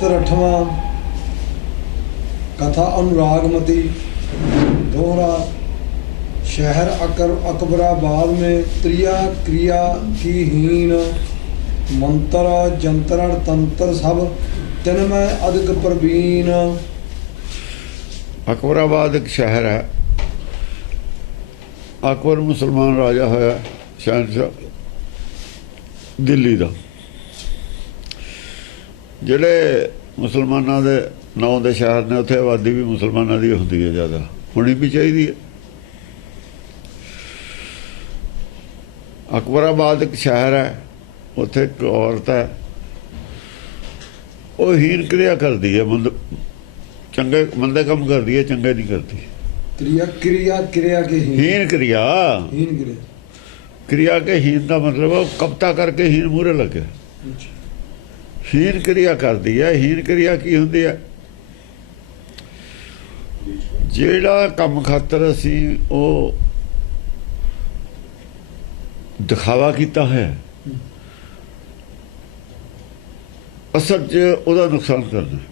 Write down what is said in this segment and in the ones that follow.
चरित्र 8वां कथा अनुरागमती दोहरा। शहर अकबराबाद में त्रिया क्रिया की हीन मंत्र जंत्र तंत्र सब तिनमें अधिक प्रवीण। अकबराबाद एक शहर है। अकबर मुसलमान राजा होया शहनशाह दिल्ली का। ਜਿਹੜੇ ਮੁਸਲਮਾਨਾਂ ਦੇ ਨਾਂ ਦੇ ਸ਼ਹਿਰ ਨੇ ਉੱਥੇ ਆਬਾਦੀ ਵੀ ਮੁਸਲਮਾਨਾਂ ਦੀ ਹੁੰਦੀ ਹੈ ਜ਼ਿਆਦਾ, ਹੋਣੀ ਵੀ ਚਾਹੀਦੀ ਹੈ। ਅਕਬਰਾਬਾਦ ਇੱਕ ਸ਼ਹਿਰ ਹੈ, ਉੱਥੇ ਇੱਕ ਔਰਤ ਹੈ, ਉਹ ਹੀਨ ਕਿਰਿਆ ਕਰਦੀ ਹੈ, ਚੰਗੇ ਮੰਦੇ ਕੰਮ ਕਰਦੀ ਹੈ, ਚੰਗੇ ਨਹੀਂ ਕਰਦੀ। क्रिया क्रिया क्रिया के हीन क्रिया क्रिया के हीन का मतलब है कपता करके हीन मूहरे लगे। हीन क्रिया करती है। हीन क्रिया की होंदी है? जेड़ा कम खातर असी वो दिखावा किया है, असल च उहदा नुकसान करना।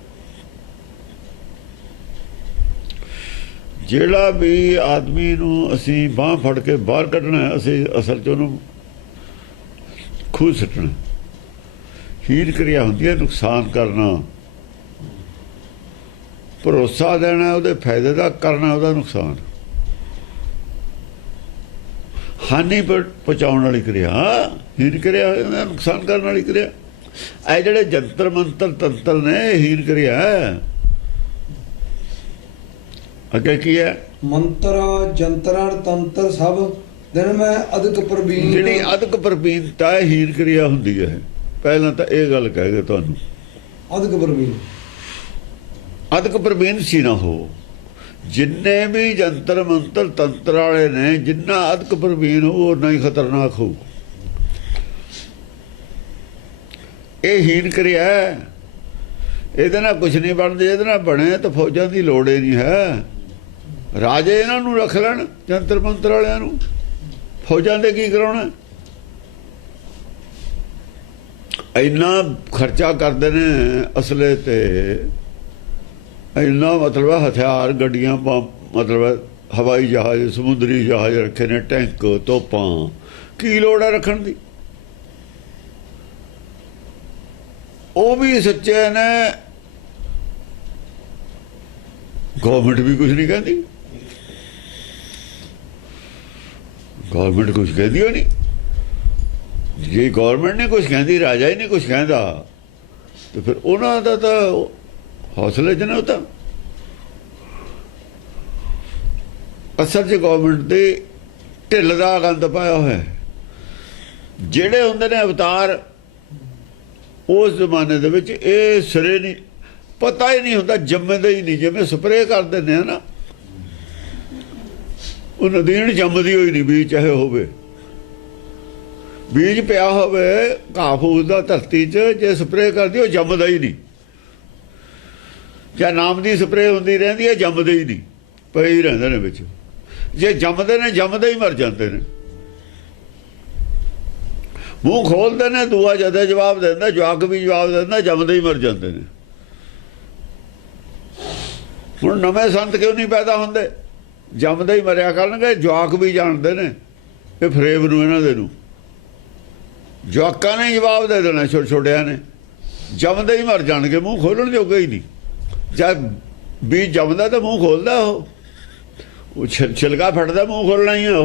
ਜਿਹੜਾ भी आदमी ਨੂੰ ਅਸੀਂ ਬਾਂਹ ਫੜ ਕੇ ਬਾਹਰ ਕੱਢਣਾ, ਅਸੀਂ ਅਸਲ 'ਚ ਉਹਨੂੰ ਖੂਹ ਸੁੱਟਣਾ। ਹੀਨ ਕਿਰਿਆ ਹੁੰਦੀ ਹੈ ਨੁਕਸਾਨ ਕਰਨਾ, ਭਰੋਸਾ ਦੇਣਾ ਉਹਦੇ ਫਾਇਦੇ ਦਾ, ਕਰਨਾ ਉਹਦਾ ਨੁਕਸਾਨ। ਹਾਨੀ ਪਹੁੰਚਾਉਣ ਵਾਲੀ ਕਿਰਿਆ ਹੀਨ ਕਿਰਿਆ, ਨੁਕਸਾਨ ਕਰਨ ਵਾਲੀ ਕਿਰਿਆ। ਇਹ ਜਿਹੜੇ ਜੰਤਰ ਮੰਤਰ ਤੰਤਰ ਨੇ ਹੀਨ ਕਿਰਿਆ। अगे की है? मंत्र जंत्र तंत्र सब दिन में अधिक प्रवीण। जिहड़ी अधिक प्रवीणता है हीन क्रिया हुंदी है। पहला तो यह गल कह गए तुहानूं, अधिक प्रवीण, अधिक प्रवीण सी ना हो। जिन्ने भी जंतर मंत्र तंत्र वाले ने जिन्ना अधिक प्रवीण हो उन्ना ही खतरनाक हो। ये हीन क्रिया है। ਇਹਦੇ ਨਾਲ ਕੁਛ ਨਹੀਂ ਬਣਦੇ। ਇਹਦੇ ਨਾਲ ਬਣੇ ਤਾਂ ਫੌਜਾਂ ਦੀ ਲੋੜ ਹੀ ਨਹੀਂ ਹੈ। ਰਾਜੇ ਇਹਨਾਂ ਨੂੰ ਰੱਖ ਲੈਣ, ਜੰਤਰ ਮੰਤਰ ਵਾਲਿਆਂ ਨੂੰ, ਫੌਜਾਂ ਦੇ ਕੀ ਕਰਾਉਣਾ? ਇੰਨਾ ਖਰਚਾ ਕਰਦੇ ਨੇ ਅਸਲੇ ਤੇ, ਇੰਨਾ ਮਤਲਬ ਹਥਿਆਰ, ਗੱਡੀਆਂ, ਮਤਲਬ ਹਵਾਈ ਜਹਾਜ਼, ਸਮੁੰਦਰੀ ਜਹਾਜ਼ ਰੱਖੇ ਨੇ, ਟੈਂਕ, ਤੋਪਾਂ। ਕੀ ਲੋੜ ਹੈ ਰੱਖਣ ਦੀ? ਉਹ ਵੀ ਸੱਚੇ ਨੇ, गवर्नमेंट भी कुछ नहीं कहती। गवर्नमेंट कुछ कहती हो नहीं। जे गवर्नमेंट नहीं कुछ कहती, राजा ही नहीं कुछ कहता, तो फिर उन्होंने तो हौसले च नहीं होता। असल च गवर्नमेंट की ढिल का गंद पाया हुआ है। जेड़े होंदे ने अवतार उस जमाने दे विच ये सिरे नहीं, पता ही नहीं होंदा, जम्मदे ही नहीं। जिवें स्प्रे कर देने ना, वो नदीन जमदी हुई नहीं बीज, चाहे होवे बीज पिया होवे घाह फूस दा धरती च, जे स्प्रे कर दी वो जमदा ही नहीं। ਜਾਂ नाम की स्प्रे होंदी रहिंदी है, जमदे ही नहीं, पए ही रहिंदे ने विच। जे जमदे ने जमदे ही मर जाते हैं। मूँह खोलते ने, दूआ जदे जवाब देंदा, जवाक भी जवाब देंदा, जमदे ही मर जाते हैं। ਹੁਣ ਨਵੇਂ ਸੰਤ ਕਿਉਂ ਨਹੀਂ ਪੈਦਾ ਹੁੰਦੇ? ਜੰਮਦੇ ਹੀ ਮਰਿਆ ਕਰਨਗੇ। ਜਵਾਕ ਵੀ ਜਾਣਦੇ ਨੇ ਇਹ ਫਰੇਬ ਨੂੰ, ਇਹਨਾਂ ਦੇ ਨੂੰ। ਜਵਾਕਾਂ ਨੇ ਜਵਾਬ ਦੇ ਦੇਣਾ, ਛੋਟੇ ਛੋਟਿਆਂ ਨੇ, ਜੰਮਦੇ ਹੀ ਮਰ ਜਾਣਗੇ, ਮੂੰਹ ਖੋਲਣ ਜੋਗੇ ਹੀ ਨਹੀਂ। ਜਦ ਬੀਜ ਜੰਮਦਾ ਤਾਂ ਮੂੰਹ ਖੋਲਦਾ, ਉਹ ਛਿਲਕਾ ਫਟਦਾ, ਮੂੰਹ ਖੋਲਣਾ ਹੀ ਆ।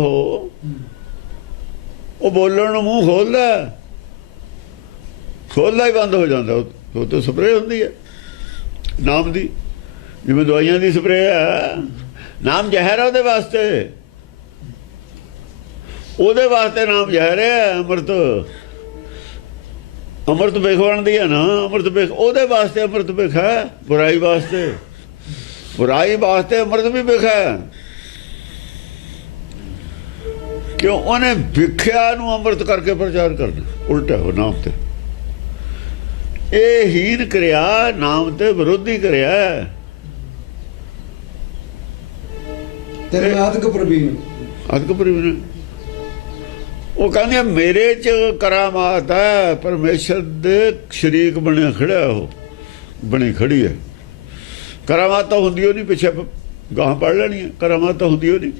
ਉਹ ਬੋਲਣ ਨੂੰ ਮੂੰਹ ਖੋਲਦਾ, ਖੋਲਦਾ ਹੀ ਬੰਦ ਹੋ ਜਾਂਦਾ। ਉਹ ਤਾਂ ਸਪਰੇਅ ਹੁੰਦੀ ਹੈ ਨਾਮ ਦੀ, ਜਿਵੇਂ ਦਵਾਈਆਂ ਦੀ ਸਪਰੇਅ ਹੈ। ਨਾਮ ਜ਼ਹਿਰ ਹੈ ਉਹਦੇ ਵਾਸਤੇ, ਉਹਦੇ ਵਾਸਤੇ ਨਾਮ ਜ਼ਹਿਰ ਹੈ। ਅੰਮ੍ਰਿਤ, ਅੰਮ੍ਰਿਤ ਬਿਖ ਬਣਦੀ ਹੈ ਨਾ, ਅੰਮ੍ਰਿਤ ਬਿਖ ਉਹਦੇ ਵਾਸਤੇ ਅੰਮ੍ਰਿਤ ਬਿਖ ਹੈ। ਬੁਰਾਈ ਵਾਸਤੇ, ਬੁਰਾਈ ਵਾਸਤੇ ਅੰਮ੍ਰਿਤ ਵੀ ਬਿਖ ਹੈ। ਕਿਉਂ? ਉਹਨੇ ਵਿਖਿਆ ਨੂੰ ਅੰਮ੍ਰਿਤ ਕਰਕੇ ਪ੍ਰਚਾਰ ਕਰਨਾ, ਉਲਟਾ ਉਹ ਨਾਮ ਤੇ। ਇਹ ਹੀਨ ਕਰਿਆ, ਨਾਮ ਤੇ ਵਿਰੋਧੀ ਕਰਿਆ। अधिक प्रवीण, अधिक प्रवीण। वो कहते मेरे च करामात है, परमेश्वर दे शरीक बने खड़ा हो। ਬਣੀ ਖੜੀ ਹੈ। ਕਰਾਮਾਤ ਤਾਂ ਹੁੰਦੀ ਉਹ ਨਹੀਂ, ਪਿੱਛੇ ਗਾਹਾਂ ਪੜ੍ਹ ਲੈਣੀ ਹੈ, ਕਰਾਮਾਤ ਤਾਂ ਹੁੰਦੀ ਉਹ ਨਹੀਂ,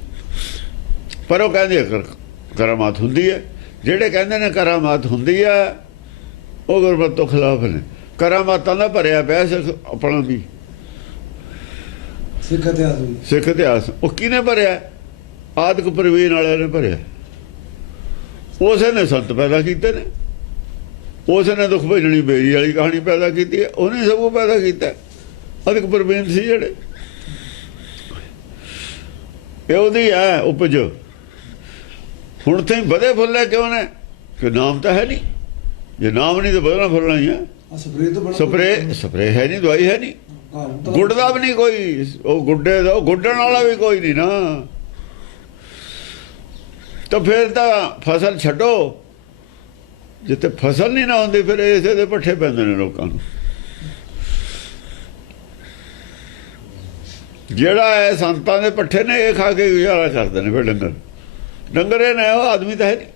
ਪਰ ਉਹ ਕਹਿੰਦੇ ਕਰਾਮਾਤ ਹੁੰਦੀ ਹੈ। ਜਿਹੜੇ ਕਹਿੰਦੇ ਨੇ ਕਰਾਮਾਤ ਹੁੰਦੀ ਹੈ ਉਹ ਗੁਰਮਤਿ ਤੋਂ ਖਿਲਾਫ ਨੇ। ਕਰਾਮਾਤਾਂ ਦਾ ਭਰਿਆ ਪਿਆ ਆਪਣਾ ਵੀ ਸਿੱਖ ਇਤਿਹਾਸ। ਉਹ ਕਿਹਨੇ ਭਰਿਆ? ਆਦਿਕ ਪ੍ਰਵੀਨ ਵਾਲਿਆਂ ਨੇ ਭਰਿਆ। ਉਸੇ ਨੇ ਸੰਤ ਪੈਦਾ ਕੀਤੇ ਨੇ, ਉਸੇ ਨੇ ਦੁੱਖ ਭਜਣੀ ਬੇਰੀ ਵਾਲੀ ਕਹਾਣੀ ਪੈਦਾ ਕੀਤੀ ਹੈ, ਉਹਨੇ ਸਭ ਕੁਝ ਪੈਦਾ ਕੀਤਾ। ਆਦਿਕ ਪ੍ਰਵੀਨ ਸੀ ਜਿਹੜੇ, ਇਹ ਉਹਦੀ ਹੈ ਉਪਜ। ਹੁਣ ਤੇ ਵਧੇ ਫੁੱਲੇ ਕਿਉਂ ਨੇ? ਕਿ ਨਾਮ ਤਾਂ ਹੈ ਨਹੀਂ। ਜੇ ਨਾਮ ਨਹੀਂ ਤਾਂ ਵਧਣਾ ਫੁੱਲਣਾ ਹੀ ਹੈ। ਸਪਰੇ ਹੈ ਨਹੀਂ, ਦਵਾਈ ਹੈ ਨਹੀਂ, ਗੁੱਡ ਦਾ ਵੀ ਨਹੀਂ ਕੋਈ। ਉਹ ਗੁੱਡੇ ਦਾ ਗੁੱਡਣ ਵਾਲਾ ਵੀ ਕੋਈ ਨਹੀਂ ਨਾ। ਤਾਂ ਫਿਰ ਤਾਂ ਫਸਲ ਛੱਡੋ। ਜਿੱਥੇ ਫਸਲ ਨਹੀਂ ਨਾ ਹੁੰਦੀ ਫਿਰ ਇਸੇ ਦੇ ਪੱਠੇ ਪੈਂਦੇ ਨੇ ਲੋਕਾਂ ਨੂੰ। ਜਿਹੜਾ ਹੈ ਸੰਤਾਂ ਦੇ ਪੱਠੇ ਨੇ, ਇਹ ਖਾ ਕੇ ਗੁਜ਼ਾਰਾ ਕਰਦੇ ਨੇ। ਫਿਰ ਡੰਗਰ ਇਹ ਨੇ, ਉਹ ਆਦਮੀ ਤਾਂ ਹੈ ਨਹੀਂ।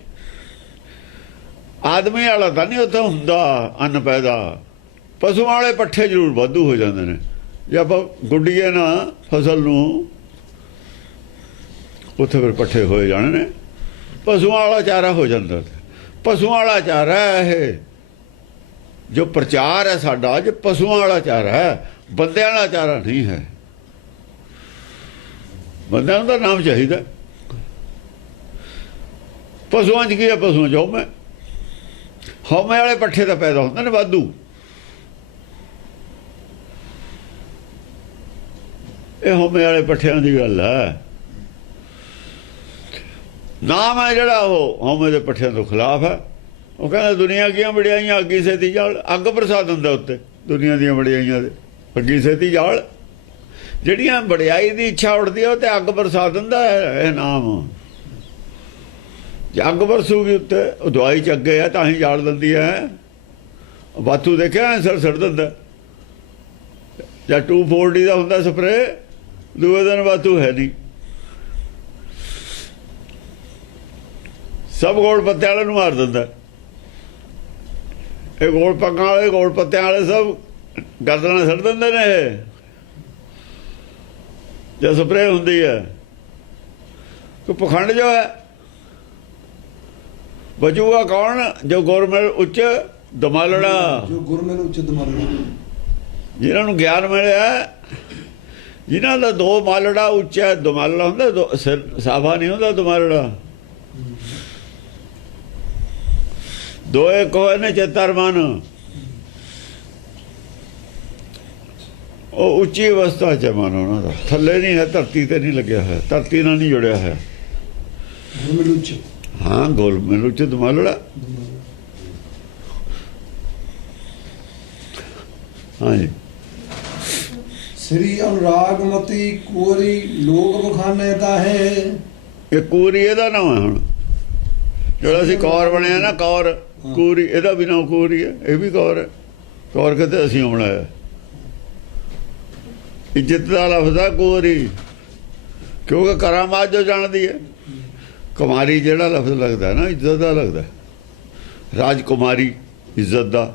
ਆਦਮੀ ਵਾਲਾ ਤਾਂ ਨਹੀਂ ਉੱਥੇ ਹੁੰਦਾ ਅੰਨ ਪੈਦਾ। ਪਸ਼ੂਆਂ ਵਾਲੇ ਪੱਠੇ ਜ਼ਰੂਰ ਵਾਧੂ ਹੋ ਜਾਂਦੇ ਨੇ। ਜੇ ਆਪਾਂ ਗੁੱਡੀਏ ਨਾ ਫਸਲ ਨੂੰ, ਉੱਥੇ ਫਿਰ ਪੱਠੇ ਹੋਏ ਜਾਣੇ ਨੇ। ਪਸ਼ੂਆਂ ਵਾਲਾ ਚਾਰਾ ਹੋ ਜਾਂਦਾ। ਪਸ਼ੂਆਂ ਵਾਲਾ ਚਾਰਾ ਇਹ ਜੋ ਪ੍ਰਚਾਰ ਹੈ ਸਾਡਾ, ਅੱਜ ਪਸ਼ੂਆਂ ਵਾਲਾ ਚਾਰਾ ਹੈ, ਬੰਦਿਆਂ ਵਾਲਾ ਚਾਰਾ ਨਹੀਂ ਹੈ। ਬੰਦਿਆਂ ਦਾ ਨਾਮ ਚਾਹੀਦਾ। ਪਸ਼ੂਆਂ 'ਚ ਕੀ ਹੈ? ਪਸ਼ੂਆਂ 'ਚ ਹਉਮੈ ਵਾਲੇ ਪੱਠੇ ਤਾਂ ਪੈਦਾ ਹੁੰਦੇ ਨੇ ਵਾਧੂ। ਇਹ ਹਉਮੈ ਵਾਲੇ ਪੱਠਿਆਂ ਦੀ ਗੱਲ ਹੈ। ਨਾਮ ਹੈ ਜਿਹੜਾ ਉਹ ਹਉਮੈ ਦੇ ਪੱਠਿਆਂ ਤੋਂ ਖਿਲਾਫ ਹੈ। ਉਹ ਕਹਿੰਦਾ ਦੁਨੀਆ ਦੀਆਂ ਵਡਿਆਈਆਂ ਅੱਗੀ ਸੇਤੀ ਜਾਲ। ਅੱਗ ਬਰਸਾ ਦਿੰਦਾ ਉੱਤੇ ਦੁਨੀਆ ਦੀਆਂ ਵਡਿਆਈਆਂ ਦੇ, ਅੱਗੀ ਸੇਤੀ ਜਾਲ। ਜਿਹੜੀਆਂ ਵਡਿਆਈ ਦੀ ਇੱਛਾ ਉੱਠਦੀ ਹੈ ਉਹ ਤੇ ਅੱਗ ਬਰਸਾ ਦਿੰਦਾ ਹੈ। ਇਹ ਨਾਮ ਜੇ ਅੱਗ ਬਰਸੂਗੀ ਉੱਤੇ, ਉਹ ਦਵਾਈ 'ਚ ਅੱਗੇ ਹੈ ਤਾਂ ਹੀ ਜਾਲ ਦਿੰਦੀ ਹੈ। ਬਾਥੂ ਦੇਖਿਆ ਸੜ ਦਿੰਦਾ। ਜਾਂ 240 ਦਾ ਹੁੰਦਾ ਸਪਰੇ, ਦੂਏ ਦਿਨ ਬਾਥੂ ਹੈ ਨਹੀਂ। ਸਭ ਗੋਲ ਪੱਤਿਆਂ ਵਾਲੇ ਨੂੰ ਮਾਰ ਦਿੰਦਾ। ਇਹ ਗੋਲ ਪੱਗਾਂ ਵਾਲੇ, ਗੋਲ ਪੱਤਿਆਂ ਵਾਲੇ ਸਭ ਗਰਦਨਾਂ ਸੜ ਦਿੰਦੇ ਨੇ। ਇਹ ਜੇ ਸਪਰੇ ਹੁੰਦੀ ਹੈ ਕੋਈ ਪਖੰਡ ਜੋ ਹੈ, ਬਚੂਗਾ ਕੌਣ? ਜੋ ਗੁਰਮਿਲ ਉੱਚ ਦਮਾਲੜਾ, ਜੋ ਗੁਰਮਿਲ ਉੱਚ ਦਮਾਲੜਾ, ਜਿਨ੍ਹਾਂ ਨੂੰ ਗਿਆਨ ਮਿਲਿਆ, ਜਿਨ੍ਹਾਂ ਦਾ ਦੋ ਮਾਲੜਾ ਉੱਚਾ ਦਮਾਲੜਾ ਹੁੰਦਾ, ਸਾਫਾ ਨਹੀਂ ਹੁੰਦਾ ਦਮਾਲੜਾ। ਦੋਏ ਕੋਏ ਨੇ ਚਤਰ ਮਨ। ਉਹ ਉੱਚੀ ਅਵਸਥਾ 'ਚ ਮਨ ਉਹਨਾਂ ਦਾ, ਥੱਲੇ ਨਹੀਂ ਹੈ, ਧਰਤੀ ਤੇ ਨਹੀਂ ਲੱਗਿਆ ਹੋਇਆ, ਧਰਤੀ ਨਾਲ ਨਹੀਂ ਜੁੜਿਆ ਹੈ। ਗੁਰਮਿਲ ਉੱਚ, ਹਾਂ, ਗੁਰਮਿਲ ਉੱਚ ਦਮਾਲੜਾ। ਹਾਂਜੀ। ਸ੍ਰੀ ਅਨੁਰਾਗਮਤੀ ਕੁਵਰੀ ਲੋਕ ਬਖਾਨੇ ਦਾ ਹੈ। ਇਹ ਕੁਵਰੀ ਇਹਦਾ ਨਾਮ ਹੈ। ਹੁਣ ਜਿਹੜਾ ਅਸੀਂ ਕੌਰ ਬਣਿਆ ਨਾ, ਕੌਰ ਕੁਵਰੀ, ਇਹਦਾ ਵੀ ਨਾਮ ਕੁਵਰੀ ਹੈ। ਇਹ ਵੀ ਕੌਰ ਹੈ। ਕੌਰ ਕਿਤੇ ਅਸੀਂ ਬਣਾਇਆ। ਇੱਜ਼ਤ ਦਾ ਲਫ਼ਜ਼ ਹੈ ਕੁਵਰੀ, ਕਿਉਂਕਿ ਕਰਾਮਾਤ ਜੋ ਜਾਣਦੀ ਹੈ। ਕੁਮਾਰੀ ਜਿਹੜਾ ਲਫ਼ਜ਼ ਲੱਗਦਾ ਨਾ, ਇੱਜ਼ਤ ਦਾ ਲੱਗਦਾ। ਰਾਜਕੁਮਾਰੀ ਇੱਜ਼ਤ ਦਾ,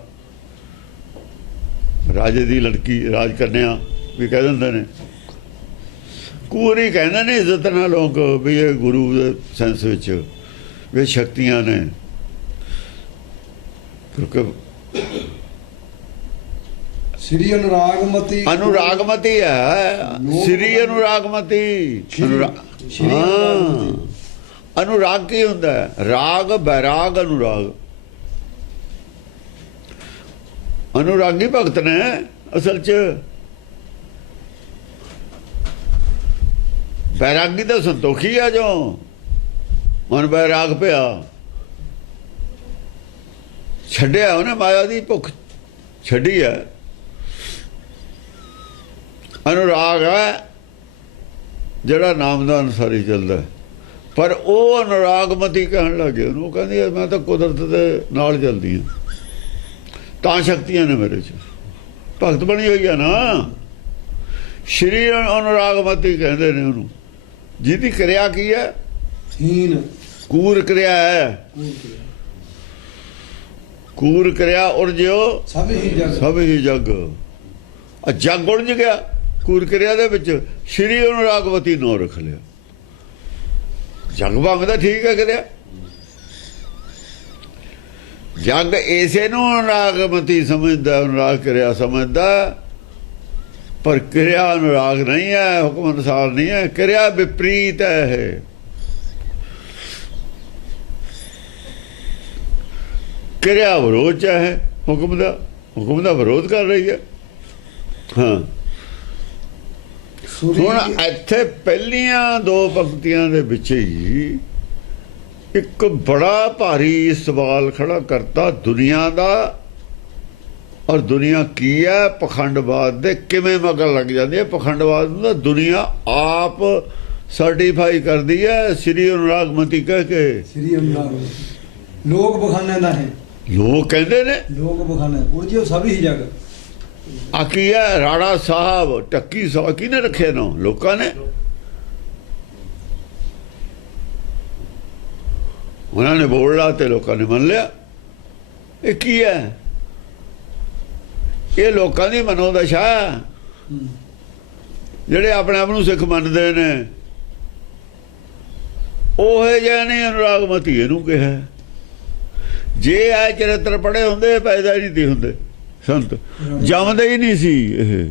ਰਾਜੇ ਦੀ ਲੜਕੀ, ਰਾਜ ਕੰਨਿਆ ਵੀ ਕਹਿ ਦਿੰਦੇ ਨੇ। ਕੁਵਰੀ ਕਹਿੰਦੇ ਨੇ ਇੱਜ਼ਤ ਨਾਲ ਲੋਕ, ਵੀ ਇਹ ਗੁਰੂ ਦੇ ਸੈਂਸ ਵਿੱਚ ਵੀ ਸ਼ਕਤੀਆਂ ਨੇ। ਕਿਉਂਕਿ ਸ੍ਰੀ ਅਨੁਰਾਗਮਤੀ, ਅਨੁਰਾਗਮਤੀ ਹੈ। ਸ੍ਰੀ ਅਨੁਰਾਗਮਤੀ। ਹਾਂ, ਅਨੁਰਾਗ ਕੀ ਹੁੰਦਾ ਹੈ? ਰਾਗ, ਬੈਰਾਗ, ਅਨੁਰਾਗ। ਅਨੁਰਾਗੀ ਭਗਤ ਨੇ ਅਸਲ 'ਚ। ਬੈਰਾਗੀ ਤਾਂ ਸੰਤੋਖੀ ਆ, ਜੋ ਮਨ ਬੈਰਾਗ ਪਿਆ, ਛੱਡਿਆ ਉਹਨੇ, ਮਾਇਆ ਦੀ ਭੁੱਖ ਛੱਡੀ ਹੈ। ਅਨੁਰਾਗ ਹੈ ਜਿਹੜਾ ਨਾਮ ਦਾ ਅਨੁਸਾਰੀ ਚੱਲਦਾ। ਪਰ ਉਹ ਅਨੁਰਾਗਮਤੀ ਕਹਿਣ ਲੱਗੇ ਉਹਨੂੰ। ਕਹਿੰਦੀ ਮੈਂ ਤਾਂ ਕੁਦਰਤ ਦੇ ਨਾਲ ਚੱਲਦੀ ਹਾਂ, ਤਾਂ ਸ਼ਕਤੀਆਂ ਨੇ ਮੇਰੇ 'ਚ। ਭਗਤ ਬਣੀ ਹੋਈ ਆ ਨਾ। ਸ਼੍ਰੀ ਅਨੁਰਾਗਮਤੀ ਕਹਿੰਦੇ ਨੇ ਉਹਨੂੰ, ਜਿਹਦੀ ਕਿਰਿਆ ਕੀ ਹੈ? ਹੀਨ, ਕੂਰ ਕਿਰਿਆ ਹੈ। ਕੂਰ ਕਿਰਿਆ ਉਰਜਿਓ ਸਭ ਹੀ ਜਗ, ਸਭ ਹੀ ਜਗ। ਜੱਗ ਉਲਝ ਗਿਆ ਕੂਰ ਕਿਰਿਆ ਦੇ ਵਿੱਚ, ਸ਼੍ਰੀ ਅਨੁਰਾਗਵਤੀ ਨਾਂ ਰੱਖ ਲਿਆ। ਜੱਗ ਭੰਗਦਾ ਠੀਕ ਹੈ ਕਿਰਿਆ, ਜੱਗ ਇਸੇ ਨੂੰ ਅਨੁਰਾਗਵਤੀ ਸਮਝਦਾ, ਅਨੁਰਾਗ ਕਿਰਿਆ ਸਮਝਦਾ, ਪਰ ਕਿਰਿਆ ਅਨੁਰਾਗ ਨਹੀਂ ਹੈ, ਹੁਕਮ ਅਨੁਸਾਰ ਨਹੀਂ ਹੈ, ਕਿਰਿਆ ਵਿਪਰੀਤ ਹੈ ਇਹ। ਕਿਰਿਆ ਵਿਰੋਧ ਚ ਹੈ ਹੁਕਮ ਦਾ, ਹੁਕਮ ਦਾ ਵਿਰੋਧ ਕਰ ਰਹੀ ਹੈ। ਹਾਂ, ਹੁਣ ਇੱਥੇ ਪਹਿਲੀਆਂ ਦੋ ਪੰਕਤੀਆਂ ਦੇ ਵਿੱਚ ਹੀ ਇੱਕ ਬੜਾ ਭਾਰੀ ਸਵਾਲ ਖੜਾ ਕਰਤਾ ਦੁਨੀਆ ਦਾ, ਔਰ ਦੁਨੀਆ ਕੀ ਹੈ? ਪਖੰਡਵਾਦ ਦੇ ਕਿਵੇਂ ਮਗਰ ਲੱਗ ਜਾਂਦੀ ਹੈ? ਪਖੰਡਵਾਦ ਨੂੰ ਤਾਂ ਦੁਨੀਆ ਆਪ ਸਰਟੀਫਾਈ ਕਰਦੀ ਹੈ ਸ਼੍ਰੀ ਅਨੁਰਾਗਮਤੀ ਕਹਿ ਕੇ। ਸ਼੍ਰੀ ਅਨੁਰਾਗ ਲੋਕ ਬਖਾਨੇ ਦਾ ਹੈ, ਲੋਕ ਕਹਿੰਦੇ ਨੇ ਲੋਕ ਬਖਾਨੇ ਉਰਜਿਓ ਸਭ ਹੀ ਜਗ। ਆ ਕੀ ਹੈ? ਰਾਣਾ ਸਾਹਿਬ ਟੱਕੀ ਸਾਹਿਬ ਕਿਹਨੇ ਰੱਖੇ ਨਾ? ਲੋਕਾਂ ਨੇ। ਉਹਨਾਂ ਨੇ ਬੋਲਣਾ ਤੇ ਲੋਕਾਂ ਨੇ ਮੰਨ ਲਿਆ। ਇਹ ਕੀ ਹੈ? ਇਹ ਲੋਕਾਂ ਦੀ ਮਨੋਦਸ਼ਾ, ਜਿਹੜੇ ਆਪਣੇ ਆਪ ਨੂੰ ਸਿੱਖ ਮੰਨਦੇ ਨੇ ਉਹ ਜਿਹੇ ਨਹੀਂ ਅਨੁਰਾਗਮਤੀ ਇਹਨੂੰ ਕਿਹਾ। ਜੇ ਇਹ ਚਰਿੱਤਰ ਪੜ੍ਹੇ ਹੁੰਦੇ ਪੈਦਾ ਹੀ ਨਹੀਂ ਸੀ ਹੁੰਦੇ, ਸੰਤ ਜੰਮਦੇ ਹੀ ਨਹੀਂ ਸੀ। ਇਹ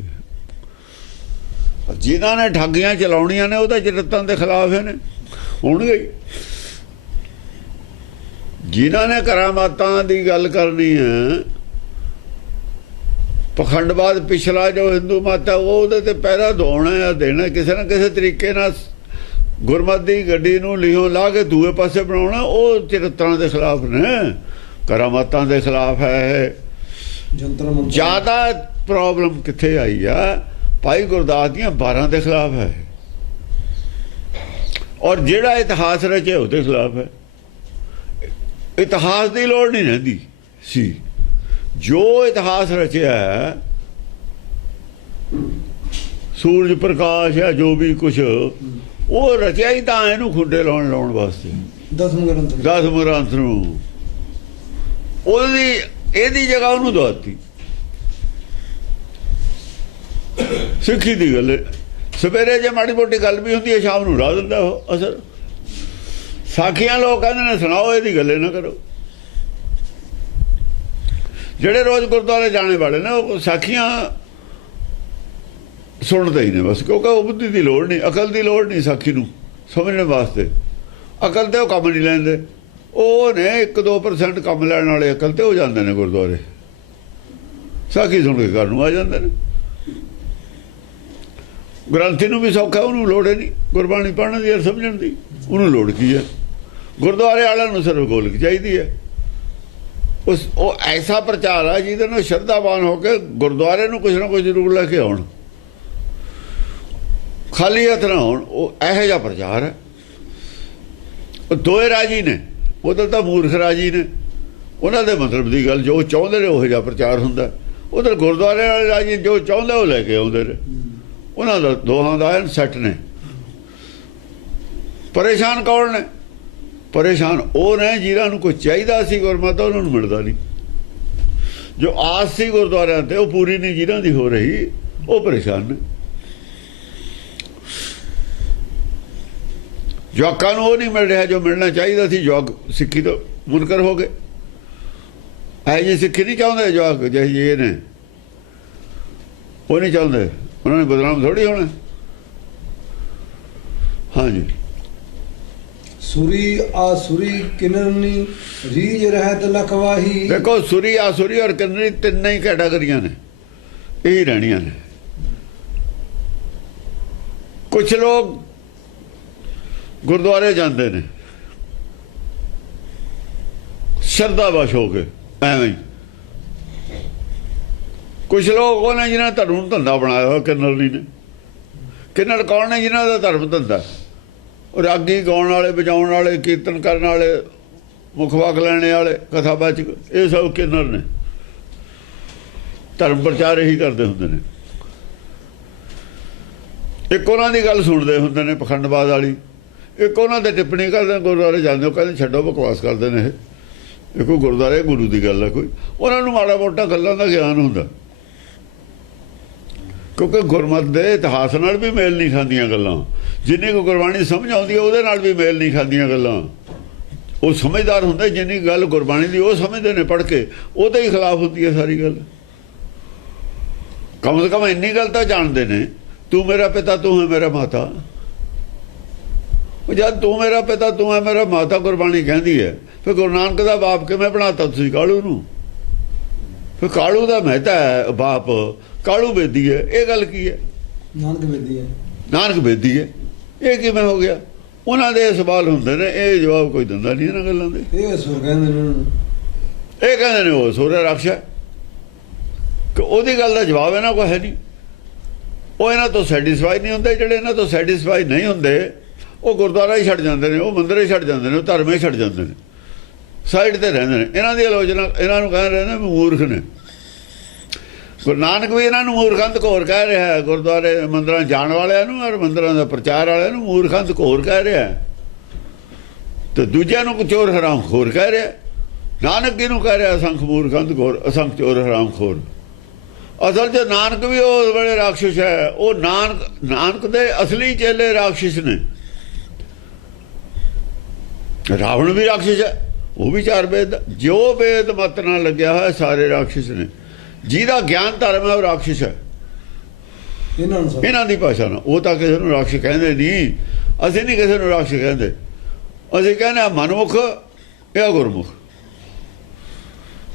ਜਿਨ੍ਹਾਂ ਨੇ ਠੱਗੀਆਂ ਚਲਾਉਣੀਆਂ ਨੇ ਉਹ ਤਾਂ ਚਰਿੱਤਰਾਂ ਦੇ ਖਿਲਾਫ ਨੇ, ਹੋਣਗੇ। ਜਿਨ੍ਹਾਂ ਨੇ ਕਰਾਮਾਤਾਂ ਦੀ ਗੱਲ ਕਰਨੀ ਹੈ, ਪਖੰਡਵਾਦ ਪਿਛਲਾ ਜੋ ਹਿੰਦੂ ਮਤ ਹੈ ਉਹਦੇ ਤੇ ਪਹਿਰਾ ਦਵਾਉਣਾ ਜਾਂ ਦੇਣਾ, ਕਿਸੇ ਨਾ ਕਿਸੇ ਤਰੀਕੇ ਨਾਲ ਗੁਰਮਤਿ ਦੀ ਗੱਡੀ ਨੂੰ ਲਿਓ ਲਾ ਕੇ ਦੂਏ ਪਾਸੇ ਬਣਾਉਣਾ, ਉਹ ਚਰਿੱਤਰਾਂ ਦੇ ਖਿਲਾਫ ਨੇ, ਕਰਾਮਾਤਾਂ ਦੇ ਖਿਲਾਫ ਹੈ। ਜ਼ਿਆਦਾ ਪ੍ਰੋਬਲਮ ਕਿੱਥੇ ਆਈ ਆ? ਭਾਈ ਗੁਰਦਾਸ ਦੀਆਂ 12 ਦੇ ਖਿਲਾਫ ਹੈ, ਔਰ ਜਿਹੜਾ ਇਤਿਹਾਸ ਰਚਿਆ ਉਹਦੇ ਖਿਲਾਫ ਹੈ। ਇਤਿਹਾਸ ਦੀ ਲੋੜ ਨਹੀਂ ਰਹਿੰਦੀ ਸੀ। ਜੋ ਇਤਿਹਾਸ ਰਚਿਆ ਹੈ, ਸੂਰਜ ਪ੍ਰਕਾਸ਼ ਹੈ, ਜੋ ਵੀ ਕੁਛ ਉਹ ਰਚਿਆ ਹੀ ਤਾਂ ਇਹਨੂੰ ਖੁੱਡੇ ਲਾਉਣ ਵਾਸਤੇ, ਦਸਮ ਗ੍ਰੰਥ ਨੂੰ। ਉਹਦੀ ਇਹਦੀ ਜਗ੍ਹਾ ਉਹਨੂੰ ਦਵਾਤੀ। ਸਿੱਖੀ ਦੀ ਗੱਲ ਸਵੇਰੇ ਜੇ ਮਾੜੀ ਮੋਟੀ ਗੱਲ ਵੀ ਹੁੰਦੀ ਹੈ ਸ਼ਾਮ ਨੂੰ ਲਾ ਦਿੰਦਾ ਉਹ ਅਸਰ। ਸਾਖੀਆਂ ਲੋਕ ਕਹਿੰਦੇ ਨੇ ਸੁਣਾਓ, ਇਹਦੀ ਗੱਲੇ ਨਾ ਕਰੋ। ਜਿਹੜੇ ਰੋਜ਼ ਗੁਰਦੁਆਰੇ ਜਾਣੇ ਵਾਲੇ ਨੇ ਉਹ ਸਾਖੀਆਂ ਸੁਣਦੇ ਹੀ ਨੇ ਬਸ, ਕਿਉਂਕਿ ਉਹ ਬੁੱਧੀ ਦੀ ਲੋੜ ਨਹੀਂ, ਅਕਲ ਦੀ ਲੋੜ ਨਹੀਂ ਸਾਖੀ ਨੂੰ ਸਮਝਣ ਵਾਸਤੇ। ਅਕਲ ਤੇ ਉਹ ਕੰਮ ਨਹੀਂ ਲੈਂਦੇ, ਉਹ ਨੇ 1-2% ਕੰਮ ਲੈਣ ਵਾਲੇ ਅਕਲ ਤੇ ਹੋ ਜਾਂਦੇ ਨੇ ਗੁਰਦੁਆਰੇ, ਸਾਖੀ ਸੁਣ ਕੇ ਘਰ ਨੂੰ ਆ ਜਾਂਦੇ ਨੇ। ਗ੍ਰੰਥੀ ਨੂੰ ਵੀ ਸੌਖਾ, ਉਹਨੂੰ ਲੋੜ ਨਹੀਂ ਗੁਰਬਾਣੀ ਪੜ੍ਹਨ ਦੀ ਜਾਂ ਸਮਝਣ ਦੀ, ਉਹਨੂੰ ਲੋੜ ਕੀ ਹੈ? ਗੁਰਦੁਆਰੇ ਵਾਲਿਆਂ ਨੂੰ ਸਿਰਫ ਗੋਲਕ ਚਾਹੀਦੀ ਹੈ। ਉਹ ਐਸਾ ਪ੍ਰਚਾਰ ਹੈ ਜਿਹਦੇ ਨਾਲ ਸ਼ਰਧਾਵਾਨ ਹੋ ਕੇ ਗੁਰਦੁਆਰੇ ਨੂੰ ਕੁਛ ਨਾ ਕੁਛ ਜ਼ਰੂਰ ਲੈ ਕੇ ਆਉਣ, ਖਾਲੀ ਹੱਥ ਨਾ ਹੋਣ। ਉਹ ਇਹੋ ਜਿਹਾ ਪ੍ਰਚਾਰ ਹੈ। ਉਹ ਦੋਏ ਰਾਜੀ ਨੇ, ਉਧਰ ਤਾਂ ਮੂਰਖ ਰਾਜੀ ਨੇ, ਉਹਨਾਂ ਦੇ ਮਤਲਬ ਦੀ ਗੱਲ ਜੋ ਚਾਹੁੰਦੇ ਨੇ ਉਹੋ ਜਿਹਾ ਪ੍ਰਚਾਰ ਹੁੰਦਾ। ਉਧਰ ਗੁਰਦੁਆਰੇ ਵਾਲੇ ਰਾਜੀ ਜੋ ਚਾਹੁੰਦੇ ਉਹ ਲੈ ਕੇ ਆਉਂਦੇ ਨੇ। ਉਹਨਾਂ ਦਾ ਦੋਹਾਂ ਦਾ ਸੈੱਟ ਨੇ। ਪਰੇਸ਼ਾਨ ਕੌਣ ਨੇ? ਪਰੇਸ਼ਾਨ ਉਹ ਨੇ ਜਿਹਨਾਂ ਨੂੰ ਕੋਈ ਚਾਹੀਦਾ ਸੀ ਗੁਰਮਤਿ, ਉਹਨਾਂ ਨੂੰ ਮਿਲਦਾ ਨਹੀਂ। ਜੋ ਆਸ ਸੀ ਗੁਰਦੁਆਰਿਆਂ ਤੇ ਉਹ ਪੂਰੀ ਨਹੀਂ ਜਿਹਨਾਂ ਦੀ ਹੋ ਰਹੀ, ਉਹ ਪਰੇਸ਼ਾਨ ਨੇ। ਜਵਾਕਾਂ ਨੂੰ ਉਹ ਨਹੀਂ ਮਿਲ ਰਿਹਾ ਜੋ ਮਿਲਣਾ ਚਾਹੀਦਾ ਸੀ। ਜਵਾਕ ਸਿੱਖੀ ਤੋਂ ਮੁਨਕਰ ਹੋ ਗਏ। ਇਹ ਜਿਹੀ ਸਿੱਖੀ ਨਹੀਂ ਚਾਹੁੰਦੇ ਜਵਾਕ ਜਿਹੇ ਇਹ ਨੇ, ਉਹ ਨਹੀਂ ਚਾਹੁੰਦੇ। ਉਹਨਾਂ ਨੇ ਬਦਨਾਮ ਥੋੜ੍ਹੀ ਹੋਣਾ। ਹਾਂਜੀ, ਸੁਰੀ ਆਸੁਰੀ ਕਿਨਰਨੀ ਰੀਜ ਰਹਿਤ ਲਖਵਾਹੀ। ਦੇਖੋ ਸੁਰੀ ਆਸੁਰੀ ਔਰ ਕਿਨਰੀ ਤਿੰਨ ਹੀ ਕੈਟਾਗਰੀਆਂ ਨੇ, ਇਹੀ ਰਹਿਣੀਆਂ ਨੇ। ਕੁਛ ਲੋਕ ਗੁਰਦੁਆਰੇ ਜਾਂਦੇ ਨੇ ਸ਼ਰਧਾਵਸ਼ ਹੋ ਕੇ ਐਵੇਂ ਹੀ। ਕੁਛ ਲੋਕ ਉਹ ਨੇ ਜਿਹਨਾਂ ਧਰਮ ਨੂੰ ਧੰਦਾ ਬਣਾਇਆ ਹੋਇਆ ਕਿੰਨਰੀ ਨੇ। ਕਿੰਨਰ ਕੌਣ ਨੇ? ਜਿਹਨਾਂ ਦਾ ਧਰਮ ਧੰਦਾ ਰਾਗੀ ਗਾਉਣ ਵਾਲੇ, ਵਜਾਉਣ ਵਾਲੇ, ਕੀਰਤਨ ਕਰਨ ਵਾਲੇ, ਮੁਖਵਾਕ ਲੈਣੇ ਵਾਲੇ, ਕਥਾਵਾਚਕ, ਇਹ ਸਭ ਕਿੰਨਰ ਨੇ। ਧਰਮ ਪ੍ਰਚਾਰ ਇਹੀ ਕਰਦੇ ਹੁੰਦੇ ਨੇ। ਇੱਕ ਉਹਨਾਂ ਦੀ ਗੱਲ ਸੁਣਦੇ ਹੁੰਦੇ ਨੇ ਪਖੰਡਵਾਦ ਵਾਲੀ, ਇੱਕ ਉਹਨਾਂ ਦੇ ਟਿੱਪਣੀ ਕਰਦੇ। ਗੁਰਦੁਆਰੇ ਜਾਂਦੇ ਉਹ ਕਹਿੰਦੇ ਛੱਡੋ ਬਕਵਾਸ ਕਰਦੇ ਨੇ ਇਹ ਕੋਈ ਗੁਰਦੁਆਰੇ ਗੁਰੂ ਦੀ ਗੱਲ ਹੈ ਕੋਈ। ਉਹਨਾਂ ਨੂੰ ਮਾੜਾ ਮੋਟਾ ਗੱਲਾਂ ਦਾ ਗਿਆਨ ਹੁੰਦਾ। ਕਿਉਂਕਿ ਗੁਰਮਤਿ ਦੇ ਇਤਿਹਾਸ ਨਾਲ ਵੀ ਮੇਲ ਨਹੀਂ ਖਾਂਦੀਆਂ ਗੱਲਾਂ। ਜਿੰਨੀ ਕੋ ਗੁਰਬਾਣੀ ਸਮਝ ਆਉਂਦੀ ਹੈ ਉਹਦੇ ਨਾਲ ਵੀ ਮੇਲ ਨਹੀਂ ਖਾਂਦੀਆਂ ਗੱਲਾਂ। ਉਹ ਸਮਝਦਾਰ ਹੁੰਦੇ, ਜਿੰਨੀ ਗੱਲ ਗੁਰਬਾਣੀ ਦੀ ਉਹ ਸਮਝਦੇ ਨੇ ਪੜ੍ਹ ਕੇ, ਉਹਦੇ ਹੀ ਖਿਲਾਫ ਹੁੰਦੀ ਹੈ ਸਾਰੀ ਗੱਲ। ਕਮ ਸੇ ਕਮ ਇੰਨੀ ਗੱਲ ਤਾਂ ਜਾਣਦੇ ਨੇ, ਤੂੰ ਮੇਰਾ ਪਿਤਾ ਤੂੰ ਹੈ ਮੇਰਾ ਮਾਤਾ। ਜਦ ਤੂੰ ਮੇਰਾ ਪਿਤਾ ਤੂੰ ਹੈ ਮੇਰਾ ਮਾਤਾ ਗੁਰਬਾਣੀ ਕਹਿੰਦੀ ਹੈ, ਫਿਰ ਗੁਰੂ ਨਾਨਕ ਦਾ ਬਾਪ ਕਿਵੇਂ ਬਣਾਤਾ ਤੁਸੀਂ ਕਾਲੂ ਨੂੰ? ਫਿਰ ਕਾਲੂ ਦਾ ਮਹਿਤਾ ਹੈ ਬਾਪ, ਕਾਲੂ ਬੇਦੀ ਹੈ, ਇਹ ਗੱਲ ਕੀ ਹੈ? ਨਾਨਕ ਬੇਦੀ ਹੈ, ਨਾਨਕ ਬੇਦੀ ਹੈ, ਇਹ ਕਿਵੇਂ ਹੋ ਗਿਆ? ਉਹਨਾਂ ਦੇ ਸਵਾਲ ਹੁੰਦੇ ਨੇ, ਇਹ ਜਵਾਬ ਕੋਈ ਦਿੰਦਾ ਨਹੀਂ ਇਹਨਾਂ ਗੱਲਾਂ ਦੇ। ਇਹ ਸੁਰ ਕਹਿੰਦੇ ਨੇ, ਇਹ ਕਹਿੰਦੇ ਨੇ ਉਹ ਸੂਰ ਰਾਖਸ਼ਾ, ਕਿ ਉਹਦੀ ਗੱਲ ਦਾ ਜਵਾਬ ਇਹਨਾਂ ਕੋਲ ਹੈ ਨਹੀਂ। ਉਹ ਇਹਨਾਂ ਤੋਂ ਸੈਟੀਸਫਾਈ ਨਹੀਂ ਹੁੰਦੇ। ਜਿਹੜੇ ਇਹਨਾਂ ਤੋਂ ਸੈਟੀਸਫਾਈ ਨਹੀਂ ਹੁੰਦੇ ਉਹ ਗੁਰਦੁਆਰਾ ਹੀ ਛੱਡ ਜਾਂਦੇ ਨੇ, ਉਹ ਮੰਦਿਰ ਹੀ ਛੱਡ ਜਾਂਦੇ ਨੇ, ਉਹ ਧਰਮ ਹੀ ਛੱਡ ਜਾਂਦੇ ਨੇ, ਸਾਈਡ ਤੇ ਰਹਿੰਦੇ ਨੇ। ਇਹਨਾਂ ਦੀ ਆਲੋਚਨਾ, ਇਹਨਾਂ ਨੂੰ ਕਹਿ ਰਹੇ ਨੇ ਮੂਰਖ ਨੇ। ਗੁਰੂ ਨਾਨਕ ਵੀ ਇਹਨਾਂ ਨੂੰ ਮੂਰਖੰਦ ਘੋਰ ਕਹਿ ਰਿਹਾ ਹੈ। ਗੁਰਦੁਆਰੇ ਮੰਦਿਰਾਂ ਜਾਣ ਵਾਲਿਆਂ ਨੂੰ ਔਰ ਮੰਦਿਰਾਂ ਦਾ ਪ੍ਰਚਾਰ ਵਾਲਿਆਂ ਨੂੰ ਮੂਰਖੰਦ ਘੋਰ ਕਹਿ ਰਿਹਾ ਹੈ, ਤੇ ਦੂਜਿਆਂ ਨੂੰ ਚੋਰ ਹਰਾਮ ਖੋਰ ਕਹਿ ਰਿਹਾ। ਨਾਨਕ ਕਿਹਨੂੰ ਕਹਿ ਰਿਹਾ? ਅਸੰਖ ਮੂਰਖੰਦ ਘੋਰ, ਅਸੰਖ ਚੋਰ ਹਰਾਮ ਖੋਰ। ਅਸਲ 'ਚ ਨਾਨਕ ਵੀ ਉਸ ਵੇਲੇ ਰਾਖਸ਼ ਹੈ। ਉਹ ਨਾਨਕ ਦੇ ਅਸਲੀ ਚੇਲੇ ਰਾਖਸ਼ ਨੇ। ਰਾਵਣ ਵੀ ਰਾਖਸ਼ ਹੈ, ਉਹ ਵੀ 4 ਵੇਦ, ਜੋ ਵੇਦ ਮਤ ਨਾਲ ਲੱਗਿਆ ਹੋਇਆ ਸਾਰੇ ਰਾਖਸ਼ ਨੇ। ਜਿਹਦਾ ਗਿਆਨ ਧਰਮ ਹੈ ਉਹ ਰਾਖਸ਼ ਹੈ ਇਹਨਾਂ ਦੀ ਭਾਸ਼ਾ ਨਾਲ। ਉਹ ਤਾਂ ਕਿਸੇ ਨੂੰ ਰਾਖਸ਼ ਕਹਿੰਦੇ ਨਹੀਂ। ਅਸੀਂ ਨਹੀਂ ਕਿਸੇ ਨੂੰ ਰਾਖਸ਼ ਕਹਿੰਦੇ, ਅਸੀਂ ਕਹਿੰਦੇ ਮਨਮੁਖ ਇਹ ਗੁਰਮੁਖ,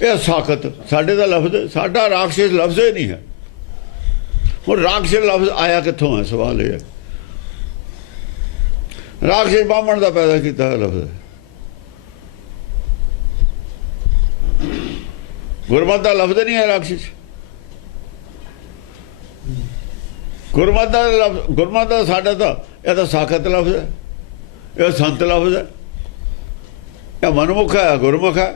ਇਹ ਸਾਖਤ ਸਾਡੇ ਦਾ ਲਫ਼ਜ਼। ਸਾਡਾ ਰਾਖਸ਼ ਲਫ਼ਜ਼ ਹੀ ਨਹੀਂ ਹੈ। ਹੁਣ ਰਾਖਸ਼ ਲਫ਼ਜ਼ ਆਇਆ ਕਿੱਥੋਂ ਹੈ? ਸਵਾਲ ਇਹ ਹੈ। ਰਾਖਸ਼ ਬਾਹਮਣ ਦਾ ਪੈਦਾ ਕੀਤਾ ਹੋਇਆ ਲਫ਼ਜ਼ ਹੈ। ਗੁਰਮਤਿ ਦਾ ਲਫ਼ਜ਼ ਨਹੀਂ ਹੈ ਰਾਖਸ਼। ਗੁਰਮਤਿ ਦਾ ਸਾਡਾ ਤਾਂ ਇਹ ਤਾਂ ਸਾਖਤ ਲਫ਼ਜ਼ ਹੈ, ਇਹ ਸੰਤ ਲਫ਼ਜ਼ ਹੈ, ਇਹ ਮਨਮੁਖ ਹੈ, ਗੁਰਮੁਖ ਹੈ।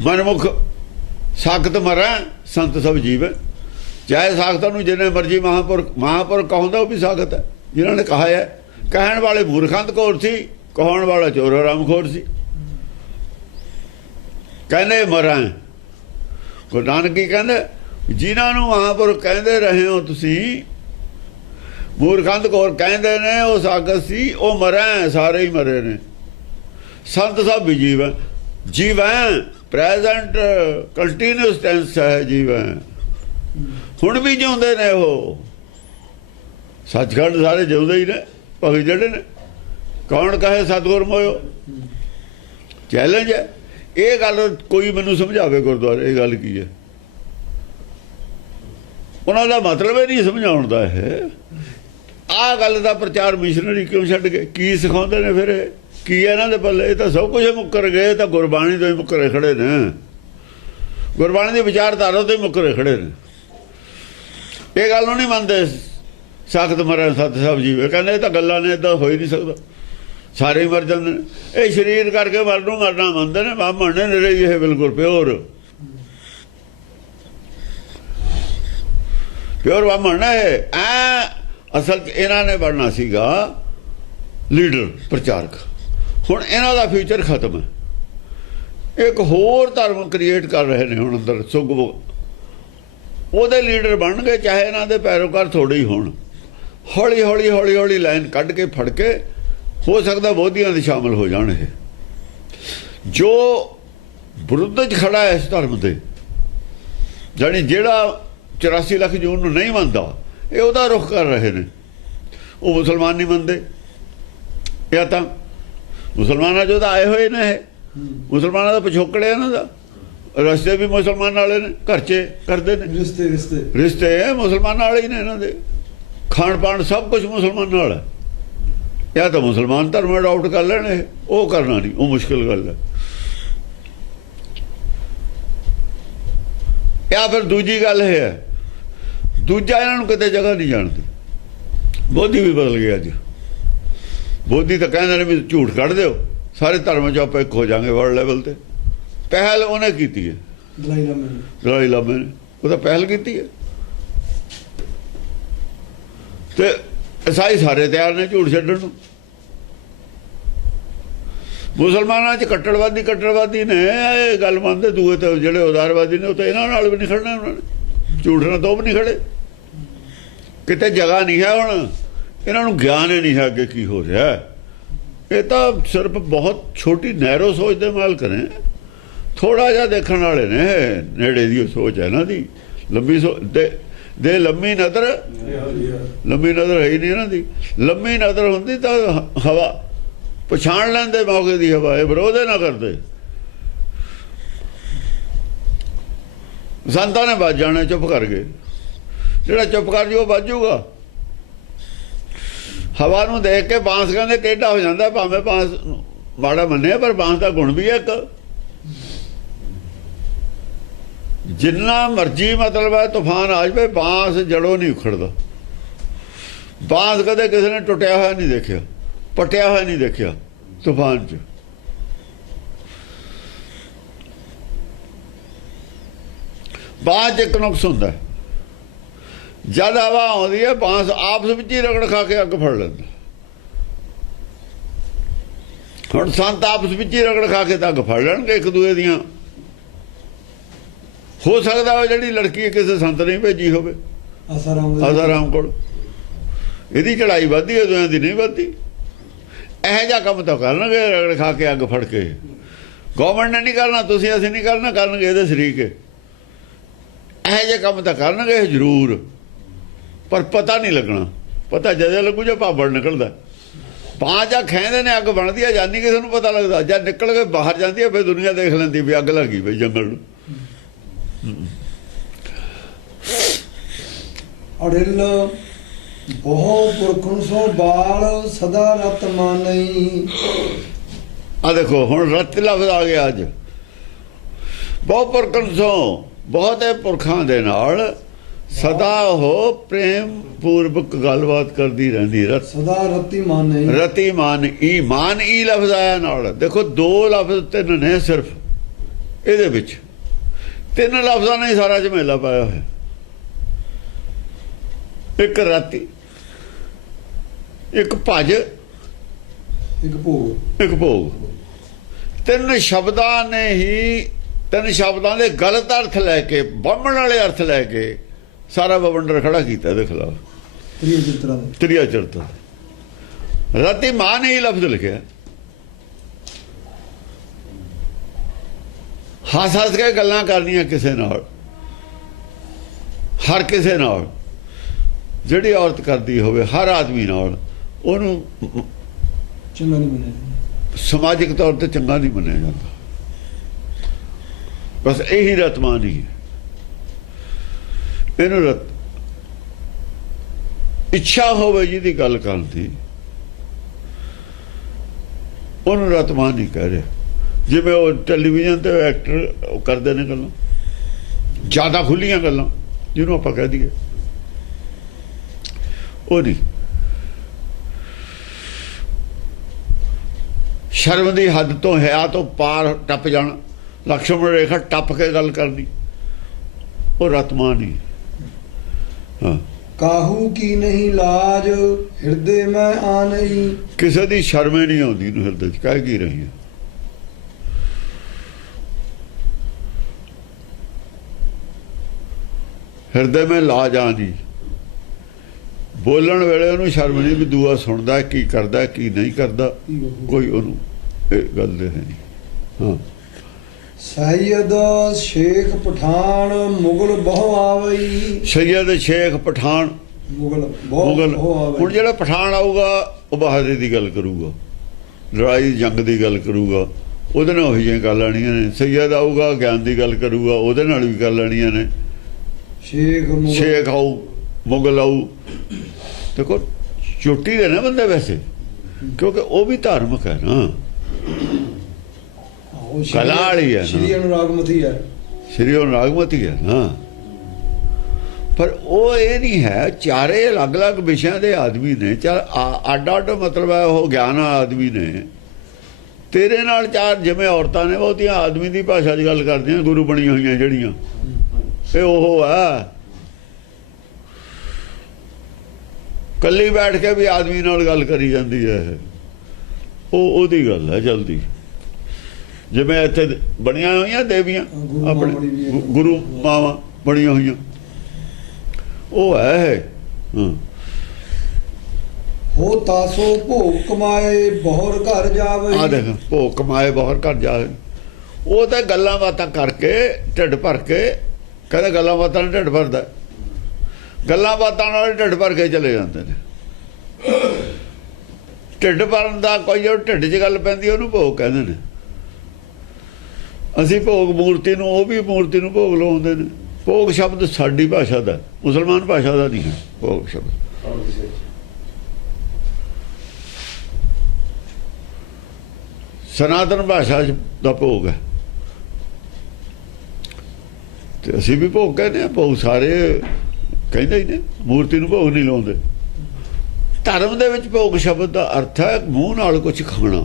ਮਨਮੁਖ ਸਾਖਤ ਮਰੈ, ਸੰਤ ਸਭ ਜੀਵ ਹੈ। ਚਾਹੇ ਸਾਖਤਾਂ ਨੂੰ ਜਿੰਨੇ ਮਰਜੀ ਮਹਾਂਪੁਰਖ ਕਹਾਉਂਦਾ, ਉਹ ਵੀ ਸਾਖਤ ਹੈ। ਜਿਨ੍ਹਾਂ ਨੇ ਕਹਾ ਹੈ, ਕਹਿਣ ਵਾਲੇ ਮੂਰਖੰਦ ਘੋਰ ਸੀ, ਕਹਾਉਣ ਵਾਲਾ ਚੋਰ ਹਰਾਮ ਖੋਰ ਸੀ। ਕਹਿੰਦੇ ਮਰਾਂ। ਗੁਰੂ ਨਾਨਕ ਕੀ ਕਹਿੰਦੇ? ਜਿਨ੍ਹਾਂ ਨੂੰ ਮਹਾਂਪੁਰਖ ਕਹਿੰਦੇ ਰਹੇ ਹੋ ਤੁਸੀਂ, ਮੂਰਖੰਦ ਘੋਰ ਕਹਿੰਦੇ ਨੇ, ਉਹ ਸਾਖਤ ਸੀ, ਉਹ ਮਰਾਂ, ਸਾਰੇ ਹੀ ਮਰੇ ਨੇ। ਸੰਤ ਸਭ ਵੀ ਜੀਵ ਹੈ। ਜੀਵ ਹੈ ਪ੍ਰੈਜ਼ੈਂਟ ਕੰਟੀਨਿਊਸ ਟੈਂਸ ਹੈ, ਜੀਵ ਹੈ, ਹੁਣ ਵੀ ਜਿਉਂਦੇ ਨੇ। ਉਹ ਸੱਚਖੰਡ ਸਾਰੇ ਜਿਉਂਦੇ ਹੀ ਨੇ ਭਗਤ ਜਿਹੜੇ ਨੇ। ਕੌਣ ਕਹੇ ਸਤਿਗੁਰ ਮੋਇਓ? ਚੈਲੰਜ ਹੈ। ਇਹ ਗੱਲ ਕੋਈ ਮੈਨੂੰ ਸਮਝਾਵੇ ਗੁਰਦੁਆਰੇ, ਇਹ ਗੱਲ ਕੀ ਹੈ? ਉਹਨਾਂ ਦਾ ਮਤਲਬ ਇਹ ਨਹੀਂ ਸਮਝਾਉਣ ਦਾ। ਇਹ ਆਹ ਗੱਲ ਦਾ ਪ੍ਰਚਾਰ ਮਿਸ਼ਨਰੀ ਕਿਉਂ ਛੱਡ ਗਏ? ਕੀ ਸਿਖਾਉਂਦੇ ਨੇ ਫਿਰ? ਇਹ ਕੀ ਹੈ ਇਹਨਾਂ ਦੇ ਪੱਲੇ? ਇਹ ਤਾਂ ਸਭ ਕੁਝ ਮੁੱਕਰ ਗਏ, ਤਾਂ ਗੁਰਬਾਣੀ ਤੋਂ ਹੀ ਮੁੱਕਰੇ ਖੜੇ ਨੇ। ਗੁਰਬਾਣੀ ਦੀ ਵਿਚਾਰਧਾਰਾ ਤੋਂ ਹੀ ਮੁੱਕਰੇ ਖੜੇ ਨੇ। ਇਹ ਗੱਲ ਨੂੰ ਨਹੀਂ ਮੰਨਦੇ। ਸਾਖਤ ਮਰੇ ਸਤ ਸਭ ਜੀਵੇ, ਕਹਿੰਦੇ ਇਹ ਤਾਂ ਗੱਲਾਂ ਨੇ, ਇੱਦਾਂ ਹੋ ਹੀ ਨਹੀਂ ਸਕਦਾ, ਸਾਰੇ ਹੀ ਮਰ ਜਾਂਦੇ ਨੇ। ਇਹ ਸਰੀਰ ਕਰਕੇ ਮਰਨੋਂ ਮਰਨਾ ਮੰਨਦੇ ਨੇ। ਬਾਹਮਣ ਨੇ ਨਿਰੇ ਇਹ ਬਿਲਕੁਲ ਪਿਓਰ ਬਾਹਮਣ ਨੇ। ਅਸਲ 'ਚ ਇਹਨਾਂ ਨੇ ਬਣਨਾ ਸੀਗਾ ਲੀਡਰ, ਪ੍ਰਚਾਰਕ। ਹੁਣ ਇਹਨਾਂ ਦਾ ਫਿਊਚਰ ਖਤਮ ਹੈ। ਇੱਕ ਹੋਰ ਧਰਮ ਕ੍ਰੀਏਟ ਕਰ ਰਹੇ ਨੇ ਹੁਣ ਅੰਦਰ ਸੁਗ, ਉਹਦੇ ਲੀਡਰ ਬਣਨਗੇ, ਚਾਹੇ ਇਹਨਾਂ ਦੇ ਪੈਰੋਕਾਰ ਥੋੜੇ ਹੀ ਹੋਣ। ਹੌਲੀ ਹੌਲੀ ਹੌਲੀ ਹੌਲੀ ਲਾਈਨ ਕੱਢ ਕੇ ਫੜ ਕੇ, ਹੋ ਸਕਦਾ ਬੋਧੀਆਂ ਦੇ ਸ਼ਾਮਲ ਹੋ ਜਾਣ। ਇਹ ਜੋ ਵਿਰੁੱਧ 'ਚ ਖੜਾ ਹੈ ਇਸ ਧਰਮ ਦੇ, ਜਾਣੀ ਜਿਹੜਾ 84 ਲੱਖ ਜੂਨ ਨੂੰ ਨਹੀਂ ਮੰਨਦਾ, ਇਹ ਉਹਦਾ ਰੁਖ ਕਰ ਰਹੇ ਨੇ। ਉਹ ਮੁਸਲਮਾਨ ਨਹੀਂ ਮੰਨਦੇ, ਇਹ ਤਾਂ ਮੁਸਲਮਾਨਾਂ 'ਚੋਂ ਤਾਂ ਆਏ ਹੋਏ ਨੇ। ਇਹ ਮੁਸਲਮਾਨਾਂ ਦਾ ਪਿਛੋਕੜ ਹੈ ਇਹਨਾਂ ਦਾ। ਰਸਤੇ ਵੀ ਮੁਸਲਮਾਨ ਵਾਲੇ ਨੇ, ਘਰ 'ਚ ਕਰਦੇ ਨੇ ਰਿਸ਼ਤੇ ਮੁਸਲਮਾਨਾਂ ਵਾਲੇ ਹੀ ਨੇ। ਇਹਨਾਂ ਦੇ ਖਾਣ ਪਾਣ ਸਭ ਕੁਝ ਮੁਸਲਮਾਨਾਂ ਵਾਲਾ। ਜਾਂ ਤਾਂ ਮੁਸਲਮਾਨ ਧਰਮ ਅਡਾਪਟ ਕਰ ਲੈਣ, ਇਹ ਉਹ ਕਰਨਾ ਨਹੀਂ, ਉਹ ਮੁਸ਼ਕਿਲ ਗੱਲ ਹੈ। ਜਾਂ ਫਿਰ ਦੂਜੀ ਗੱਲ ਇਹ ਹੈ, ਦੂਜਾ ਇਹਨਾਂ ਨੂੰ ਕਿਤੇ ਜਗ੍ਹਾ ਨਹੀਂ ਜਾਣਦੀ। ਬੋਧੀ ਵੀ ਬਦਲ ਗਿਆ ਅੱਜ। ਬੋਧੀ ਤਾਂ ਕਹਿੰਦੇ ਨੇ ਵੀ ਝੂਠ ਕੱਢ ਦਿਓ, ਸਾਰੇ ਧਰਮਾਂ 'ਚ ਆਪਾਂ ਇੱਕ ਹੋ ਜਾਵਾਂਗੇ ਵਰਲਡ ਲੈਵਲ ਤੇ। ਪਹਿਲ ਉਹਨੇ ਕੀਤੀ ਹੈ, ਦਲਾਈ ਲਾਮੇ ਨੇ। ਉਹ ਤਾਂ ਪਹਿਲ ਕੀਤੀ ਹੈ। ਤੇ ਈਸਾਈ ਸਾਰੇ ਤਿਆਰ ਨੇ ਝੂਠ ਛੱਡਣ ਨੂੰ। ਮੁਸਲਮਾਨਾਂ 'ਚ ਕੱਟੜਵਾਦੀ ਨੇ ਇਹ ਗੱਲ ਮੰਨਦੇ। ਦੂਏ ਤਾਂ ਜਿਹੜੇ ਉਦਾਰਵਾਦੀ ਨੇ, ਉਹ ਤਾਂ ਇਹਨਾਂ ਨਾਲ ਵੀ ਨਹੀਂ ਖੜਨਾ ਉਹਨਾਂ ਨੇ। ਝੂਠ ਨਾਲ ਦੋ ਵੀ ਨਹੀਂ ਖੜੇ। ਕਿਤੇ ਜਗ੍ਹਾ ਨਹੀਂ ਹੈ ਹੁਣ, ਇਹਨਾਂ ਨੂੰ ਗਿਆਨ ਹੀ ਨਹੀਂ ਹੈ ਅੱਗੇ ਕੀ ਹੋ ਰਿਹਾ। ਇਹ ਤਾਂ ਸਿਰਫ ਬਹੁਤ ਛੋਟੀ ਨੈਰੋ ਸੋਚ ਦੇ ਮਾਲਕ ਨੇ, ਥੋੜਾ ਜਿਹਾ ਦੇਖਣ ਵਾਲੇ ਨੇ। ਨੇੜੇ ਦੀ ਸੋਚ ਹੈ ਇਹਨਾਂ ਦੀ, ਲੰਬੀ ਦੇ ਲੰਮੀ ਨਜ਼ਰ ਹੈ ਹੀ ਨਹੀਂ ਇਹਨਾਂ ਦੀ। ਲੰਮੀ ਨਜ਼ਰ ਹੁੰਦੀ ਤਾਂ ਹਵਾ ਪਛਾਣ ਲੈਂਦੇ ਮੌਕੇ ਦੀ ਹਵਾ, ਇਹ ਵਿਰੋਧ ਨਾ ਕਰਦੇ। ਸੰਤਾਂ ਨੇ ਵੱਜ ਜਾਣਾ, ਚੁੱਪ ਕਰ ਗਏ। ਜਿਹੜਾ ਚੁੱਪ ਕਰ ਜੂ ਉਹ ਵੱਜ ਜੂਗਾ। ਹਵਾ ਨੂੰ ਦੇਖ ਕੇ ਬਾਂਸ ਕਹਿੰਦੇ ਟੇਢਾ ਹੋ ਜਾਂਦਾ, ਭਾਵੇਂ ਬਾਂਸ ਮਾੜਾ ਮੰਨਿਆ ਪਰ ਬਾਂਸ ਦਾ ਗੁਣ ਵੀ ਹੈ ਇੱਕ। ਜਿੰਨਾ ਮਰਜੀ ਮਤਲਬ ਹੈ ਤੂਫਾਨ ਆ ਜਾਵੇ, ਬਾਂਸ ਜੜੋਂ ਨਹੀਂ ਉਖੜਦਾ। ਬਾਂਸ ਕਦੇ ਕਿਸੇ ਨੇ ਟੁੱਟਿਆ ਹੋਇਆ ਨਹੀਂ ਦੇਖਿਆ, ਪਟਿਆ ਹੋਇਆ ਨਹੀਂ ਦੇਖਿਆ ਤੂਫਾਨ 'ਚ। ਬਾਂਸ 'ਚ ਇੱਕ ਨੁਕਸ ਹੁੰਦਾ, ਜਦ ਹਵਾ ਆਉਂਦੀ ਹੈ ਬਾਂਸ ਆਪਸ ਵਿੱਚ ਹੀ ਰਗੜ ਖਾ ਕੇ ਅੱਗ ਫੜ ਲੈਂਦਾ। ਹੁਣ ਸੰਤ ਆਪਸ ਵਿੱਚ ਹੀ ਰਗੜ ਖਾ ਕੇ ਤਾਂ ਅੱਗ ਫੜ ਲੈਣਗੇ ਇੱਕ ਦੂਏ ਦੀਆਂ। ਹੋ ਸਕਦਾ ਉਹ ਜਿਹੜੀ ਲੜਕੀ ਕਿਸੇ ਸੰਤ ਨੇ ਭੇਜੀ ਹੋਵੇ ਆਸਾਰਾਮ ਕੋਲ, ਇਹਦੀ ਚੜਾਈ ਵੱਧਦੀ ਹੈ, ਦੋਹਾਂ ਦੀ ਨਹੀਂ ਵੱਧਦੀ। ਇਹੋ ਜਿਹਾ ਕੰਮ ਤਾਂ ਕਰਨਗੇ ਰਗੜ ਖਾ ਕੇ ਅੱਗ ਫੜ ਕੇ। ਗੌਰਮੈਂਟ ਨੇ ਨਹੀਂ ਕਰਨਾ, ਤੁਸੀਂ ਅਸੀਂ ਨਹੀਂ ਕਰਨਾ, ਕਰਨਗੇ ਇਹਦੇ ਸ਼ਰੀਕ। ਇਹੋ ਜਿਹੇ ਕੰਮ ਤਾਂ ਕਰਨਗੇ ਜ਼ਰੂਰ, ਪਰ ਪਤਾ ਨਹੀਂ ਲੱਗਣਾ। ਪਤਾ ਜਦੋਂ ਲੱਗੂ ਜੇ ਭਾਬੜ ਨਿਕਲਦਾ। ਪੰਜ ਅੱਖ ਖੈਂਦੇ ਨੇ ਅੱਗ ਬਣਦੀ ਹੈ, ਜਾਨੀ ਕਿਸੇ ਨੂੰ ਪਤਾ ਲੱਗਦਾ। ਜਦ ਨਿਕਲ ਕੇ ਬਾਹਰ ਜਾਂਦੀ ਹੈ ਫਿਰ ਦੁਨੀਆ ਦੇਖ ਲੈਂਦੀ ਵੀ ਅੱਗ ਲੱਗੀ ਬਈ ਜੰਗਲ ਨੂੰ। ਅੜਿਲ ਬਹੁ ਪੁਰਖਨ ਸੋ ਬਾਲ ਸਦਾ ਰਤ ਮਾਨਈ। ਆ ਦੇਖੋ ਹੁਣ ਰਤ ਲਫ਼ਜ਼ ਆ ਗਿਆ ਅੱਜ। ਬਹੁ ਪੁਰਖਨ ਸੋ, ਬਹੁਤੇ ਪੁਰਖਾਂ ਦੇ ਨਾਲ ਸਦਾ ਉਹ ਪ੍ਰੇਮ ਪੂਰਵਕ ਗੱਲਬਾਤ ਕਰਦੀ ਰਹਿੰਦੀ। ਰਤ ਸਦਾ ਰਤੀ ਮਾਨਈ, ਰਤੀ ਮਾਨ ਈ, ਮਾਨ ਈ ਲਫ਼ਜ਼ ਆਇਆ ਨਾਲ। ਦੇਖੋ ਦੋ ਲਫ਼ਜ਼ ਤਿੰਨ ਨੇ ਸਿਰਫ ਇਹਦੇ ਵਿੱਚ, ਤਿੰਨ ਲਫ਼ਜ਼ਾਂ ਨੇ ਸਾਰਾ ਝਮੇਲਾ ਪਾਇਆ ਹੋਇਆ। ਇੱਕ ਰਾਤੀ, ਇੱਕ ਭਜ, ਇੱਕ ਭੋਗ, ਇੱਕ ਭੋਗ। ਤਿੰਨ ਸ਼ਬਦਾਂ ਨੇ ਹੀ, ਤਿੰਨ ਸ਼ਬਦਾਂ ਦੇ ਗਲਤ ਅਰਥ ਲੈ ਕੇ, ਬਾਹਮਣ ਵਾਲੇ ਅਰਥ ਲੈ ਕੇ ਸਾਰਾ ਬਵੰਡਰ ਖੜਾ ਕੀਤਾ ਇਹਦੇ ਖਿਲਾਫ। ਤ੍ਰਿਆ ਚਿੱਤਰ ਰਾਤੀ ਮਾਂ ਨੇ ਹੀ ਲਫ਼ਜ਼ ਲਿਖਿਆ। ਹੱਸ ਹੱਸ ਕੇ ਗੱਲਾਂ ਕਰਨੀਆਂ ਕਿਸੇ ਨਾਲ, ਹਰ ਕਿਸੇ ਨਾਲ। ਜਿਹੜੀ ਔਰਤ ਕਰਦੀ ਹੋਵੇ ਹਰ ਆਦਮੀ ਨਾਲ, ਉਹਨੂੰ ਚੰਗਾ ਨਹੀਂ ਮੰਨਿਆ, ਸਮਾਜਿਕ ਤੌਰ ਤੇ ਚੰਗਾ ਨਹੀਂ ਮੰਨਿਆ ਜਾਂਦਾ। ਬਸ ਇਹੀ ਰਤਮਾਨੀ ਹੈ। ਇਹਨੂੰ ਰਤ ਇੱਛਾ ਹੋਵੇ ਜਿਹਦੀ ਗੱਲ ਕਰਨ ਦੀ, ਉਹਨੂੰ ਰਤਮਾਨੀ ਕਹਿ ਰਿਹਾ। ਜਿਵੇਂ ਉਹ ਟੈਲੀਵਿਜ਼ਨ ਤੇ ਐਕਟਰ ਕਰਦੇ ਨੇ ਗੱਲਾਂ, ਜ਼ਿਆਦਾ ਖੁੱਲੀਆਂ ਗੱਲਾਂ ਜਿਹਨੂੰ ਆਪਾਂ ਕਹਿ ਦਈਏ, ਉਹ ਨਹੀਂ। ਸ਼ਰਮ ਦੀ ਹੱਦ ਤੋਂ, ਹਿਆ ਤੋਂ ਪਾਰ ਟੱਪ ਜਾਣਾ, ਲਕਸ਼ਮਣ ਰੇਖਾ ਟੱਪ ਕੇ ਗੱਲ ਕਰਨੀ, ਉਹ ਰਤਮਾਨ ਹੀ। ਹਾਂ, ਕਾਹੂ ਕੀ ਨਹੀਂ ਲਾਜ ਹਿਰਦੇ ਮੈਂ ਆ ਨਹੀਂ। ਕਿਸੇ ਦੀ ਸ਼ਰਮ ਹੀ ਨਹੀਂ ਆਉਂਦੀ ਨੂੰ ਹਿਰਦੇ ਚ ਕਹਿ ਕੀ ਰਹੀ ਹੈ। ਹਿਰਦੇ ਮੈਂ ਲਾਜ ਆ ਨਹੀਂ। ਬੋਲਣ ਵੇਲੇ ਉਹਨੂੰ ਸ਼ਰਮ ਨਹੀਂ ਵੀ ਦੂਆ ਸੁਣਦਾ ਕੀ ਕਰਦਾ ਕੀ ਨਹੀਂ ਕਰਦਾ, ਕੋਈ ਉਹਨੂੰ ਇਹ ਗੱਲ ਦੇ ਨਹੀਂ। ਹਾਂ, ਸੈਯਦ ਸ਼ੇਖ ਪਠਾਨ ਮੁਗਲ ਬਹੁ ਆਵਈ। ਸੈਯਦ ਸ਼ੇਖ ਪਠਾਨ ਮੁਗਲ ਮੁਗਲ। ਹੁਣ ਜਿਹੜਾ ਪਠਾਨ ਆਊਗਾ ਉਹ ਬਹਾਦਰੀ ਦੀ ਗੱਲ ਕਰੂਗਾ, ਲੜਾਈ ਜੰਗ ਦੀ ਗੱਲ ਕਰੂਗਾ, ਉਹਦੇ ਨਾਲ ਉਹੀ ਜਿਹੀਆਂ ਗੱਲ ਆਣੀਆਂ ਨੇ। ਸੈਯਦ ਆਊਗਾ ਗਿਆਨ ਦੀ ਗੱਲ ਕਰੂਗਾ, ਉਹਦੇ ਨਾਲ ਵੀ ਗੱਲ ਆਣੀਆਂ ਨੇ। ਸ਼ੇਖ ਆਊ, ਮੁਗਲ ਆਊ। ਦੇਖੋ ਚੋਟੀ ਦੇ ਨਾ ਬੰਦੇ ਵੈਸੇ, ਕਿਉਂਕਿ ਉਹ ਵੀ ਧਾਰਮਿਕ ਹੈ ਨਾ, ਕਲਾ ਵਾਲੀ ਹੈ, ਸ਼੍ਰੀ ਅਨੁਰਾਗਮਤੀ ਹੈ, ਸ਼੍ਰੀ ਅਨੁਰਾਗਮਤੀ ਹੈ ਨਾ। ਪਰ ਉਹ ਇਹ ਨਹੀਂ ਹੈ। ਚਾਰੇ ਅਲੱਗ-ਅਲੱਗ ਵਿਸ਼ਿਆਂ ਦੇ ਆਦਮੀ ਨੇ, ਚਾਰ ਅੱਡ-ਅੱਡ ਮਤਲਬ ਹੈ ਉਹ ਗਿਆਨ ਆਦਮੀ ਨੇ। ਤੇਰੇ ਨਾਲ ਚਾਰ ਜਿਵੇਂ ਔਰਤਾਂ ਨੇ ਬਹੁਤੀਆਂ ਆਦਮੀ ਦੀ ਭਾਸ਼ਾ 'ਚ ਗੱਲ ਕਰਦੀਆਂ, ਗੁਰੂ ਬਣੀਆਂ ਹੋਈਆਂ ਜਿਹੜੀਆਂ, ਇਹ ਉਹ ਆ। ਕੱਲੀ ਬੈਠ ਕੇ ਵੀ ਆਦਮੀ ਨਾਲ ਗੱਲ ਕਰੀ ਜਾਂਦੀ ਹੈ, ਉਹ ਉਹਦੀ ਗੱਲ ਹੈ ਜਲਦੀ। ਜਿਵੇਂ ਇੱਥੇ ਬਣੀਆਂ ਹੋਈਆਂ ਦੇਵੀਆਂ ਆਪਣੇ ਗੁਰੂ ਮਾਵਾਂ ਬਣੀਆਂ ਹੋਈਆਂ, ਉਹ ਹੈ ਇਹ। ਹਾਂ ਹੋ ਤਾਸੋ ਭੋਗ ਕਮਾਏ ਬਹੁਰ ਘਰ ਜਾਵੇ। ਆ ਦੇਖ, ਭੋਗ ਕਮਾਏ ਬਾਹਰ ਘਰ ਜਾਵੇ। ਉਹ ਤਾਂ ਗੱਲਾਂ ਬਾਤਾਂ ਕਰਕੇ ਢਿੱਡ ਭਰ ਕੇ, ਕਹਿੰਦੇ ਗੱਲਾਂ ਬਾਤਾਂ ਨਾਲ ਢਿੱਡ ਭਰਦਾ, ਗੱਲਾਂ ਬਾਤਾਂ ਨਾਲ ਢਿੱਡ ਭਰ ਕੇ ਚਲੇ ਜਾਂਦੇ ਨੇ। ਢਿੱਡ ਭਰਨ ਦਾ ਕੋਈ ਜੋ ਢਿੱਡ 'ਚ ਗੱਲ ਪੈਂਦੀ ਉਹਨੂੰ ਭੋਗ ਕਹਿੰਦੇ ਨੇ। ਅਸੀਂ ਭੋਗ ਮੂਰਤੀ ਨੂੰ, ਉਹ ਵੀ ਮੂਰਤੀ ਨੂੰ ਭੋਗ ਲਾਉਂਦੇ ਨੇ। ਭੋਗ ਸ਼ਬਦ ਸਾਡੀ ਭਾਸ਼ਾ ਦਾ, ਮੁਸਲਮਾਨ ਭਾਸ਼ਾ ਦਾ ਨਹੀਂ ਹੈ ਭੋਗ ਸ਼ਬਦ। ਸਨਾਤਨ ਭਾਸ਼ਾ ਦਾ ਭੋਗ ਹੈ ਤੇ ਅਸੀਂ ਵੀ ਭੋਗ ਕਹਿੰਦੇ ਹਾਂ। ਭੋਗ ਸਾਰੇ ਕਹਿੰਦੇ ਹੀ ਨੇ, ਮੂਰਤੀ ਨੂੰ ਭੋਗ ਨਹੀਂ ਲਾਉਂਦੇ। ਧਰਮ ਦੇ ਵਿੱਚ ਭੋਗ ਸ਼ਬਦ ਦਾ ਅਰਥ ਹੈ ਮੂੰਹ ਨਾਲ ਕੁਝ ਖਾਣਾ,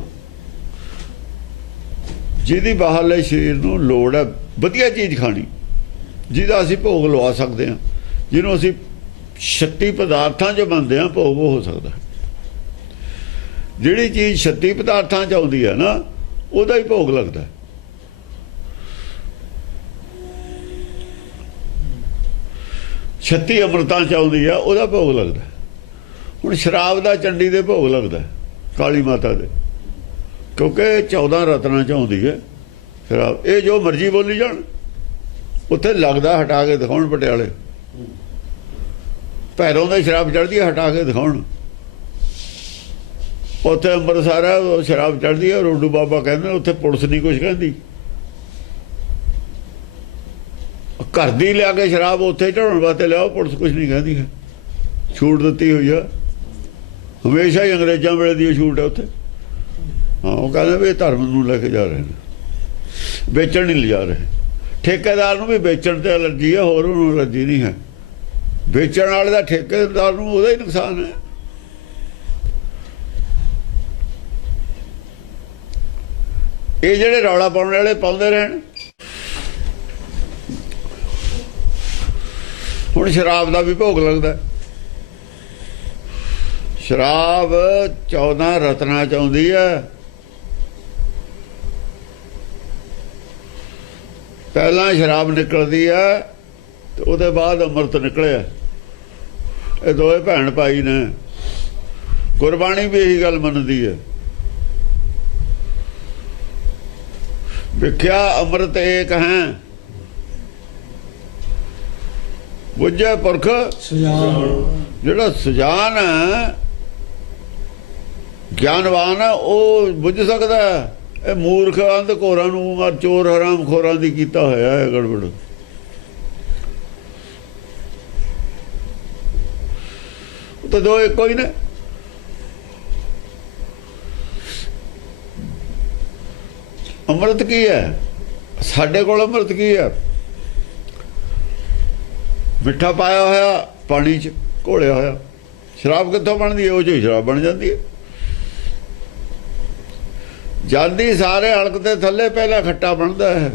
ਜਿਹਦੀ ਬਾਹਰਲੇ ਸਰੀਰ ਨੂੰ ਲੋੜ ਹੈ ਵਧੀਆ ਚੀਜ਼ ਖਾਣੀ, ਜਿਹਦਾ ਅਸੀਂ ਭੋਗ ਲਵਾ ਸਕਦੇ ਹਾਂ, ਜਿਹਨੂੰ ਅਸੀਂ ਸ਼ਕਤੀ ਪਦਾਰਥਾਂ 'ਚ ਮੰਨਦੇ ਹਾਂ ਭੋਗ ਉਹ ਹੋ ਸਕਦਾ। ਜਿਹੜੀ ਚੀਜ਼ ਸ਼ਕਤੀ ਪਦਾਰਥਾਂ 'ਚ ਆਉਂਦੀ ਹੈ ਨਾ, ਉਹਦਾ ਹੀ ਭੋਗ ਲੱਗਦਾ। ਸ਼ਕਤੀ ਅੰਮ੍ਰਿਤਾਂ 'ਚ ਆਉਂਦੀ ਆ, ਉਹਦਾ ਭੋਗ ਲੱਗਦਾ। ਹੁਣ ਸ਼ਰਾਬ ਦਾ ਚੰਡੀ ਦੇ ਭੋਗ ਲੱਗਦਾ, ਕਾਲੀ ਮਾਤਾ ਦੇ, ਕਿਉਂਕਿ 14 ਰਤਨਾਂ 'ਚ ਆਉਂਦੀ ਹੈ ਸ਼ਰਾਬ। ਇਹ ਜੋ ਮਰਜ਼ੀ ਬੋਲੀ ਜਾਣ, ਉੱਥੇ ਲੱਗਦਾ ਹਟਾ ਕੇ ਦਿਖਾਉਣ। ਪਟਿਆਲੇ ਭੈਰੋਂ ਦੀ ਸ਼ਰਾਬ ਚੜ੍ਹਦੀ ਹੈ, ਹਟਾ ਕੇ ਦਿਖਾਉਣ। ਉੱਥੇ ਅੰਮ੍ਰਿਤਸਰ ਹੈ, ਉਹ ਸ਼ਰਾਬ ਚੜ੍ਹਦੀ ਹੈ, ਰੋਡੂ ਬਾਬਾ ਕਹਿੰਦੇ ਉੱਥੇ ਪੁਲਿਸ ਨਹੀਂ ਕੁਛ ਕਹਿੰਦੀ। ਘਰ ਦੀ ਲਿਆ ਕੇ ਸ਼ਰਾਬ ਉੱਥੇ ਢਾਉਣ ਵਾਸਤੇ ਲਿਆਓ, ਪੁਲਿਸ ਕੁਛ ਨਹੀਂ ਕਹਿੰਦੀ ਹੈ, ਛੂਟ ਦਿੱਤੀ ਹੋਈ ਆ। ਹਮੇਸ਼ਾ ਹੀ ਅੰਗਰੇਜ਼ਾਂ ਵੇਲੇ ਦੀ ਛੂਟ ਹੈ ਉੱਥੇ। ਹਾਂ, ਉਹ ਕਹਿੰਦੇ ਵੀ ਇਹ ਧਰਮ ਨੂੰ ਲੈ ਕੇ ਜਾ ਰਹੇ ਨੇ, ਵੇਚਣ ਨਹੀਂ ਲਿਜਾ ਰਹੇ। ਠੇਕੇਦਾਰ ਨੂੰ ਵੀ ਵੇਚਣ ਤੇ ਐਲਰਜੀ ਹੈ, ਹੋਰ ਉਹਨੂੰ ਐਲਰਜੀ ਨਹੀਂ ਹੈ। ਵੇਚਣ ਵਾਲੇ ਦਾ ਠੇਕੇਦਾਰ ਨੂੰ ਉਹਦਾ ਹੀ ਨੁਕਸਾਨ ਹੈ। ਇਹ ਜਿਹੜੇ ਰੌਲਾ ਪਾਉਣ ਵਾਲੇ ਪਾਉਂਦੇ ਰਹਿਣ। ਹੁਣ ਸ਼ਰਾਬ ਦਾ ਵੀ ਭੋਗ ਲੱਗਦਾ। ਸ਼ਰਾਬ 14 ਰਤਨਾਂ 'ਚ ਆਉਂਦੀ ਹੈ। ਪਹਿਲਾਂ ਸ਼ਰਾਬ ਨਿਕਲਦੀ ਹੈ ਤੇ ਉਹਦੇ ਬਾਅਦ ਅੰਮ੍ਰਿਤ ਨਿਕਲਿਆ। ਇਹ ਦੋਵੇਂ ਭੈਣ ਭਾਈ ਨੇ। ਗੁਰਬਾਣੀ ਵੀ ਇਹੀ ਗੱਲ ਮੰਨਦੀ ਹੈ। ਵਿਖਿਆ ਅੰਮ੍ਰਿਤ ਏਕ ਹੈ, ਬੁੱਝੇ ਪੁਰਖ ਸੁਜਾਨ। ਜਿਹੜਾ ਸੁਜਾਨ ਹੈ, ਗਿਆਨਵਾਨ ਹੈ, ਉਹ ਬੁੱਝ ਸਕਦਾ। ਇਹ ਮੂਰਖ ਅੰਧ ਘੋਰਾਂ ਨੂੰ, ਚੋਰ ਹਰਾਮ ਖੋਰਾਂ ਦੀ ਕੀਤਾ ਹੋਇਆ ਹੈ ਗੜਬੜ। ਤਾਂ ਦੋ ਇੱਕੋ ਹੀ ਨੇ। ਅੰਮ੍ਰਿਤ ਕੀ ਹੈ? ਸਾਡੇ ਕੋਲ ਅੰਮ੍ਰਿਤ ਕੀ ਹੈ? ਮਿੱਠਾ ਪਾਇਆ ਹੋਇਆ ਪਾਣੀ 'ਚ ਘੋਲਿਆ ਹੋਇਆ। ਸ਼ਰਾਬ ਕਿੱਥੋਂ ਬਣਦੀ ਹੈ? ਉਹ 'ਚੋਂ ਹੀ ਸ਼ਰਾਬ ਬਣ ਜਾਂਦੀ ਹੈ। ਜਾਂਦੀ ਸਾਰੇ ਹਲਕ ਦੇ ਥੱਲੇ ਪਹਿਲਾਂ ਖੱਟਾ ਬਣਦਾ ਹੈ,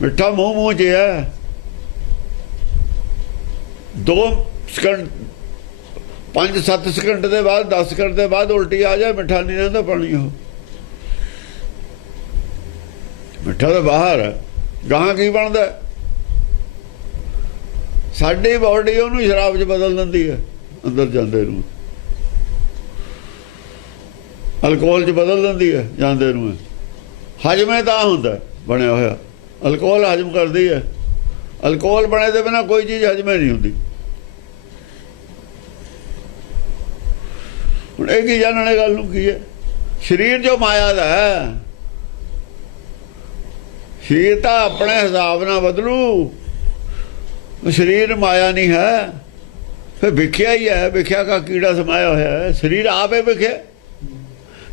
ਮਿੱਠਾ ਮੂੰਹ 'ਚ ਹੈ। 2 ਸਕਿੰਟ 5-7 ਸਕਿੰਟ ਦੇ ਬਾਅਦ, 10 ਸਕਿੰਟ ਦੇ ਬਾਅਦ ਉਲਟੀ ਆ ਜਾਏ, ਮਿੱਠਾ ਨਹੀਂ ਰਹਿੰਦਾ ਪਾਣੀ। ਉਹ ਮਿੱਠਾ ਤਾਂ ਬਾਹਰ ਹੈ, ਗਾਹਾਂ ਕੀ ਬਣਦਾ? ਸਾਡੀ ਬਾਡੀ ਉਹਨੂੰ ਸ਼ਰਾਬ 'ਚ ਬਦਲ ਦਿੰਦੀ ਹੈ। ਅੰਦਰ ਜਾਂਦੇ ਨੂੰ ਅਲਕੋਹਲ 'ਚ ਬਦਲ ਦਿੰਦੀ ਹੈ, ਜਾਂਦੇ ਨੂੰ। ਹਜਮੇ ਤਾਂ ਹੁੰਦਾ ਬਣਿਆ ਹੋਇਆ, ਅਲਕੋਹਲ ਹਜਮ ਕਰਦੀ ਹੈ। ਅਲਕੋਹਲ ਬਣੇ ਦੇ ਬਿਨਾਂ ਕੋਈ ਚੀਜ਼ ਹਜਮੇ ਨਹੀਂ ਹੁੰਦੀ। ਹੁਣ ਇਹ ਕੀ ਜਾਣਨ ਵਾਲੀ ਗੱਲ ਨੂੰ ਕੀ ਹੈ? ਸਰੀਰ ਜੋ ਮਾਇਆ ਦਾ ਹੈ, ਸਰੀਰ ਤਾਂ ਆਪਣੇ ਹਿਸਾਬ ਨਾਲ ਬਦਲੂ। ਸਰੀਰ ਮਾਇਆ ਨਹੀਂ ਹੈ, ਫਿਰ ਵਿਖਿਆ ਹੀ ਹੈ। ਵਿਖਿਆ ਦਾ ਕੀੜਾ ਸਮਾਇਆ ਹੋਇਆ ਹੈ। ਸਰੀਰ ਆਪੇ ਵਿਖਿਆ,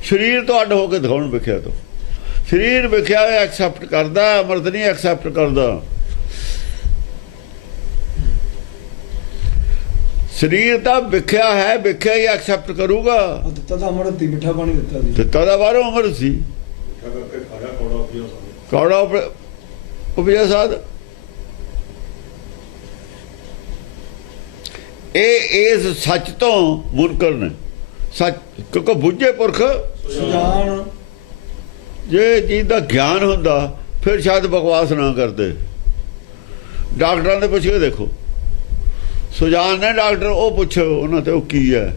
ਸਰੀਰ ਤੋਂ ਅੱਡ ਹੋ ਕੇ ਦਿਖਾਉਣ ਵਿਖਿਆ ਤੋਂ। ਸਰੀਰ ਵਿਖਿਆ ਐਕਸੈਪਟ ਕਰਦਾ, ਅੰਮ੍ਰਿਤ ਨਹੀਂ ਐਕਸੈਪਟ ਕਰਦਾ। ਸਰੀਰ ਤਾਂ ਵਿਖਿਆ ਹੈ, ਵਿਖਿਆ ਹੀ ਐਕਸੈਪਟ ਕਰੂਗਾ। ਦਿੱਤਾ ਤਾਂ ਅੰਮ੍ਰਿਤ ਹੀ, ਮਿੱਠਾ ਪਾਣੀ ਦਿੱਤਾ ਸੀ। ਦਿੱਤਾ ਦਾ ਬਾਹਰੋਂ ਅੰਮ੍ਰਿਤ ਸੀ। ਕੌੜਾ ਉਪਜਿਆ ਸਾਧ। ਇਹ ਇਸ ਸੱਚ ਤੋਂ ਮੁਨਕਰ ਨੇ। ਸੱਚ ਕਿਉਂਕਿ ਬੁੱਝੇ ਪੁਰਖ ਸੁਜਾਨ। ਜੇ ਚੀਜ਼ ਦਾ ਗਿਆਨ ਹੁੰਦਾ ਫਿਰ ਸ਼ਾਇਦ ਬਕਵਾਸ ਨਾ ਕਰਦੇ। ਡਾਕਟਰਾਂ ਦੇ ਪੁੱਛ ਕੇ ਦੇਖੋ, ਸੁਜਾਨ ਨੇ ਡਾਕਟਰ, ਉਹ ਪੁੱਛੋ ਉਹਨਾਂ ਤੇ ਉਹ ਕੀ ਹੈ।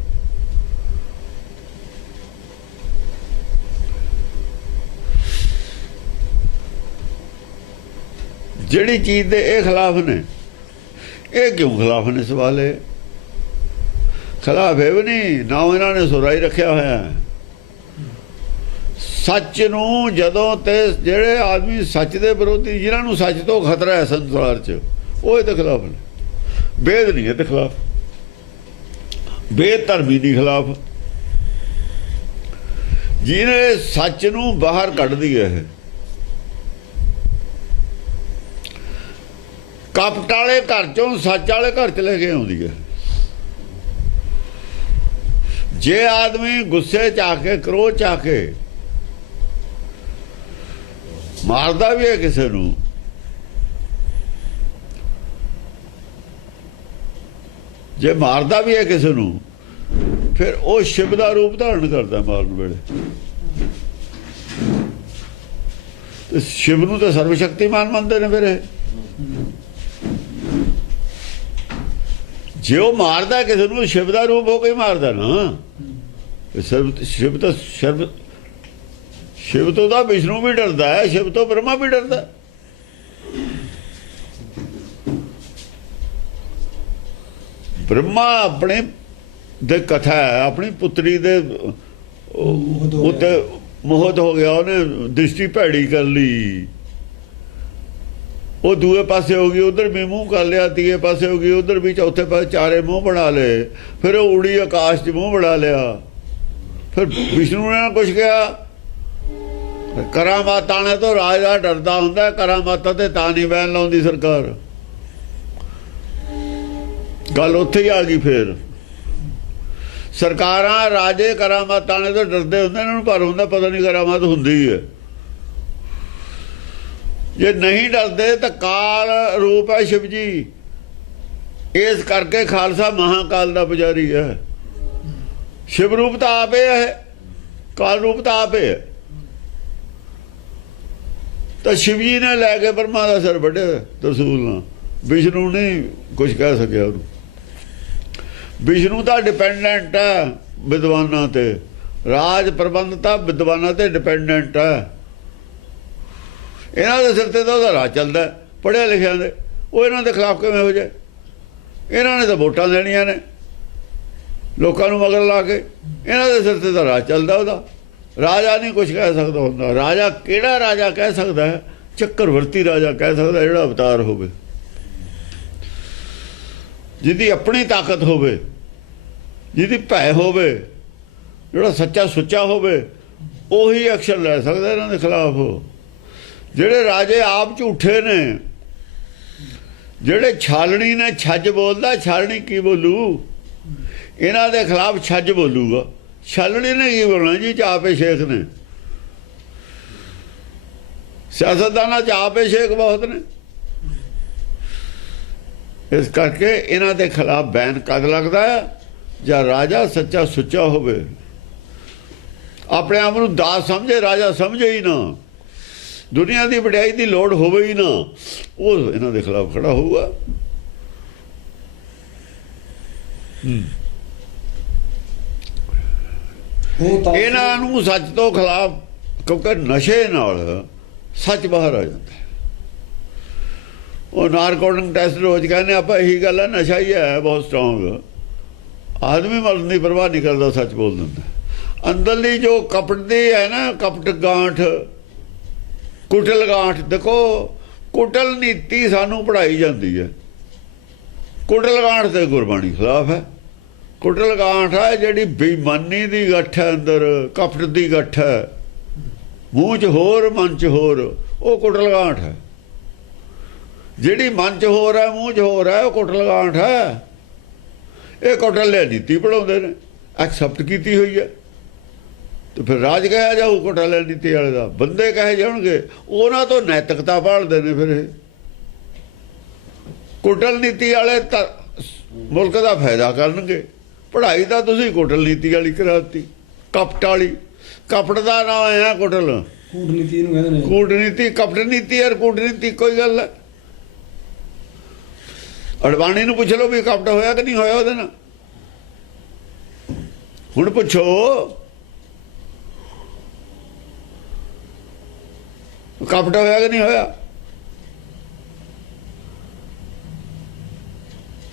ਜਿਹੜੀ ਚੀਜ਼ ਦੇ ਇਹ ਖਿਲਾਫ ਨੇ, ਇਹ ਕਿਉਂ ਖਿਲਾਫ ਨੇ? ਸਵਾਲ ਹੈ। ਖਿਲਾਫ ਹੈ ਵੀ ਨਹੀਂ ਨਾ, ਇਹਨਾਂ ਨੇ ਸੁਰਾ ਹੀ ਰੱਖਿਆ ਹੋਇਆ ਹੈ। ਸੱਚ ਨੂੰ ਜਦੋਂ ਤੇ ਜਿਹੜੇ ਆਦਮੀ ਸੱਚ ਦੇ ਵਿਰੋਧੀ, ਜਿਨ੍ਹਾਂ ਨੂੰ ਸੱਚ ਤੋਂ ਖਤਰਾ ਹੈ ਸੰਸਾਰ 'ਚ, ਉਹ ਇਹਦੇ ਖਿਲਾਫ ਨੇ। ਵੇਦ ਨਹੀਂ ਇਹਦੇ ਖਿਲਾਫ, ਵੇਦ ਧਰਮੀ ਦੀ ਖਿਲਾਫ। ਜਿਹਨੇ ਸੱਚ ਨੂੰ ਬਾਹਰ ਕੱਢਦੀ ਹੈ, ਕਪਟ ਵਾਲੇ ਘਰ ਚੋਂ ਸੱਚ ਵਾਲੇ ਘਰ ਚ ਲੈ ਕੇ ਆਉਂਦੀ ਹੈ। ਜੇ ਆਦਮੀ ਗੁੱਸੇ ਚ ਆ ਕੇ, ਕ੍ਰੋਧ ਚ ਆ ਕੇ ਮਾਰਦਾ ਵੀ ਹੈ ਕਿਸੇ ਨੂੰ, ਜੇ ਮਾਰਦਾ ਵੀ ਹੈ ਕਿਸੇ ਨੂੰ, ਫਿਰ ਉਹ ਸ਼ਿਵ ਦਾ ਰੂਪ ਧਾਰਨ ਕਰਦਾ ਮਾਰਨ ਵੇਲੇ। ਤੇ ਸ਼ਿਵ ਨੂੰ ਤਾਂ ਸਰਵ ਸ਼ਕਤੀਮਾਨ ਮੰਨਦੇ ਨੇ। ਫਿਰ ਇਹ ਜੇ ਉਹ ਮਾਰਦਾ ਕਿਸੇ ਨੂੰ, ਸ਼ਿਵ ਦਾ ਰੂਪ ਹੋ ਕੇ ਮਾਰਦਾ ਨਾ। ਸ਼ਿਵ ਤੋਂ ਤਾਂ ਵਿਸ਼ਨੂੰ ਵੀ ਡਰਦਾ ਹੈ, ਸ਼ਿਵ ਤੋਂ ਬ੍ਰਹਮਾ ਵੀ ਡਰਦਾ। ਬ੍ਰਹਮਾ ਆਪਣੇ ਦੇ ਕਥਾ ਹੈ, ਆਪਣੀ ਪੁੱਤਰੀ ਦੇ ਉੱਤੇ ਮੋਹਿਤ ਹੋ ਗਿਆ, ਉਹਨੇ ਦ੍ਰਿਸ਼ਟੀ ਭੈੜੀ ਕਰ ਲਈ। ਉਹ ਦੂਏ ਪਾਸੇ ਹੋ ਗਈ, ਉਧਰ ਵੀ ਮੂੰਹ ਕਰ ਲਿਆ, ਤੀਏ ਪਾਸੇ ਹੋ ਗਈ, ਉਧਰ ਵੀ, ਚੌਥੇ ਪਾਸੇ ਚਾਰੇ ਮੂੰਹ ਬਣਾ ਲਏ। ਫਿਰ ਉਹ ਉੜੀ ਆਕਾਸ਼ 'ਚ ਮੂੰਹ ਬਣਾ ਲਿਆ। ਫਿਰ ਵਿਸ਼ਨੂੰ ਨੇ ਕੁਛ ਕਿਹਾ, ਕਰਾਮਾਤਾਂ ਨੇ ਤਾਂ ਰਾਜਾ ਡਰਦਾ ਹੁੰਦਾ, ਕਰਾਮਾਤਾਂ ਤੇ ਤਾਂ ਨਹੀਂ ਬੈਨ ਲਾਉਂਦੀ ਸਰਕਾਰ। ਗੱਲ ਉੱਥੇ ਹੀ ਆ ਗਈ। ਫਿਰ ਸਰਕਾਰਾਂ ਰਾਜੇ ਕਰਾਮਾਤਾਂ ਨੇ ਤਾਂ ਡਰਦੇ ਹੁੰਦੇ, ਇਹਨਾਂ ਨੂੰ ਪਰ ਹੁੰਦਾ ਪਤਾ ਨਹੀਂ ਕਰਾਮਾਤ ਹੁੰਦੀ ਹੈ। ਜੇ ਨਹੀਂ ਡਰਦੇ ਤਾਂ ਕਾਲ ਰੂਪ ਹੈ ਸ਼ਿਵ ਜੀ। ਇਸ ਕਰਕੇ ਖਾਲਸਾ ਮਹਾਕਾਲ ਦਾ ਪੁਜਾਰੀ ਹੈ। ਸ਼ਿਵ ਰੂਪ ਤਾਂ ਆਪੇ ਹੈ, ਕਾਲ ਰੂਪ ਤਾਂ ਆਪੇ ਹੈ। ਤਾਂ ਸ਼ਿਵ ਜੀ ਨੇ ਲੈ ਕੇ ਬ੍ਰਹਮਾ ਦਾ ਸਿਰ ਵੱਢਿਆ ਤਰਸੂਲ ਨਾਲ। ਵਿਸ਼ਨੂੰ ਨਹੀਂ ਕੁਝ ਕਹਿ ਸਕਿਆ ਉਹਨੂੰ। ਵਿਸ਼ਨੂੰ ਤਾਂ ਡਿਪੈਂਡੈਂਟ ਹੈ ਵਿਦਵਾਨਾਂ ਤੇ, ਰਾਜ ਪ੍ਰਬੰਧ ਤਾਂ ਵਿਦਵਾਨਾਂ ਤੇ ਡਿਪੈਂਡੈਂਟ ਹੈ। ਇਹਨਾਂ ਦੇ ਸਿਰ ਤੇ ਤਾਂ ਉਹਦਾ ਰਾਜ ਚੱਲਦਾ, ਪੜ੍ਹਿਆ ਲਿਖਿਆ ਦੇ। ਉਹ ਇਹਨਾਂ ਦੇ ਖਿਲਾਫ ਕਿਵੇਂ ਹੋ ਜਾਏ? ਇਹਨਾਂ ਨੇ ਤਾਂ ਵੋਟਾਂ ਦੇਣੀਆਂ ਨੇ ਲੋਕਾਂ ਨੂੰ ਮਗਰ ਲਾ ਕੇ। ਇਹਨਾਂ ਦੇ ਸਿਰ ਤੇ ਤਾਂ ਰਾਜ ਚੱਲਦਾ ਉਹਦਾ। ਰਾਜਾ ਨਹੀਂ ਕੁਝ ਕਹਿ ਸਕਦਾ ਹੁੰਦਾ। ਰਾਜਾ ਕਿਹੜਾ ਰਾਜਾ ਕਹਿ ਸਕਦਾ ਹੈ? ਚੱਕਰਵਰਤੀ ਰਾਜਾ ਕਹਿ ਸਕਦਾ, ਜਿਹੜਾ ਅਵਤਾਰ ਹੋਵੇ, ਜਿਹਦੀ ਆਪਣੀ ਤਾਕਤ ਹੋਵੇ, ਜਿਹਦੀ ਭੈ ਹੋਵੇ, ਜਿਹੜਾ ਸੱਚਾ ਸੁੱਚਾ ਹੋਵੇ, ਉਹੀ ਐਕਸ਼ਨ ਲੈ ਸਕਦਾ ਇਹਨਾਂ ਦੇ ਖਿਲਾਫ। ਜਿਹੜੇ ਰਾਜੇ ਆਪ ਝੂਠੇ ਨੇ, ਜਿਹੜੇ ਛਾਲਣੀ ਨੇ ਛੱਜ ਬੋਲਦਾ, ਛਾਲਣੀ ਕੀ ਬੋਲੂ? ਇਹਨਾਂ ਦੇ ਖਿਲਾਫ ਛੱਜ ਬੋਲੂਗਾ। ਛਾਲਣੀ ਨੇ ਕੀ ਬੋਲਣਾ ਜੀ? ਚਾਪੇ ਸ਼ੇਖ ਨੇ, ਸਿਆਸਤਦਾਨਾਂ ਚਾਪੇ ਸ਼ੇਖ ਬਹੁਤ ਨੇ। ਇਸ ਕਰਕੇ ਇਹਨਾਂ ਦੇ ਖਿਲਾਫ ਬੈਨ ਕਦ ਲੱਗਦਾ ਹੈ? ਜਾਂ ਰਾਜਾ ਸੱਚਾ ਸੁੱਚਾ ਹੋਵੇ, ਆਪਣੇ ਆਪ ਨੂੰ ਦਾਸ ਸਮਝੇ, ਰਾਜਾ ਸਮਝੇ ਹੀ ਨਾ, ਦੁਨੀਆ ਦੀ ਵਡਿਆਈ ਦੀ ਲੋੜ ਹੋਵੇ ਹੀ ਨਾ, ਉਹ ਇਹਨਾਂ ਦੇ ਖਿਲਾਫ ਖੜਾ ਹੋਊਗਾ। ਇਹਨਾਂ ਨੂੰ ਸੱਚ ਤੋਂ ਖਿਲਾਫ, ਕਿਉਂਕਿ ਨਸ਼ੇ ਨਾਲ ਸੱਚ ਬਾਹਰ ਆ ਜਾਂਦਾ। ਉਹ ਨਾਰਕੋਟਿਕ ਟੈਸਟ ਰੋਜ਼ ਕਹਿੰਦੇ ਆਪਾਂ, ਇਹੀ ਗੱਲ ਹੈ, ਨਸ਼ਾ ਹੀ ਹੈ ਬਹੁਤ ਸਟਰੋਂਗ। ਆਦਮੀ ਮਰਨ ਦੀ ਪਰਵਾਹ ਨਹੀਂ ਕਰਦਾ, ਸੱਚ ਬੋਲ ਦਿੰਦਾ। ਅੰਦਰਲੀ ਜੋ ਕਪਟ ਦੀ ਹੈ ਨਾ, ਕਪਟ ਗਾਂਠ, ਕੁਟਲ ਗਾਂਠ। ਦੇਖੋ, ਕੁਟਲ ਨੀਤੀ ਸਾਨੂੰ ਪੜ੍ਹਾਈ ਜਾਂਦੀ ਹੈ। ਕੁਟਲ ਗਾਂਠ ਤੇ ਗੁਰਬਾਣੀ ਖਿਲਾਫ ਹੈ। ਕੁਟਲ ਗਾਂਠ ਹੈ ਜਿਹੜੀ ਬੇਈਮਾਨੀ ਦੀ ਗੱਠ ਹੈ, ਅੰਦਰ ਕਪਟ ਦੀ ਗੱਠ ਹੈ, ਮੂੰਹ 'ਚ ਹੋਰ ਮਨ 'ਚ ਹੋਰ, ਉਹ ਕੁਟਲ ਗਾਂਠ ਹੈ। ਜਿਹੜੀ ਮਨ 'ਚ ਹੋਰ ਹੈ, ਮੂੰਹ 'ਚ ਹੋਰ ਹੈ, ਉਹ ਕੁਟਲ ਗਾਂਠ ਹੈ। ਇਹ ਕੁਟਲ ਨੀਤੀ ਪੜ੍ਹਾਉਂਦੇ ਨੇ, ਐਕਸੈਪਟ ਕੀਤੀ ਹੋਈ ਹੈ। ਤੇ ਫਿਰ ਰਾਜ ਕਹਿਆ ਜਾਊ ਕੁਟਲ ਨੀਤੀ ਵਾਲੇ ਦਾ, ਬੰਦੇ ਕਹੇ ਜਾਣਗੇ, ਉਹਨਾਂ ਤੋਂ ਨੈਤਿਕਤਾ ਭਾਲਦੇ ਨੇ। ਫਿਰ ਇਹ ਕੁਟਲ ਨੀਤੀ ਵਾਲੇ ਤਾਂ ਮੁਲਕ ਦਾ ਫਾਇਦਾ ਕਰਨਗੇ। ਪੜ੍ਹਾਈ ਤਾਂ ਤੁਸੀਂ ਕੁਟਲ ਨੀਤੀ ਵਾਲੀ ਕਰਾਤੀ, ਕਪਟ ਵਾਲੀ। ਕਪਟ ਦਾ ਨਾਮ ਹੈ ਕੁਟਲ, ਕੂਟਨੀਤੀ ਨੂੰ ਕਹਿੰਦੇ ਨੇ। ਕੂਟਨੀਤੀ, ਕਪਟ ਨੀਤੀ ਔਰ ਕੂਟਨੀਤੀ ਕੋਈ ਗੱਲ ਹੈ। ਅਡਵਾਣੀ ਨੂੰ ਪੁੱਛ ਲਓ ਵੀ ਕਪਟ ਹੋਇਆ ਕਿ ਨਹੀਂ ਹੋਇਆ ਉਹਦੇ ਨਾਲ। ਹੁਣ ਪੁੱਛੋ ਕਪਟ ਹੋਇਆ ਕਿ ਨਹੀਂ ਹੋਇਆ।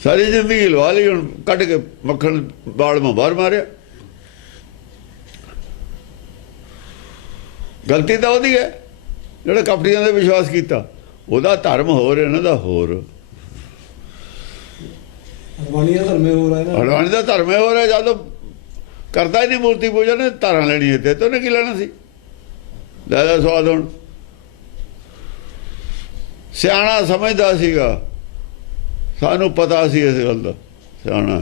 ਸਾਰੀ ਜ਼ਿੰਦਗੀ ਲਵਾ ਲਈ, ਹੁਣ ਕੱਢ ਕੇ ਮੱਖਣ ਬਾਲ ਮੋਂ ਬਾਹਰ ਮਾਰਿਆ। ਗਲਤੀ ਤਾਂ ਉਹਦੀ ਹੈ ਜਿਹੜੇ ਕਪਟੀਆਂ ਦੇ ਵਿਸ਼ਵਾਸ ਕੀਤਾ। ਉਹਦਾ ਧਰਮ ਹੋਰ, ਇਹਨਾਂ ਦਾ ਹੋਰ। ਅਡਵਾਣੀ ਦਾ ਧਰਮ ਹੋਰ ਹੈ ਨਾ, ਅਡਵਾਣੀ ਦਾ ਧਰਮ ਹੋਰ ਹੈ। ਜਦੋਂ ਕਰਦਾ ਹੀ ਨਹੀਂ ਮੂਰਤੀ ਪੂਜਾ ਨੇ, ਧਾਰਾਂ ਲੈਣੀ ਹੈ ਤੇ ਉਹਨੇ ਕੀ ਲੈਣਾ ਸੀ। ਲੈ ਸਵਾਦ। ਹੁਣ ਸਿਆਣਾ ਸਮਝਦਾ ਸੀਗਾ, ਸਾਨੂੰ ਪਤਾ ਸੀ ਇਸ ਗੱਲ ਦਾ। ਸਿਆਣਾ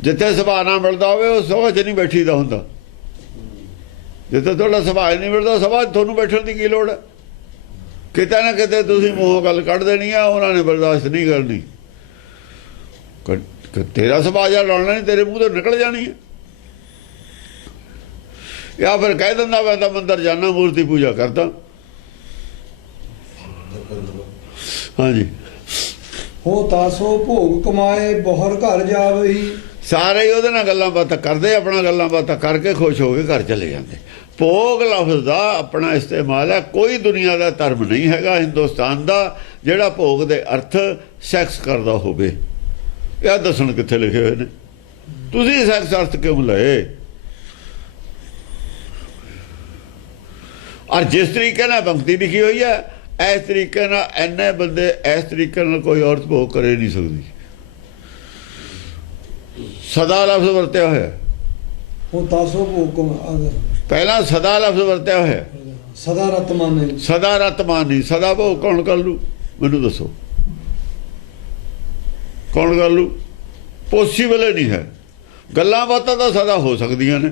ਜਿੱਥੇ ਸੁਭਾਅ ਨਾ ਮਿਲਦਾ ਹੋਵੇ ਉਹ ਸਭਾ 'ਚ ਨਹੀਂ ਬੈਠੀਦਾ ਹੁੰਦਾ। ਜਿੱਥੇ ਤੁਹਾਡਾ ਸੁਭਾਅ ਨਹੀਂ ਮਿਲਦਾ, ਸਭਾ 'ਚ ਤੁਹਾਨੂੰ ਬੈਠਣ ਦੀ ਕੀ ਲੋੜ ਹੈ। ਕਿਤੇ ਨਾ ਕਿਤੇ ਤੁਸੀਂ ਮੂੰਹੋਂ ਗੱਲ ਕੱਢ ਦੇਣੀ ਆ, ਉਹਨਾਂ ਨੇ ਬਰਦਾਸ਼ਤ ਨਹੀਂ ਕਰਨੀ। ਤੇਰਾ ਸੁਭਾਅ ਜਾਂ ਲਾਉਣਾ ਨਹੀਂ, ਤੇਰੇ ਮੂੰਹ ਤੋਂ ਨਿਕਲ ਜਾਣੀ ਹੈ। ਜਾਂ ਫਿਰ ਕਹਿ ਦਿੰਦਾ ਮੈਂ ਤਾਂ ਮੰਦਰ ਜਾਣਾ, ਮੂਰਤੀ ਪੂਜਾ ਕਰਦਾ। ਹਾਂਜੀ, ਹੋ ਤਾਸੋ ਭੋਗ ਕਮਾਏ ਬਹੁਰ ਘਰ ਜਾਵਈ। ਸਾਰੇ ਹੀ ਉਹਦੇ ਨਾਲ ਗੱਲਾਂ ਬਾਤਾਂ ਕਰਦੇ, ਆਪਣਾ ਗੱਲਾਂ ਬਾਤਾਂ ਕਰਕੇ ਖੁਸ਼ ਹੋ ਕੇ ਘਰ ਚਲੇ ਜਾਂਦੇ। ਭੋਗ ਲਫ਼ਜ਼ ਦਾ ਆਪਣਾ ਇਸਤੇਮਾਲ ਹੈ। ਕੋਈ ਦੁਨੀਆ ਦਾ ਧਰਮ ਨਹੀਂ ਹੈਗਾ ਹਿੰਦੁਸਤਾਨ ਦਾ ਜਿਹੜਾ ਭੋਗ ਦੇ ਅਰਥ ਸੈਕਸ ਕਰਦਾ ਹੋਵੇ। ਇਹ ਦੱਸਣ ਕਿੱਥੇ ਲਿਖੇ ਹੋਏ ਨੇ। ਤੁਸੀਂ ਸੈਕਸ ਅਰਥ ਕਿਉਂ ਲਏ। ਔਰ ਜਿਸ ਤਰੀਕੇ ਨਾਲ ਪੰਕਤੀ ਲਿਖੀ ਹੋਈ ਹੈ, ਇਸ ਤਰੀਕੇ ਨਾਲ ਇੰਨੇ ਬੰਦੇ ਇਸ ਤਰੀਕੇ ਨਾਲ ਕੋਈ ਔਰਤ ਭੋਗ ਕਰੇ ਨਹੀਂ ਸਕਦੀ। ਸਦਾ ਲਫ਼ਜ਼ ਵਰਤਿਆ ਹੋਇਆ। ਹੋ ਤਾਸੋ ਭੋਗ ਕਮਾਏ, ਪਹਿਲਾਂ ਸਦਾ ਲਫ਼ਜ਼ ਵਰਤਿਆ ਹੋਇਆ। ਸਦਾ ਰਤ ਮਾਨੇ, ਸਦਾ ਰਤ ਮਾਨੀ। ਸਦਾ ਭੋਗ ਕੌਣ ਕਰ ਲੂ, ਮੈਨੂੰ ਦੱਸੋ ਕੌਣ ਕਰ ਲੂ। ਪੋਸੀਬਲ ਨਹੀਂ ਹੈ। ਗੱਲਾਂ ਬਾਤਾਂ ਤਾਂ ਸਦਾ ਹੋ ਸਕਦੀਆਂ ਨੇ,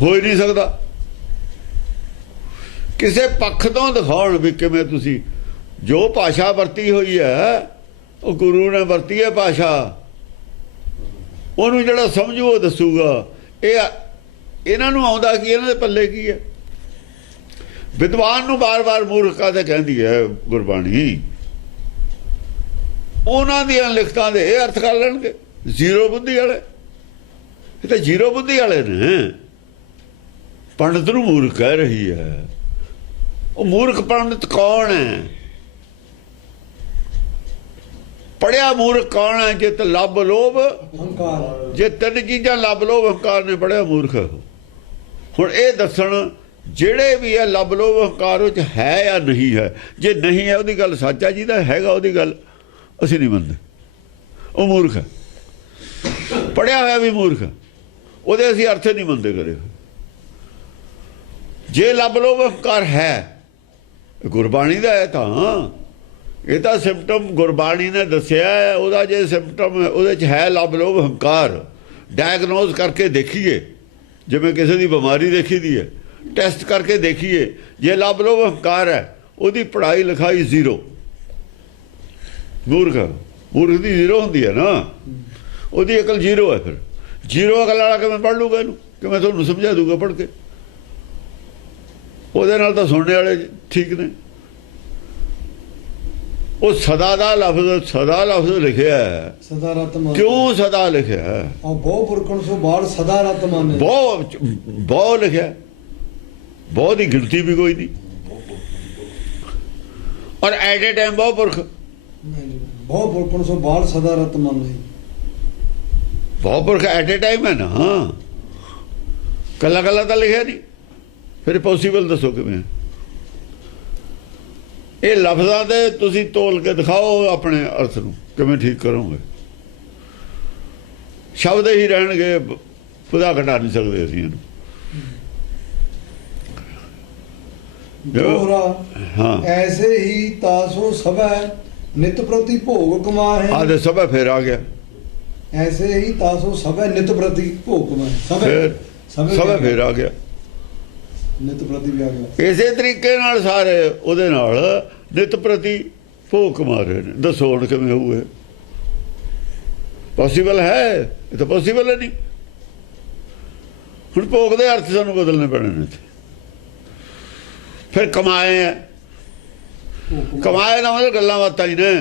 ਹੋ ਹੀ ਨਹੀਂ ਸਕਦਾ। ਕਿਸੇ ਪੱਖ ਤੋਂ ਦਿਖਾਉਣ ਵੀ ਕਿਵੇਂ ਤੁਸੀਂ ਜੋ ਭਾਸ਼ਾ ਵਰਤੀ ਹੋਈ ਹੈ, ਉਹ ਗੁਰੂ ਨੇ ਵਰਤੀ ਹੈ ਭਾਸ਼ਾ। ਉਹਨੂੰ ਜਿਹੜਾ ਸਮਝੂ ਉਹ ਦੱਸੂਗਾ। ਇਹਨਾਂ ਨੂੰ ਆਉਂਦਾ ਕੀ, ਇਹਨਾਂ ਦੇ ਪੱਲੇ ਕੀ ਹੈ। ਵਿਦਵਾਨ ਨੂੰ ਬਾਰ-ਬਾਰ ਮੂਰਖਾ ਤੇ ਕਹਿੰਦੀ ਹੈ ਗੁਰਬਾਣੀ। ਉਹਨਾਂ ਦੀਆਂ ਲਿਖਤਾਂ ਦੇ ਇਹ ਅਰਥ ਕਰ ਲੈਣਗੇ ਜ਼ੀਰੋ ਬੁੱਧੀ ਵਾਲੇ। ਇਹ ਤਾਂ ਜ਼ੀਰੋ ਬੁੱਧੀ ਵਾਲੇ ਨੇ। ਪੰਡਤ ਨੂੰ ਮੂਰਖ ਕਹਿ ਰਹੀ ਹੈ। ਉਹ ਮੂਰਖ ਪੰਡਤ ਕੌਣ ਹੈ। ਪੜਿਆ ਮੂਰਖ ਕੌਣ ਹੈ। ਜੇ ਤਾਂ ਲੱਭ ਲੋਭ ਹੰਕਾਰ, ਜੇ ਤਿੰਨ ਚੀਜ਼ਾਂ ਲੱਭ ਲੋਭ ਹੰਕਾਰ ਨੇ ਪੜਿਆ ਮੂਰਖ। ਹੁਣ ਇਹ ਦੱਸਣ ਜਿਹੜੇ ਵੀ ਹੈ ਲੱਭ ਲੋਭ ਹੰਕਾਰ ਵਿੱਚ ਹੈ ਜਾਂ ਨਹੀਂ ਹੈ। ਜੇ ਨਹੀਂ ਹੈ ਉਹਦੀ ਗੱਲ ਸੱਚ ਹੈ, ਜਿਹਦਾ ਹੈਗਾ ਉਹਦੀ ਗੱਲ ਅਸੀਂ ਨਹੀਂ ਮੰਨਦੇ। ਉਹ ਮੂਰਖ ਹੈ। ਪੜਿਆ ਹੋਇਆ ਵੀ ਮੂਰਖ ਹੈ, ਉਹਦੇ ਅਸੀਂ ਅਰਥ ਨਹੀਂ ਮੰਨਦੇ ਕਰੇ। ਜੇ ਲੱਭ ਲੋਭ ਹੰਕਾਰ ਹੈ, ਗੁਰਬਾਣੀ ਦਾ ਹੈ ਤਾਂ ਇਹ ਤਾਂ ਸਿੰਪਟਮ ਗੁਰਬਾਣੀ ਨੇ ਦੱਸਿਆ। ਉਹਦਾ ਜੇ ਸਿੰਪਟਮ ਉਹਦੇ 'ਚ ਹੈ ਲੱਭ ਲੋਭ ਹੰਕਾਰ, ਡਾਇਗਨੋਜ਼ ਕਰਕੇ ਦੇਖੀਏ। ਜਿਵੇਂ ਕਿਸੇ ਦੀ ਬਿਮਾਰੀ ਦੇਖੀ ਦੀ ਹੈ, ਟੈਸਟ ਕਰਕੇ ਦੇਖੀਏ। ਜੇ ਲੱਭ ਲੋਭ ਹੰਕਾਰ ਹੈ, ਉਹਦੀ ਪੜ੍ਹਾਈ ਲਿਖਾਈ ਜ਼ੀਰੋ। ਮੂਰਖ ਦੀ ਜ਼ੀਰੋ ਹੁੰਦੀ ਹੈ ਨਾ, ਉਹਦੀ ਅਕਲ ਜ਼ੀਰੋ ਹੈ। ਫਿਰ ਜ਼ੀਰੋ ਅਕਲ ਵਾਲਾ ਕਿਵੇਂ ਪੜ੍ਹ ਲੂਗਾ ਇਹਨੂੰ, ਕਿਵੇਂ ਤੁਹਾਨੂੰ ਸਮਝਾ ਦੂਗਾ ਪੜ੍ਹ ਕੇ। ਉਹਦੇ ਨਾਲ ਤਾਂ ਸੁਣਨੇ ਵਾਲੇ ਠੀਕ ਨੇ। ਉਹ ਸਦਾ ਦਾ ਲਫ਼ਜ਼, ਸਦਾ ਲਫ਼ਜ਼ ਲਿਖਿਆ ਹੈ। ਸਦਾ ਰਤ ਮਾਨੇ, ਕਿਉਂ ਸਦਾ ਲਿਖਿਆ। ਉਹ ਬਹੁ ਪੁਰਖਣ ਸੋ ਬਾੜ ਸਦਾ ਰਤ ਮਾਨੇ। ਬਹੁ ਲਿਖਿਆ। ਬਹੁਤ ਦੀ ਗਿਣਤੀ ਵੀ ਕੋਈ ਨਹੀਂ। ਔਰ ਐਟ ਏ ਟਾਈਮ ਬਹੁ ਪੁਰਖ। ਬਹੁ ਪੁਰਖਣ ਸੋ ਬਾੜ ਸਦਾ ਰਤ ਮਾਨੇ। ਬਹੁ ਪੁਰਖ ਐਟ ਏ ਟਾਈਮ ਹੈ ਨਾ, ਕੱਲਾ ਕੱਲਾ ਤਾਂ ਲਿਖਿਆ ਨਹੀਂ। ਫਿਰ ਪੋਸੀਬਲ ਦੱਸੋ ਕਿਵੇਂ। ਇਹ ਲਫ਼ਜ਼ਾਂ ਦੇ ਤੁਸੀਂ ਤੋਲ ਕੇ ਦਿਖਾਓ ਆਪਣੇ ਅਰਥ ਨੂੰ, ਕਿਵੇਂ ਠੀਕ ਕਰੋਗੇ। ਸ਼ਬਦ ਹੀ ਰਹਿਣਗੇ, ਖੁਦਾ ਘਟਾ ਨਹੀਂ ਸਕਦੇ ਅਸੀਂ ਇਹਨੂੰ। ਦੋਹਰਾ ਹਾਂ, ਐਸੇ ਹੀ ਤਾਸੋ ਸਭੈ ਨਿਤ ਪ੍ਰਤੀ ਭੋਗ ਕਮਾਏ। ਆਦੇ ਸਭਾ ਫੇਰ ਆ ਗਿਆ। ਐਸੇ ਹੀ ਤਾਸੋ ਸਭੈ ਨਿਤ ਪ੍ਰਤੀ ਭੋਗ ਕਮਾਏ। ਫਿਰ ਸਭਾ ਫੇਰ ਆ ਗਿਆ। ਨਿਤ ਪ੍ਰਤੀ ਵੀ ਆ ਗਿਆ। ਇਸੇ ਤਰੀਕੇ ਨਾਲ ਸਾਰੇ ਉਹਦੇ ਨਾਲ ਨਿਤ ਪ੍ਰਤੀ ਭੋਗ ਕਮਾ ਰਹੇ ਨੇ। ਦੱਸੋ ਹੁਣ ਕਿਵੇਂ ਹੋਊ। ਪੋਸੀਬਲ ਹੈ? ਇਹ ਤਾਂ ਪੋਸੀਬਲ ਹੈ ਨਹੀਂ। ਹੁਣ ਭੋਗ ਦੇ ਅਰਥ ਸਾਨੂੰ ਬਦਲਨੇ ਪੈਣੇ ਨੇ। ਫਿਰ ਕਮਾਏ ਹੈ, ਕਮਾਏ ਦਾ ਮਤਲਬ ਗੱਲਾਂ ਬਾਤਾਂ ਹੀ ਨੇ।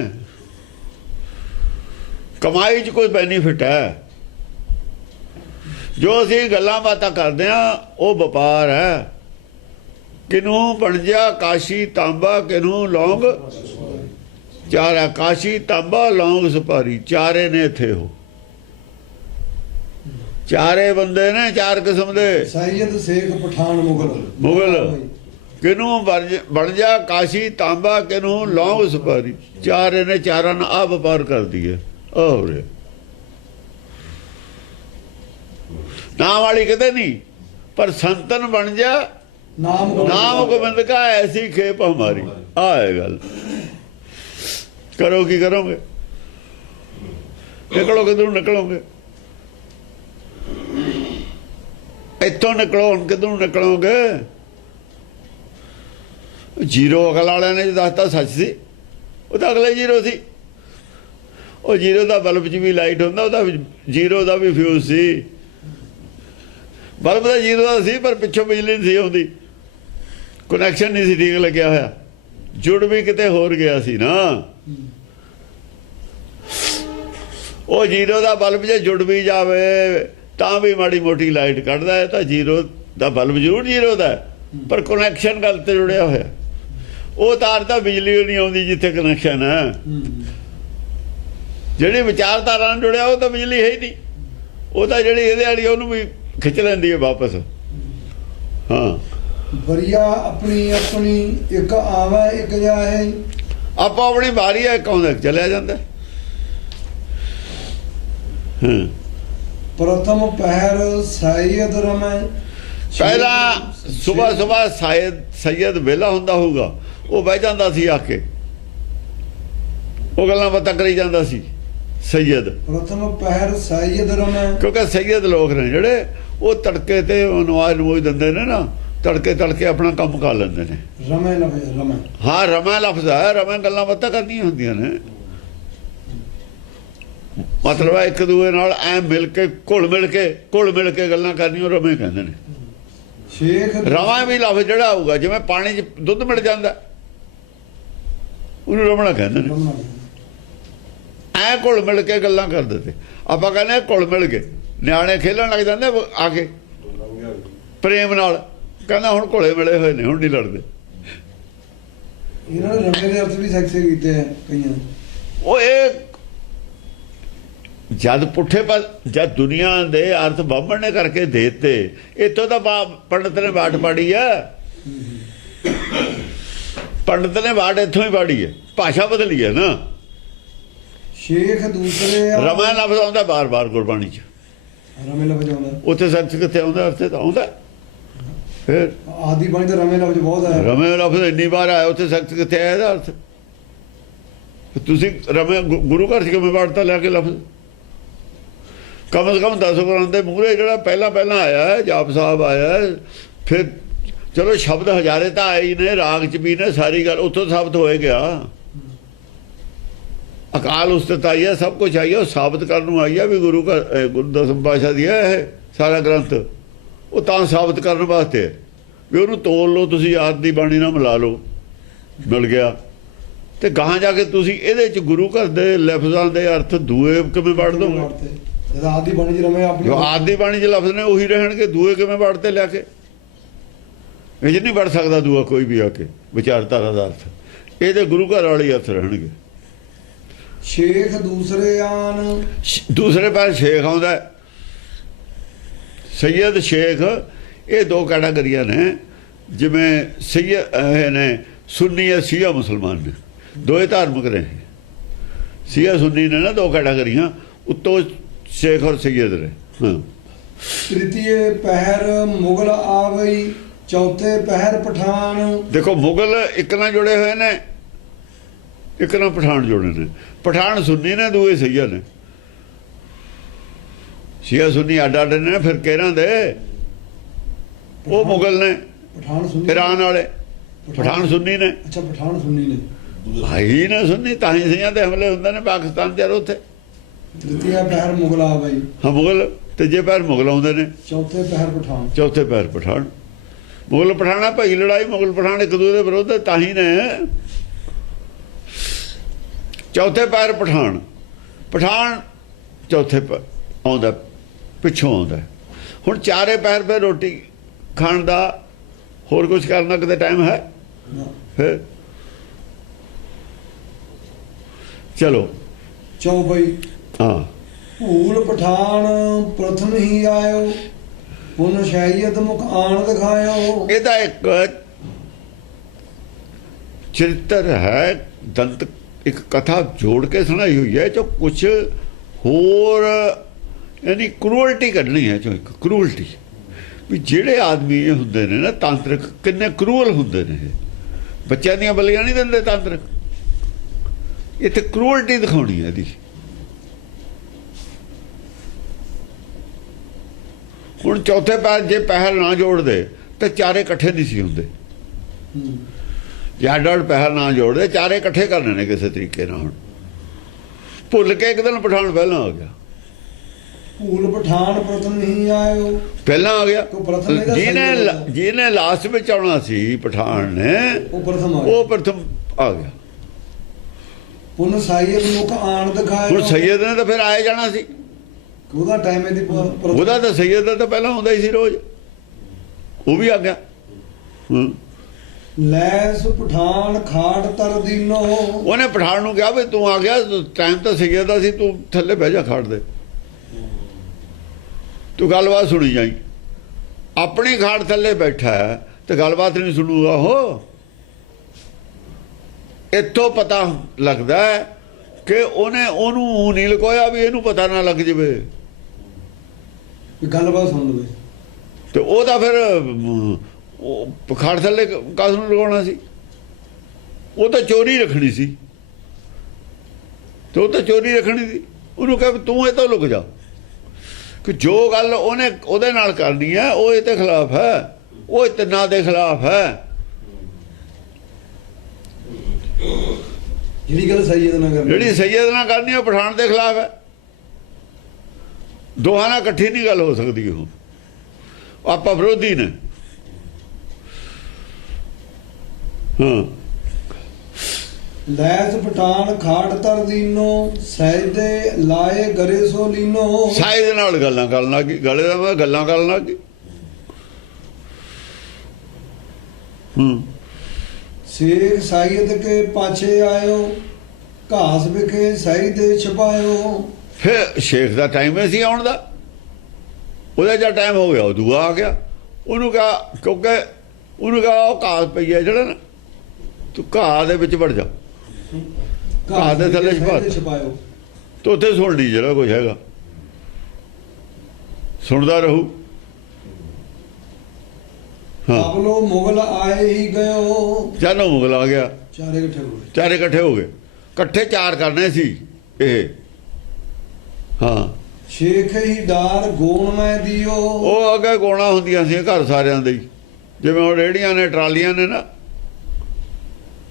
ਕਮਾਈ 'ਚ ਕੋਈ ਬੈਨੀਫਿਟ ਹੈ? ਜੋ ਅਸੀਂ ਗੱਲਾਂ ਬਾਤਾਂ ਕਰਦੇ ਹਾਂ ਉਹ ਵਪਾਰ ਹੈ। ਕਿਨੂੰ ਬਣ ਜਾ ਕਾਸ਼ੀ ਤਾਂਬਾ, ਕਿਨੂੰ ਲੌਂਗ ਚਾਰਾ। ਕਾਸ਼ੀ ਤਾਂਬਾ ਲੌਂਗ ਸੁਪਾਰੀ, ਚਾਰੇ ਨੇ ਇੱਥੇ ਉਹ ਚਾਰੇ ਬੰਦੇ ਨੇ, ਚਾਰ ਕਿਸਮ ਦੇ। ਸੈਯਦ ਸ਼ੇਖ ਪਠਾਨ ਮੁਗਲ ਕਿਨੂੰ ਬਣ ਜਾ ਕਾਸ਼ੀ ਤਾਂਬਾ, ਕਿਨੂੰ ਲੌਂਗ ਸੁਪਾਰੀ। ਚਾਰੇ ਨੇ, ਚਾਰਾਂ ਨਾਲ ਆ ਵਪਾਰ ਕਰਦੀ ਹੈ। ਹੋ ਰਿਹਾ ਨਾਮ ਵਾਲੀ ਕਿਤੇ ਨਹੀਂ, ਪਰ ਸੰਤਨ ਬਣ ਜਾ ਨਾਮ ਗੋਬਿੰਦ ਕਾ, ਐਸੀ ਖੇਪ ਹਮਾਰੀ। ਆ ਹੈ ਗੱਲ। ਕਰੋ ਕੀ ਕਰੋਗੇ? ਨਿਕਲੋ ਕਿਧਰੋਂ ਨਿਕਲੋਗੇ? ਇੱਥੋਂ ਨਿਕਲੋ। ਹੁਣ ਕਿਧਰੋਂ ਨਿਕਲੋਗੇ? ਜੀਰੋ ਅਕਲ ਵਾਲਿਆਂ ਨੇ ਦੱਸਤਾ ਸੱਚ ਸੀ, ਉਹ ਤਾਂ ਅਗਲੇ ਜੀਰੋ ਸੀ। ਉਹ ਜੀਰੋ ਦਾ ਬਲਬ 'ਚ ਵੀ ਲਾਈਟ ਹੁੰਦਾ, ਉਹਦਾ ਜੀਰੋ ਦਾ ਵੀ ਫਿਊਜ਼ ਸੀ। ਬਲਬ ਦਾ ਜੀਰੋ ਦਾ ਸੀ, ਪਰ ਪਿੱਛੋਂ ਬਿਜਲੀ ਨਹੀਂ ਸੀ ਆਉਂਦੀ, ਕਨੈਕਸ਼ਨ ਨਹੀਂ ਸੀ ਠੀਕ ਲੱਗਿਆ ਹੋਇਆ। ਜੁੜ ਵੀ ਕਿਤੇ ਹੋਰ ਗਿਆ ਸੀ ਨਾ। ਉਹ ਜੀਰੋ ਦਾ ਬਲਬ ਜੇ ਜੁੜ ਵੀ ਜਾਵੇ ਤਾਂ ਵੀ ਮਾੜੀ ਮੋਟੀ ਲਾਈਟ ਕੱਢਦਾ ਹੈ। ਤਾਂ ਜੀਰੋ ਦਾ ਬਲਬ ਜ਼ਰੂਰ ਜੀਰੋ ਦਾ, ਪਰ ਕਨੈਕਸ਼ਨ ਗਲਤ ਜੁੜਿਆ ਹੋਇਆ। ਉਹ ਤਾਰ ਤਾਂ ਬਿਜਲੀ ਨਹੀਂ ਆਉਂਦੀ ਜਿੱਥੇ ਕਨੈਕਸ਼ਨ ਹੈ। ਜਿਹੜੀ ਵਿਚਾਰਧਾਰਾ ਨਾਲ ਜੁੜਿਆ ਉਹ ਤਾਂ ਬਿਜਲੀ ਹੈ ਹੀ ਨਹੀਂ। ਉਹ ਤਾਂ ਜਿਹੜੀ ਇਹਦੇ ਵਾਲੀ ਉਹਨੂੰ ਵੀ ਖਿੱਚ ਲੈਂਦੀ ਹੈ ਵਾਪਸ। ਹਾਂ, ਬਰੀਆ ਆਪਣੀ ਆਪਣੀ, ਇੱਕ ਆਵਾ ਇੱਕ ਜਾਏ। ਆਪੋ ਆਪਣੀ ਵਾਰੀ ਹੈ, ਇੱਕ ਆਉਂਦਾ ਚਲਿਆ ਜਾਂਦਾ। ਪ੍ਰਥਮ ਪਹਿਰ ਸੈਯਦ ਰਮੈ। ਪਹਿਲਾਂ ਸੁਬਹ ਸੈਯਦ ਵਿਹਲਾ ਹੁੰਦਾ ਹੋਊਗਾ, ਉਹ ਬਹਿ ਜਾਂਦਾ ਸੀ ਆ ਕੇ, ਉਹ ਗੱਲਾਂ ਬਾਤਾਂ ਕਰੀ ਜਾਂਦਾ ਸੀ ਸੈਯਦ। ਪ੍ਰਥਮ ਪਹਿਰ ਸੈਯਦ ਰਮੈ, ਕਿਉਂਕਿ ਸੈਯਦ ਲੋਕ ਨੇ ਜਿਹੜੇ ਉਹ ਤੜਕੇ ਤੇ ਨਵਾਜ਼ ਦਿੰਦੇ ਨੇ ਨਾ, ਤੜਕੇ ਆਪਣਾ ਕੰਮ ਕਰ ਲੈਂਦੇ ਨੇ। ਰਮੈ ਲਫ਼ਜ਼, ਰਮੈ, ਹਾਂ ਰਮੈ ਲਫ਼ਜ਼ ਹੈ। ਰਮੈ ਗੱਲਾਂ ਬਾਤਾਂ ਕਰਨੀਆਂ ਹੁੰਦੀਆਂ ਨੇ, ਮਤਲਬ ਹੈ ਇੱਕ ਦੂਏ ਨਾਲ ਐ ਮਿਲ ਕੇ ਘੁਲ ਮਿਲ ਕੇ ਗੱਲਾਂ ਕਰਨੀਆਂ, ਰਮੈ ਕਹਿੰਦੇ ਨੇ। ਸ਼ੇਖ ਰਮਾ ਵੀ ਲਫ਼ਜ਼ ਜਿਹੜਾ ਹੋਊਗਾ, ਜਿਵੇਂ ਪਾਣੀ 'ਚ ਦੁੱਧ ਮਿਲ ਜਾਂਦਾ ਉਹਨੂੰ ਰਮਣਾ ਕਹਿੰਦੇ ਨੇ। ਐ ਘੁਲ ਮਿਲ ਕੇ ਗੱਲਾਂ ਕਰਦੇ ਤੇ ਆਪਾਂ ਕਹਿੰਦੇ ਘੁਲ ਮਿਲ ਕੇ। ਨਿਆਣੇ ਖੇਲਣ ਲੱਗ ਜਾਂਦੇ ਆ ਕੇ ਪ੍ਰੇਮ ਨਾਲ, ਕਹਿੰਦਾ ਹੁਣ ਘੁਲੇ ਮਿਲੇ ਹੋਏ ਨੇ, ਹੁਣ ਨਹੀਂ ਲੜਦੇ। ਇਹਨਾਂ ਨੇ ਰਮੇ ਦੇ ਅਰਥ ਵੀ ਸੈਕਸੇ ਕੀਤੇ ਆ ਕਈਆਂ। ਉਹ ਇਹ ਜਦ ਪੁੱਠੇ ਪਰ ਜਦ ਦੁਨੀਆ ਦੇ ਅਰਥ ਬਾਹਮਣ ਨੇ ਕਰਕੇ ਦੇਤੇ, ਇੱਥੋਂ ਤਾਂ ਪੰਡਤ ਨੇ ਬਾਟ ਪਾੜੀ ਆ। ਪੰਡਤ ਨੇ ਬਾਟ ਇੱਥੋਂ ਹੀ ਪਾੜੀ ਹੈ, ਭਾਸ਼ਾ ਬਦਲੀ ਹੈ ਨਾ। ਸ਼ੇਖ ਦੂਸਰੇ ਰਮਾ ਲਫ਼ਜ਼ ਆਉਂਦਾ ਬਾਰ ਗੁਰਬਾਣੀ 'ਚ, ਰਮੇ ਲਫ਼ਜ਼ ਆਉਂਦਾ। ਉੱਥੇ ਸੱਚ ਕਿੱਥੇ ਆਉਂਦਾ? ਅਰਥੇ ਤਾਂ ਆਉਂਦਾ। ਫਿਰ ਆਦੀ ਬਾਣੀ ਤਾਂ ਰਮੇ ਲਫ਼ਜ਼ ਬਹੁਤ ਆਇਆ। ਰਮੇ ਲਫ਼ਜ਼ ਇੰਨੀ ਵਾਰ ਆਇਆ, ਉੱਥੇ ਸੱਚ ਕਿੱਥੇ ਆਇਆ ਇਹਦਾ ਅਰਥ? ਤੁਸੀਂ ਰਮੇ ਗੁਰੂ ਘਰ 'ਚ ਕਿਵੇਂ ਬਾੜਤਾ ਲਿਆ ਕੇ ਲਫ਼ਜ਼? ਕਮ ਸੇ ਕਮ 10 ਗੁਰਾਂ ਦੇ ਮੂਹਰੇ ਜਿਹੜਾ ਪਹਿਲਾਂ ਆਇਆ ਹੈ, ਜਾਪ ਸਾਹਿਬ ਆਇਆ, ਫਿਰ ਚਲੋ ਸ਼ਬਦ ਹਜ਼ਾਰੇ ਤਾਂ ਆਏ ਹੀ ਨੇ, ਰਾਗ 'ਚ ਵੀ ਨੇ, ਸਾਰੀ ਗੱਲ ਉੱਥੋਂ ਸਾਬਤ ਹੋਏ ਗਿਆ। ਅਕਾਲ ਉਸਤਤ ਆਈ ਹੈ, ਸਭ ਕੁਝ ਆਈ ਹੈ, ਉਹ ਸਾਬਤ ਕਰਨ ਨੂੰ ਆਈ ਹੈ ਵੀ ਗੁਰੂ ਦਸਮ ਪਾਤਸ਼ਾਹ ਦੀ ਹੈ ਇਹ ਸਾਰਾ ਗ੍ਰੰਥ। ਉਹ ਤਾਂ ਸਾਬਤ ਕਰਨ ਵਾਸਤੇ ਵੀ ਉਹਨੂੰ ਤੋਲ ਲਓ ਤੁਸੀਂ, ਆਦ ਦੀ ਬਾਣੀ ਨਾਲ ਮਿਲਾ ਲਓ, ਮਿਲ ਗਿਆ। ਤੇ ਗਾਹਾਂ ਜਾ ਕੇ ਤੁਸੀਂ ਇਹਦੇ 'ਚ ਗੁਰੂ ਘਰ ਦੇ ਲਫ਼ਜ਼ਾਂ ਦੇ ਅਰਥ ਦੂਏ ਕਿਵੇਂ ਵੜ ਦੋਗੇ? ਜਦ ਆਦੀ ਬਾਣੀ 'ਚ ਰਮੇ ਆਪਣੀ, ਜੋ ਆਦੀ ਬਾਣੀ 'ਚ ਲਫ਼ਜ਼ ਨੇ ਉਹੀ ਰਹਿਣਗੇ, ਦੂਏ ਕਿਵੇਂ ਵੜਤੇ ਲਿਆ ਕੇ? ਇਹ ਨਹੀਂ ਵੜ ਸਕਦਾ ਦੂਆ ਕੋਈ ਵੀ ਆ ਕੇ ਵਿਚਾਰਧਾਰਾ ਦਾ ਅਰਥ। ਇਹਦੇ ਗੁਰੂ ਘਰ ਵਾਲੇ ਅਰਥ ਰਹਿਣਗੇ। ਸ਼ੇਖ ਦੂਸਰੇ ਆਨ, ਦੂਸਰੇ ਪਾਸੇ ਸ਼ੇਖ ਆਉਂਦਾ, ਸੈਯਦ ਸ਼ੇਖ। ਇਹ ਦੋ ਕੈਟਾਗਰੀਆਂ ਨੇ। ਜਿਵੇਂ ਸੈਯਦ ਨੇ ਸੁੰਨੀ ਹੈ, ਸ਼ੀਆ ਮੁਸਲਮਾਨ ਨੇ, ਦੋਏ ਧਾਰਮਿਕ ਨੇ। ਸ਼ੀਆ ਸੁੰਨੀ ਨੇ ਨਾ ਦੋ ਕੈਟਾਗਰੀਆਂ, ਉੱਤੋਂ ਸ਼ੇਖ ਔਰ ਸੈਯਦ ਨੇ। ਹਾਂ, ਤ੍ਰਿਤੀਏ ਪਹਿਰ ਮੁਗਲ ਆ ਗਈ, ਚੌਥੇ ਪਹਿਰ ਪਠਾਨ। ਦੇਖੋ ਮੁਗਲ ਇੱਕ ਨਾਲ ਜੁੜੇ ਹੋਏ ਨੇ, ਇੱਕ ਨਾਲ ਪਠਾਨ ਜੁੜੇ ਨੇ। ਪਠਾਨ ਸੁੰਨੀ ਨੇ, ਦੂਏ ਸੈਯਦ ਨੇ। ਸ਼ੀਆ ਸੁੰਨੀ ਅੱਡ ਅੱਡ ਨੇ ਫਿਰ ਕਹਿਰਾਂ ਦੇ। ਉਹ ਮੁਗਲ ਨੇ, ਪਠਾਨ ਸੁੰਨੀ, ਈਰਾਨ ਵਾਲੇ। ਪਠਾਨ ਸੁੰਨੀ ਨੇ। ਅੱਛਾ, ਪਠਾਨ ਸੁੰਨੀ ਨੇ, ਭਾਈ ਨਾ ਸੁੰਨੀ, ਤਾਂ ਹੀ ਸਿਆਂ ਤੇ ਹਮਲੇ ਹੁੰਦੇ ਨੇ ਪਾਕਿਸਤਾਨ ਤੇ। ਉੱਥੇ ਤ੍ਰਿਤੀਆ ਪਹਿਰ ਮੁਗਲ ਆ ਗਈ, ਹਾਂ ਮੁਗਲ, ਤੀਜੇ ਪੈਰ ਮੁਗਲ ਆਉਂਦੇ ਨੇ, ਚੌਥੇ ਪਹਿਰ ਪਠਾਨ, ਚੌਥੇ ਪੈਰ ਪਠਾਨ। ਮੁਗਲ ਪਠਾਣਾ ਭਾਈ ਲੜਾਈ, ਮੁਗਲ ਪਠਾਨ ਇੱਕ ਦੂਜੇ ਦੇ ਵਿਰੋਧ ਤਾਂ ਹੀ ਨੇ। ਚੌਥੇ ਪੈਰ ਪਠਾਨ, ਪਠਾਨ ਚੌਥੇ ਪੈਰ ਆਉਂਦਾ, ਪਿੱਛੋਂ ਆਉਂਦਾ। ਹੁਣ ਚਾਰੇ ਪੈਰ 'ਤੇ ਰੋਟੀ ਖਾਣ ਦਾ ਹੋਰ ਕੁਝ ਕਰਨ ਦਾ ਕਿਤੇ ਟਾਈਮ ਹੈ? ਫਿਰ ਚਲੋ ਚੌਪਈ ਹਾਂ, ਭੂਲ ਪਠਾਨ ਪ੍ਰਥਮ ਹੀ ਆਇਓ, ਪੁਨ ਸ਼ੈਯਤ ਮੁਖ ਆਣ ਦਿਖਾਇਓ। ਇਹਦਾ ਇੱਕ ਚਰਿੱਤਰ ਹੈ, ਦੰਤ ਇੱਕ ਕਥਾ ਜੋੜ ਕੇ ਸੁਣਾਈ ਹੋਈ ਹੈ, ਜੋ ਕੁਛ ਹੋਰ ਯਾਨੀ ਕਰੂਅਲਟੀ ਕੱਢਣੀ ਹੈ, ਜੋ ਇੱਕ ਕਰੂਅਲਟੀ ਵੀ ਜਿਹੜੇ ਆਦਮੀ ਇਹ ਹੁੰਦੇ ਨੇ ਨਾ ਤਾਂਤਰਿਕ, ਕਿੰਨੇ ਕਰੂਅਲ ਹੁੰਦੇ ਨੇ। ਬੱਚਿਆਂ ਦੀਆਂ ਬਲੀਆਂ ਨਹੀਂ ਦਿੰਦੇ ਤਾਂਤਰਿਕ, ਇੱਥੇ ਕਰੂਅਲਟੀ ਦਿਖਾਉਣੀ ਹੈ ਇਹਦੀ। ਹੁਣ ਚੌਥੇ ਪੈਰ ਜੇ ਪੈਰ ਨਾ ਜੋੜਦੇ ਤੇ ਚਾਰੇ ਇਕੱਠੇ ਨਹੀਂ ਸੀ ਹੁੰਦੇ। ਜਾਂ ਡੜ ਪੈਰ ਨਾ ਜੋੜਦੇ, ਚਾਰੇ ਇਕੱਠੇ ਕਰਨੇ ਨੇ ਕਿਸੇ ਤਰੀਕੇ ਨਾਲ। ਹੁਣ ਭੁੱਲ ਕੇ ਇੱਕ ਦਿਨ ਪਠਾਨ ਪਹਿਲਾਂ ਆ ਗਿਆ। ਭੂਲ ਪਠਾਨ ਪ੍ਰਥਮ ਹੀ ਆਇਓ, ਪਹਿਲਾਂ ਆ ਗਿਆ। ਉਹ ਪ੍ਰਥਮ ਇਹਦਾ ਸਹੀ ਹੋਇਆ। ਜਿਹਨੇ ਲਾਸਟ ਵਿੱਚ ਆਉਣਾ ਸੀ ਪਠਾਨ ਨੇ, ਉਹ ਪ੍ਰਥਮ ਆ ਗਿਆ। ਉਹ ਪ੍ਰਥਮ ਆ ਗਿਆ। ਪੁਨ ਸ਼ੈਯਤ ਮੁਖ ਆਣ ਦਿਖਾਇਓ। ਹੁਣ ਸੈਯਦ ਨੇ ਤਾਂ ਫਿਰ ਆਏ ਜਾਣਾ ਸੀ, ਉਹਦਾ ਟਾਈਮ ਇਹਦੀ ਉਹਦਾ ਤਾਂ ਸੈਯਦ ਦਾ ਤਾਂ ਪਹਿਲਾਂ ਹੁੰਦਾ ਹੀ ਸੀ ਰੋਜ਼, ਉਹ ਵੀ ਆ ਗਿਆ। ਲੈਸ ਪਠਾਨ ਖਾੜ ਤਰ ਦੀਨੋ, ਉਹਨੇ ਪਠਾਨ ਨੂੰ ਕਿਹਾ ਵੀ ਤੂੰ ਆ ਗਿਆ, ਟਾਈਮ ਤਾਂ ਸੈਯਦ ਦਾ ਸੀ, ਤੂੰ ਥੱਲੇ ਬਹਿ ਜਾ ਖਾੜ ਦੇ, ਤੂੰ ਗੱਲਬਾਤ ਸੁਣੀ ਜਾਈ। ਆਪਣੀ ਖਾੜ ਥੱਲੇ ਬੈਠਾ ਹੈ ਤੇ ਗੱਲਬਾਤ ਨਹੀਂ ਸੁਣੂਗਾ ਉਹ। ਇੱਥੋਂ ਪਤਾ ਲੱਗਦਾ ਹੈ ਕਿ ਉਹਨੂੰ ਨਹੀਂ ਲਕੋਇਆ ਵੀ ਇਹਨੂੰ ਪਤਾ ਨਾ ਲੱਗ ਜਾਵੇ, ਗੱਲਬਾਤ ਸੁਣ ਲਵੇ। ਤੇ ਉਹਦਾ ਫਿਰ ਖਾੜ ਥੱਲੇ ਕਾਸ ਨੂੰ ਲਗਾਉਣਾ ਸੀ? ਉਹ ਤਾਂ ਚੋਰੀ ਰੱਖਣੀ ਸੀ, ਤੇ ਉਹ ਤਾਂ ਚੋਰੀ ਰੱਖਣੀ ਸੀ। ਉਹਨੂੰ ਕਹੇ ਤੂੰ ਇਹ ਤੋਂ ਲੁਕ ਜਾ, ਕਿ ਜੋ ਗੱਲ ਉਹਨੇ ਉਹਦੇ ਨਾਲ ਕਰਨੀ ਹੈ ਉਹ ਇਹਦੇ ਖਿਲਾਫ ਹੈ, ਉਹ ਤਿੰਨਾਂ ਦੇ ਖਿਲਾਫ ਹੈ। ਜਿਹੜੀ ਗੱਲ ਸੈਯਦ ਨਾਲ ਕਰਨੀ, ਜਿਹੜੀ ਸੈਯਦ ਨਾਲ ਕਰਨੀ ਉਹ ਪਠਾਨ ਦੇ ਖਿਲਾਫ ਹੈ। ਦੋਹਾਂ ਨਾਲ ਇਕੱਠੀ ਨਹੀਂ ਗੱਲ ਹੋ ਸਕਦੀ। ਉਹ ਆਪਾਂ ਵਿਰੋਧੀ ਨੇ। ਹਾਂ, ਲੈਸ ਪਠਾਨ ਖਾੜ ਤਰ ਦੀਨੋ, ਸੈਦੇ ਲਾਏ ਗਰੇ ਸੋ ਲੀਨੋ। ਸਾਇਦ ਨਾਲ ਗੱਲਾਂ ਕਰਨ ਲੱਗ ਗਈ, ਗਲੇ ਦਾ ਮੈਂ ਗੱਲਾਂ ਕਰਨ ਲੱਗ ਗਈ। ਸ਼ੇਖ ਸੈਯਦ ਕੇ ਪਾਛੇ ਆਇਓ, ਘਾਸ ਵਿਖੇ ਸੈਦੇ ਛਪਾਇਓ। ਫਿਰ ਸ਼ੇਖ ਦਾ ਟਾਈਮ ਹੀ ਸੀ ਆਉਣ ਦਾ, ਉਹਦਾ ਜਦ ਟਾਈਮ ਹੋ ਗਿਆ ਉਹ ਦੂਆ ਆ ਗਿਆ। ਉਹਨੂੰ ਕਿਹਾ, ਕਿਉਂਕਿ ਉਹਨੂੰ ਕਿਹਾ ਉਹ ਘਾਸ ਪਈ ਹੈ ਜਿਹੜਾ ਨਾ, ਤੂੰ ਘਾਹ ਦੇ ਵਿੱਚ ਵੜ ਜਾ, ਘਾਹ ਦੇ ਥੱਲੇ ਛਪਾਇਓ। ਤੂੰ ਉੱਥੇ ਸੁਣ ਲਈ ਜਿਹੜਾ ਕੁਝ ਹੈਗਾ, ਸੁਣਦਾ ਰਹੂ। ਹਾਂ, ਆਪਲੋ ਮੁਗਲ ਆਏ ਹੀ ਗਇਓ, ਚਾਨੋ ਮੁਗਲ ਆ ਗਿਆ, ਚਾਰੇ ਇਕੱਠੇ ਹੋ ਗਏ। ਚਾਰੇ ਇਕੱਠੇ ਹੋ ਗਏ, ਇਕੱਠੇ ਚਾਰ ਕਰਨੇ ਸੀ ਇਹ। ਹਾਂ, ਸ਼ੇਖ ਹੀ ਡਾਰ ਗੋਣ ਮੈਂ ਦਿਓ। ਉਹ ਅੱਗੇ ਗੋਣਾ ਹੁੰਦੀਆਂ ਸੀ ਘਰ ਸਾਰਿਆਂ ਦੇ ਹੀ, ਜਿਵੇਂ ਹੁਣ ਰੇਹੜੀਆਂ ਨੇ, ਟਰਾਲੀਆਂ ਨੇ ਨਾ,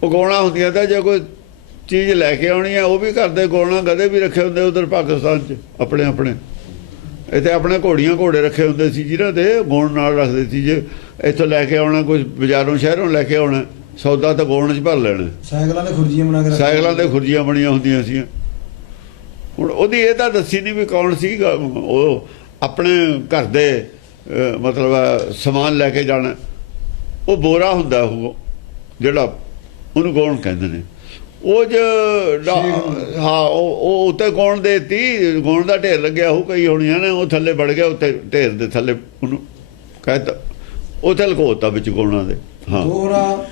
ਉਹ ਗੋਣਾ ਹੁੰਦੀਆਂ। ਤਾਂ ਜੇ ਕੋਈ ਚੀਜ਼ ਲੈ ਕੇ ਆਉਣੀ ਹੈ ਉਹ ਵੀ ਕਰਦੇ ਗੋਣਾ। ਗਧੇ ਵੀ ਰੱਖੇ ਹੁੰਦੇ ਉਧਰ ਪਾਕਿਸਤਾਨ 'ਚ ਆਪਣੇ ਆਪਣੇ। ਇੱਥੇ ਆਪਣੇ ਘੋੜੇ ਰੱਖੇ ਹੁੰਦੇ ਸੀ ਜਿਹਨਾਂ ਦੇ ਗੋਣ ਨਾਲ ਰੱਖਦੇ ਸੀ। ਜੇ ਇੱਥੋਂ ਲੈ ਕੇ ਆਉਣਾ, ਕੁਝ ਬਾਜ਼ਾਰੋਂ ਸ਼ਹਿਰੋਂ ਲੈ ਕੇ ਆਉਣਾ ਸੌਦਾ, ਤਾਂ ਗੋਣ 'ਚ ਭਰ ਲੈਣਾ। ਸਾਈਕਲਾਂ ਦੇ ਖੁਰਜੀਆਂ ਬਣਾ ਕੇ, ਸਾਈਕਲਾਂ ਦੇ ਖੁਰਜੀਆਂ ਬਣੀਆਂ ਹੁੰਦੀਆਂ ਸੀ। ਹੁਣ ਉਹਦੀ ਇਹ ਤਾਂ ਦੱਸੀ ਨਹੀਂ ਵੀ ਕੌਣ ਸੀ। ਉਹ ਆਪਣੇ ਘਰ ਦੇ ਮਤਲਬ ਸਮਾਨ ਲੈ ਕੇ ਜਾਣਾ। ਉਹ ਬੋਰਾ ਹੁੰਦਾ ਉਹ ਜਿਹੜਾ, ਉਹਨੂੰ ਗੌਣ ਕਹਿੰਦੇ ਨੇ। ਉਹ ਹਾਂ, ਉਹ ਉੱਤੇ ਗੌਣ ਦੇਤੀ, ਗੌਣ ਦਾ ਢੇਰ ਲੱਗਿਆ ਉਹ ਕਈ ਹੋਣੀਆਂ ਨੇ। ਉਹ ਥੱਲੇ ਵੜ ਗਿਆ, ਉੱਤੇ ਢੇਰ ਦੇ ਥੱਲੇ ਉਹਨੂੰ ਕਹਿਤਾ, ਉੱਥੇ ਲਕੋਤਾ ਵਿੱਚ ਗੌਣਾਂ ਦੇ। ਹਾਂ, ਦੋਹਰਾ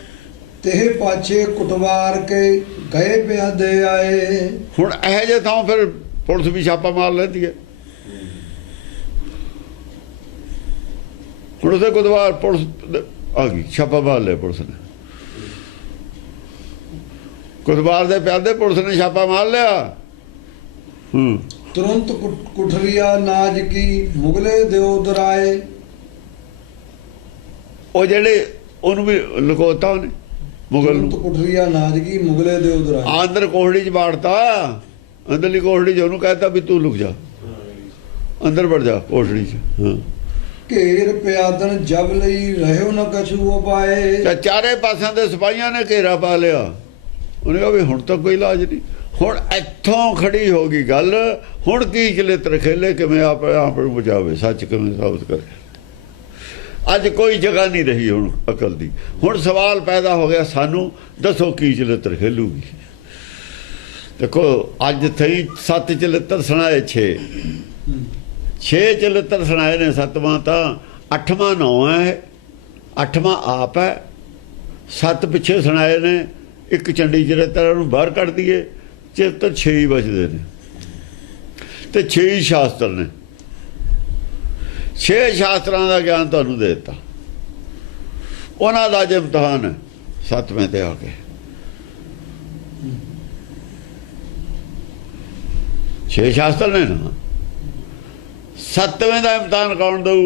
ਤੇ ਪਾਛੇ ਕੁਟਵਾਰ ਕੇ ਗਏ ਪਿਆਦੇ ਆਏ। ਹੁਣ ਇਹੋ ਜਿਹੇ ਥਾਂ ਫਿਰ ਪੁਲਿਸ ਵੀ ਛਾਪਾ ਮਾਰ ਲੈਂਦੀ ਹੈ। ਹੁਣ ਉੱਥੇ ਕੁਟਵਾਰ ਪੁਲਿਸ ਆ ਗਈ, ਛਾਪਾ ਮਾਰ ਲਿਆ ਪੁਲਿਸ ਨੇ। ਕੁਤਵਾਰ ਦੇ ਪਿਆਦੇ ਪੁਲਿਸ ਨੇ ਛਾਪਾ ਮਾਰ ਲਿਆ। ਤੁਰੰਤ ਕੁਠਰੀਆ ਨਾਜ ਕੀ ਮੁਗਲੇ ਦਿਓ ਦਰਾਏ। ਉਹ ਜਿਹੜੇ ਉਹਨੂੰ ਵੀ ਲੁਕੋਤਾ ਉਹਨੇ, ਮੁਗਲ ਨੂੰ। ਤੁਰੰਤ ਕੁਠਰੀਆ ਨਾਜ ਕੀ ਮੁਗਲੇ ਦਿਓ ਦਰਾਏ। ਅੰਦਰ ਕੋਹੜੀ 'ਚ ਬਾੜਤਾ, ਅੰਦਰਲੀ ਕੋਹੜੀ 'ਚ ਉਹਨੂੰ ਕਹਿਤਾ ਵੀ ਤੂੰ ਲੁਕ ਜਾ, ਅੰਦਰ ਵੜ ਜਾ ਕੋਹੜੀ 'ਚ। ਹਾਂ, ਘੇਰ ਪਿਆਦਨ ਜਬ ਲਈ ਰਹਿਓ ਨਾ ਕਛੂ ਉਪਾਏ। ਚਾਰੇ ਪਾਸਿਆਂ ਦੇ ਸਿਪਾਹੀਆਂ ਨੇ ਘੇਰਾ ਪਾ ਲਿਆ। ਉਹਨੇ ਕਿਹਾ ਵੀ ਹੁਣ ਤਾਂ ਕੋਈ ਇਲਾਜ ਨਹੀਂ, ਹੁਣ ਇੱਥੋਂ ਖੜੀ ਹੋ ਗਈ ਗੱਲ। ਹੁਣ ਕੀ ਚਲਿੱਤਰ ਖੇਲੇ, ਕਿਵੇਂ ਆਪ ਨੂੰ ਬਚਾਵੇ, ਸੱਚ ਕਿਵੇਂ ਸਾਬਤ ਕਰੇ। ਅੱਜ ਕੋਈ ਜਗ੍ਹਾ ਨਹੀਂ ਰਹੀ ਹੁਣ ਅਕਲ ਦੀ। ਹੁਣ ਸਵਾਲ ਪੈਦਾ ਹੋ ਗਿਆ ਸਾਨੂੰ, ਦੱਸੋ ਕੀ ਚਲਿੱਤਰ ਖੇਲੂਗੀ। ਦੇਖੋ ਅੱਜ ਥਈ 7 ਚਲਿੱਤਰ ਸੁਣਾਏ, 6 ਚਲਿੱਤਰ ਸੁਣਾਏ ਨੇ। 7ਵਾਂ ਤਾਂ 8ਵਾਂ 9 ਹੈ, 8ਵਾਂ ਆਪ ਹੈ। 7 ਪਿੱਛੇ ਸੁਣਾਏ ਨੇ, ਇੱਕ ਚੰਡੀ ਚਰਿੱਤਰ ਨੂੰ ਬਾਹਰ ਕੱਢ ਦਈਏ, ਚਰਿੱਤਰ 6 ਹੀ ਬਚਦੇ ਨੇ ਤੇ 6 ਹੀ ਸ਼ਾਸਤਰ ਨੇ। 6 ਸ਼ਾਸਤਰਾਂ ਦਾ ਗਿਆਨ ਤੁਹਾਨੂੰ ਦੇ ਦਿੱਤਾ। ਉਹਨਾਂ ਦਾ ਅੱਜ ਇਮਤਿਹਾਨ ਹੈ 7ਵੇਂ ਤੇ ਆ ਕੇ। 6 ਸ਼ਾਸਤਰ ਨੇ ਨਾ, 7ਵੇਂ ਦਾ ਇਮਤਿਹਾਨ ਕੌਣ ਦਊ?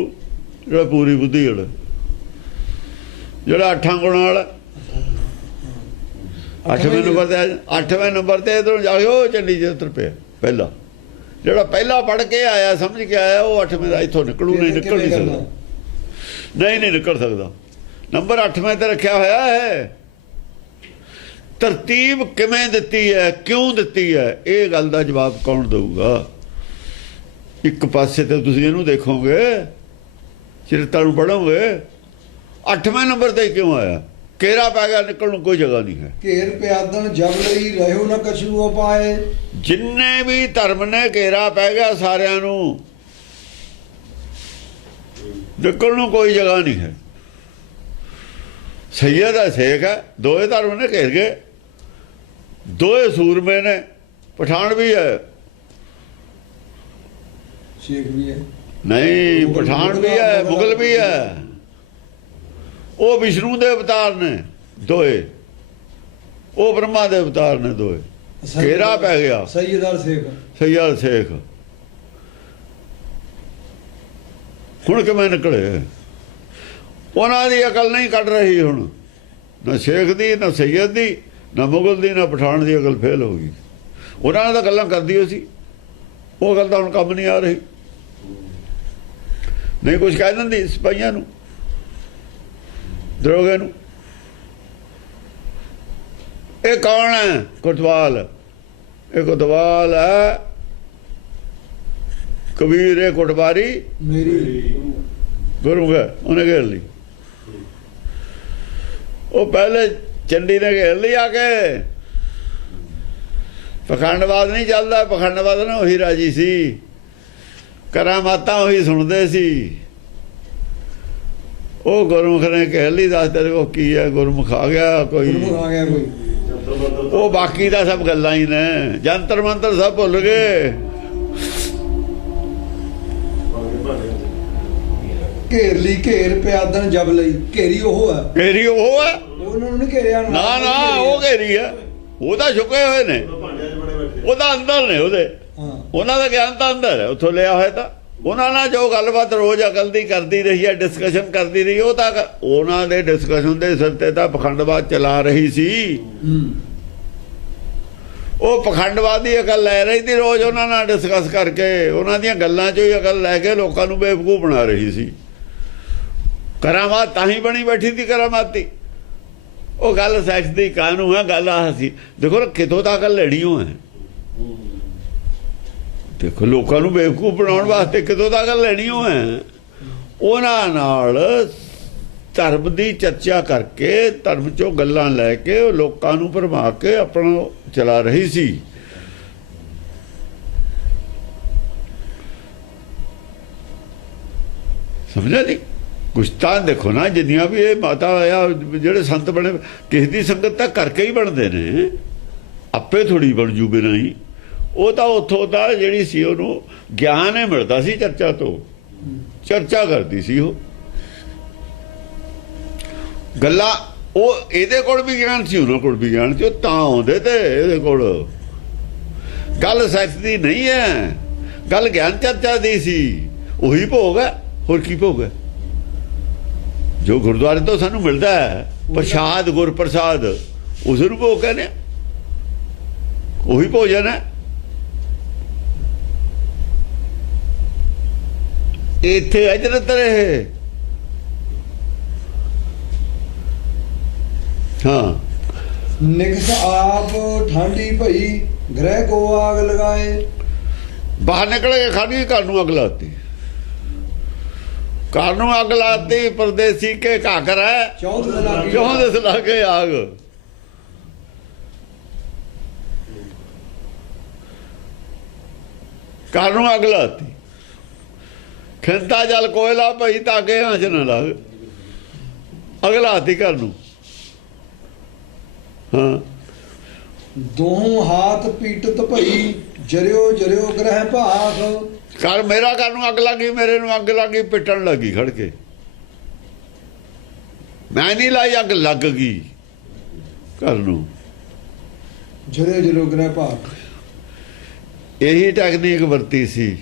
ਜਿਹੜਾ ਪੂਰੀ ਬੁੱਧੀ ਵਾਲਾ, ਜਿਹੜਾ 8 ਗੁਣਾਂ ਵਾਲਾ। 8ਵੇਂ ਨੰਬਰ ਤੇ, 8ਵੇਂ ਨੰਬਰ ਤੇ ਇਧਰੋਂ ਜਾਓ ਚੰਡੀ ਚਰਿੱਤਰ ਪਿਆ ਪਹਿਲਾ। ਜਿਹੜਾ ਪਹਿਲਾ ਪੜ੍ਹ ਕੇ ਆਇਆ, ਸਮਝ ਕੇ ਆਇਆ, ਉਹ 8ਵੇਂ ਦਾ ਇੱਥੋਂ ਨਿਕਲੂ, ਨਹੀਂ ਨਿਕਲ ਨਹੀਂ ਸਕਦਾ। ਨਹੀਂ ਨਿਕਲ ਸਕਦਾ। ਨੰਬਰ 8ਵੇਂ ਤੇ ਰੱਖਿਆ ਹੋਇਆ ਹੈ। ਤਰਤੀਬ ਕਿਵੇਂ ਦਿੱਤੀ ਹੈ, ਕਿਉਂ ਦਿੱਤੀ ਹੈ, ਇਹ ਗੱਲ ਦਾ ਜਵਾਬ ਕੌਣ ਦੇਊਗਾ? ਇੱਕ ਪਾਸੇ ਤੇ ਤੁਸੀਂ ਇਹਨੂੰ ਦੇਖੋਗੇ, ਚਰਿੱਤਰ ਨੂੰ ਪੜ੍ਹੋਗੇ, 8ਵੇਂ ਨੰਬਰ ਤੇ ਕਿਉਂ ਆਇਆ? ਕੇਰਾ ਪੈ ਗਿਆ, ਨਿਕਲਣ ਨੂੰ ਕੋਈ ਜਗ੍ਹਾ ਨਹੀਂ ਹੈ। ਘੇਰ ਪਿਆਦਨ ਜਬ ਲਈ ਰਹਿਓ ਨਾ ਕਛੂ ਉਪਾਏ। ਜਿੰਨੇ ਵੀ ਧਰਮ ਨੇ ਘੇਰਾ ਪੈ ਗਿਆ ਸਾਰਿਆਂ ਨੂੰ, ਨਿਕਲਣ ਨੂੰ ਕੋਈ ਜਗ੍ਹਾ ਨਹੀਂ ਹੈ। ਸੈਯਦ ਹੈ, ਸ਼ੇਖ ਹੈ, ਦੋਏ ਧਰਮ ਨੇ ਘੇਰ ਗਏ। ਦੋਏ ਸੂਰਮੇ ਨੇ, ਪਠਾਨ ਵੀ ਹੈ, ਸ਼ੇਖ ਵੀ ਹੈ, ਨਹੀਂ ਪਠਾਨ ਵੀ ਹੈ, ਮੁਗਲ ਵੀ ਹੈ। ਉਹ ਵਿਸ਼ਨੂੰ ਦੇ ਅਵਤਾਰ ਨੇ ਦੋਏ, ਉਹ ਬ੍ਰਹਮਾ ਦੇ ਅਵਤਾਰ ਨੇ ਦੋਏ। ਘੇਰਾ ਪੈ ਗਿਆ। ਸੈਯਦ ਸ਼ੇਖ, ਸੈਯਦ ਸ਼ੇਖ ਹੁਣ ਕਿਵੇਂ ਨਿਕਲੇ? ਉਹਨਾਂ ਦੀ ਅਕਲ ਨਹੀਂ ਕੱਢ ਰਹੀ ਹੁਣ, ਨਾ ਸ਼ੇਖ ਦੀ, ਨਾ ਸੈਯਦ ਦੀ, ਨਾ ਮੁਗਲ ਦੀ, ਨਾ ਪਠਾਨ ਦੀ ਅਕਲ ਫੇਲ ਹੋ ਗਈ। ਉਹਨਾਂ ਨੇ ਤਾਂ ਗੱਲਾਂ ਕਰਦੀ ਹੋ ਸੀ, ਉਹ ਗੱਲ ਤਾਂ ਹੁਣ ਕੰਮ ਨਹੀਂ ਆ ਰਹੀ। ਨਹੀਂ ਕੁਝ ਕਹਿ ਦਿੰਦੀ ਸਿਪਾਹੀਆਂ ਨੂੰ, ਦਰੋਗੇ ਨੂੰ। ਇਹ ਕੌਣ ਹੈ? ਕੋਤਵਾਲ। ਇਹ ਕੋਤਵਾਲ ਹੈ, ਕਬੀਰ ਇਹ ਕੋਟਵਾਰੀ ਮੇਰੀ ਗੁਰੂ ਹੈ, ਉਹਨੇ ਘੇਰ ਲਈ। ਉਹ ਪਹਿਲੇ ਚੰਡੀ ਨੇ ਘੇਰ ਲਈ ਆ ਕੇ। ਪਖੰਡਵਾਦ ਨਹੀਂ ਚੱਲਦਾ, ਪਖੰਡਵਾਦ ਨਾ ਉਹੀ ਰਾਜੀ ਸੀ, ਕਰਾਮਾਤਾਂ ਉਹੀ ਸੁਣਦੇ ਸੀ। ਉਹ ਗੁਰਮੁਖ ਨੇ ਘੇਰ ਲਈ। ਦੱਸਦੇ ਦੇਖੋ ਕੀ ਹੈ, ਗੁਰਮੁਖ ਆ ਗਿਆ ਕੋਈ, ਉਹ ਬਾਕੀ ਦਾ ਸਭ ਗੱਲਾਂ ਹੀ ਨੇ, ਜੰਤਰ ਮੰਤਰ ਸਭ ਭੁੱਲ ਗਏ। ਘੇਰ ਲਈ, ਘੇਰ ਪਿਆਦਨ ਜਬ ਲਈ। ਘੇਰੀ ਉਹ ਹੈ, ਘੇਰੀ ਉਹ ਹੈ, ਉਹਨਾਂ ਨੂੰ ਨਹੀਂ ਘੇਰਿਆ ਨਾ ਨਾ, ਉਹ ਘੇਰੀ ਹੈ। ਉਹਦਾ ਛੁਪੇ ਹੋਏ ਨੇ, ਉਹਦਾ ਅੰਦਰ ਨੇ ਉਹਦੇ, ਉਹਨਾਂ ਦਾ ਗਿਆਨ ਤਾਂ ਅੰਦਰ ਹੈ, ਉੱਥੋਂ ਲਿਆ ਹੋਇਆ। ਤਾਂ ਉਹਨਾਂ ਨਾਲ ਜੋ ਗੱਲਬਾਤ ਰੋਜ਼ ਅਕਲ ਦੀ ਕਰਦੀ ਰਹੀ ਹੈ, ਡਿਸਕਸ਼ਨ ਕਰਦੀ ਰਹੀ, ਉਹ ਤਾਂ ਉਹਨਾਂ ਦੇ ਡਿਸਕਸ਼ਨ ਦੇ ਸਿਰ ਤੇ ਤਾਂ ਪਖੰਡਵਾਦ ਚਲਾ ਰਹੀ ਸੀ। ਉਹ ਪਖੰਡਵਾਦ ਦੀ ਅਕਲ ਲੈ ਰਹੀ ਸੀ, ਰੋਜ਼ ਉਹਨਾਂ ਨਾਲ ਡਿਸਕਸ ਕਰਕੇ, ਉਹਨਾਂ ਦੀਆਂ ਗੱਲਾਂ 'ਚੋਂ ਹੀ ਅਕਲ ਲੈ ਕੇ ਲੋਕਾਂ ਨੂੰ ਬੇਵਕੂਫ ਬਣਾ ਰਹੀ ਸੀ। ਕਰਾਮਾਤ ਤਾਂ ਹੀ ਬਣੀ ਬੈਠੀ ਸੀ, ਕਰਾਮਾਤੀ। ਉਹ ਗੱਲ ਸੈਕਸ ਦੀ ਕਾਹਨੂੰ ਹੈ, ਗੱਲ ਆਹ ਸੀ। ਦੇਖੋ ਕਿਤੋਂ ਤੱਕ ਲੈਣੀ ਹੋ ਹੈ, ਦੇਖੋ ਲੋਕਾਂ ਨੂੰ ਬੇਵਕੂਫ ਬਣਾਉਣ ਵਾਸਤੇ ਕਿਤੋਂ ਤੱਕ ਲੈਣੀ ਹੋ ਹੈ। ਉਹਨਾਂ ਨਾਲ ਧਰਮ ਦੀ ਚਰਚਾ ਕਰਕੇ, ਧਰਮ 'ਚੋਂ ਗੱਲਾਂ ਲੈ ਕੇ ਉਹ ਲੋਕਾਂ ਨੂੰ ਭਰਮਾ ਕੇ ਆਪਣਾ ਚਲਾ ਰਹੀ ਸੀ। ਸਮਝਿਆ ਜੀ? ਕੁਛ ਤਾਂ ਦੇਖੋ ਨਾ, ਜਿੰਨੀਆਂ ਵੀ ਇਹ ਮਾਤਾ ਆ, ਜਿਹੜੇ ਸੰਤ ਬਣੇ, ਕਿਸੇ ਦੀ ਸੰਗਤ ਤਾਂ ਕਰਕੇ ਹੀ ਬਣਦੇ ਨੇ, ਆਪੇ ਥੋੜੀ ਬਣ ਜੂ ਬਿਨਾਂ ਹੀ। ਉਹ ਤਾਂ ਉੱਥੋਂ ਦਾ ਜਿਹੜੀ ਸੀ ਉਹਨੂੰ ਗਿਆਨ ਹੀ ਮਿਲਦਾ ਸੀ, ਚਰਚਾ ਤੋਂ ਚਰਚਾ ਕਰਦੀ ਸੀ ਉਹ ਗੱਲਾਂ। ਉਹ ਇਹਦੇ ਕੋਲ ਵੀ ਗਿਆਨ ਸੀ, ਉਹਨਾਂ ਕੋਲ ਵੀ ਗਿਆਨ ਸੀ, ਉਹ ਤਾਂ ਆਉਂਦੇ ਤੇ ਇਹਦੇ ਕੋਲ। ਗੱਲ ਸੱਚ ਦੀ ਨਹੀਂ ਹੈ, ਗੱਲ ਗਿਆਨ ਚਰਚਾ ਦੀ ਸੀ। ਉਹੀ ਭੋਗ ਹੈ, ਹੋਰ ਕੀ ਭੋਗ ਹੈ? ਜੋ ਗੁਰਦੁਆਰੇ ਤੋਂ ਸਾਨੂੰ ਮਿਲਦਾ ਹੈ ਪ੍ਰਸ਼ਾਦ, ਗੁਰ ਪ੍ਰਸਾਦ, ਉਸ ਨੂੰ ਭੋਗ ਕਹਿੰਦੇ, ਉਹੀ ਭੋਜਨ ਹੈ। ਇੱਥੇ ਅਜਰਤ ਰਹੇ। ਹਾਂ, ਨਿਕਸ ਆਪ ਠਾਂਡੀ ਭਈ ਗ੍ਰਹਿ ਕੋ ਆਗ ਲਗਾਏ। ਬਾਹਰ ਨਿਕਲ ਕੇ ਖਾਣੀ, ਘਰ ਨੂੰ ਅੱਗ ਲਾਤੀ। ਘਰ ਨੂੰ ਅੱਗ ਲਾਤੀ, ਪਰਦੇਸੀ ਕੇ ਘਾਕਰ ਹੈ ਚੌਥ ਲਾਗੀ ਕਿਉਂ ਦਿਸ ਲਾਗੇ ਆਗ। ਘਰ ਨੂੰ ਅੱਗ ਲਾਤੀ। ਖਿੰਤਾ ਜਲ ਕੋਇਲਾ ਭਈ ਤਾਕੇ ਆਂਚ ਨਾ ਲੱਗ। ਅੱਗ ਲਾਤੀ ਘਰ ਨੂੰ। ਹਾਂ, ਦੋਹੋਂ ਹਾਥ ਪੀਟਤ ਭਈ ਜਰਿਓ ਜਰਿਓ ਗ੍ਰਹਿ ਭਾਖ। ਘਰ ਮੇਰਾ ਘਰ ਨੂੰ ਅੱਗ ਲੱਗੀ, ਮੇਰੇ ਨੂੰ ਅੱਗ ਲੱਗੀ, ਪਿੱਟਣ ਲੱਗੀ ਖੜ ਕੇ। ਮੈਂ ਨਹੀਂ ਲਾਈ, ਅੱਗ ਲੱਗ ਗਈ ਘਰ ਨੂੰ। ਜਰਿਓ ਜਰਿਓ ਗ੍ਰਹਿ ਭਾਖ। ਇਹੀ ਟੈਕਨੀਕ ਵਰਤੀ ਸੀ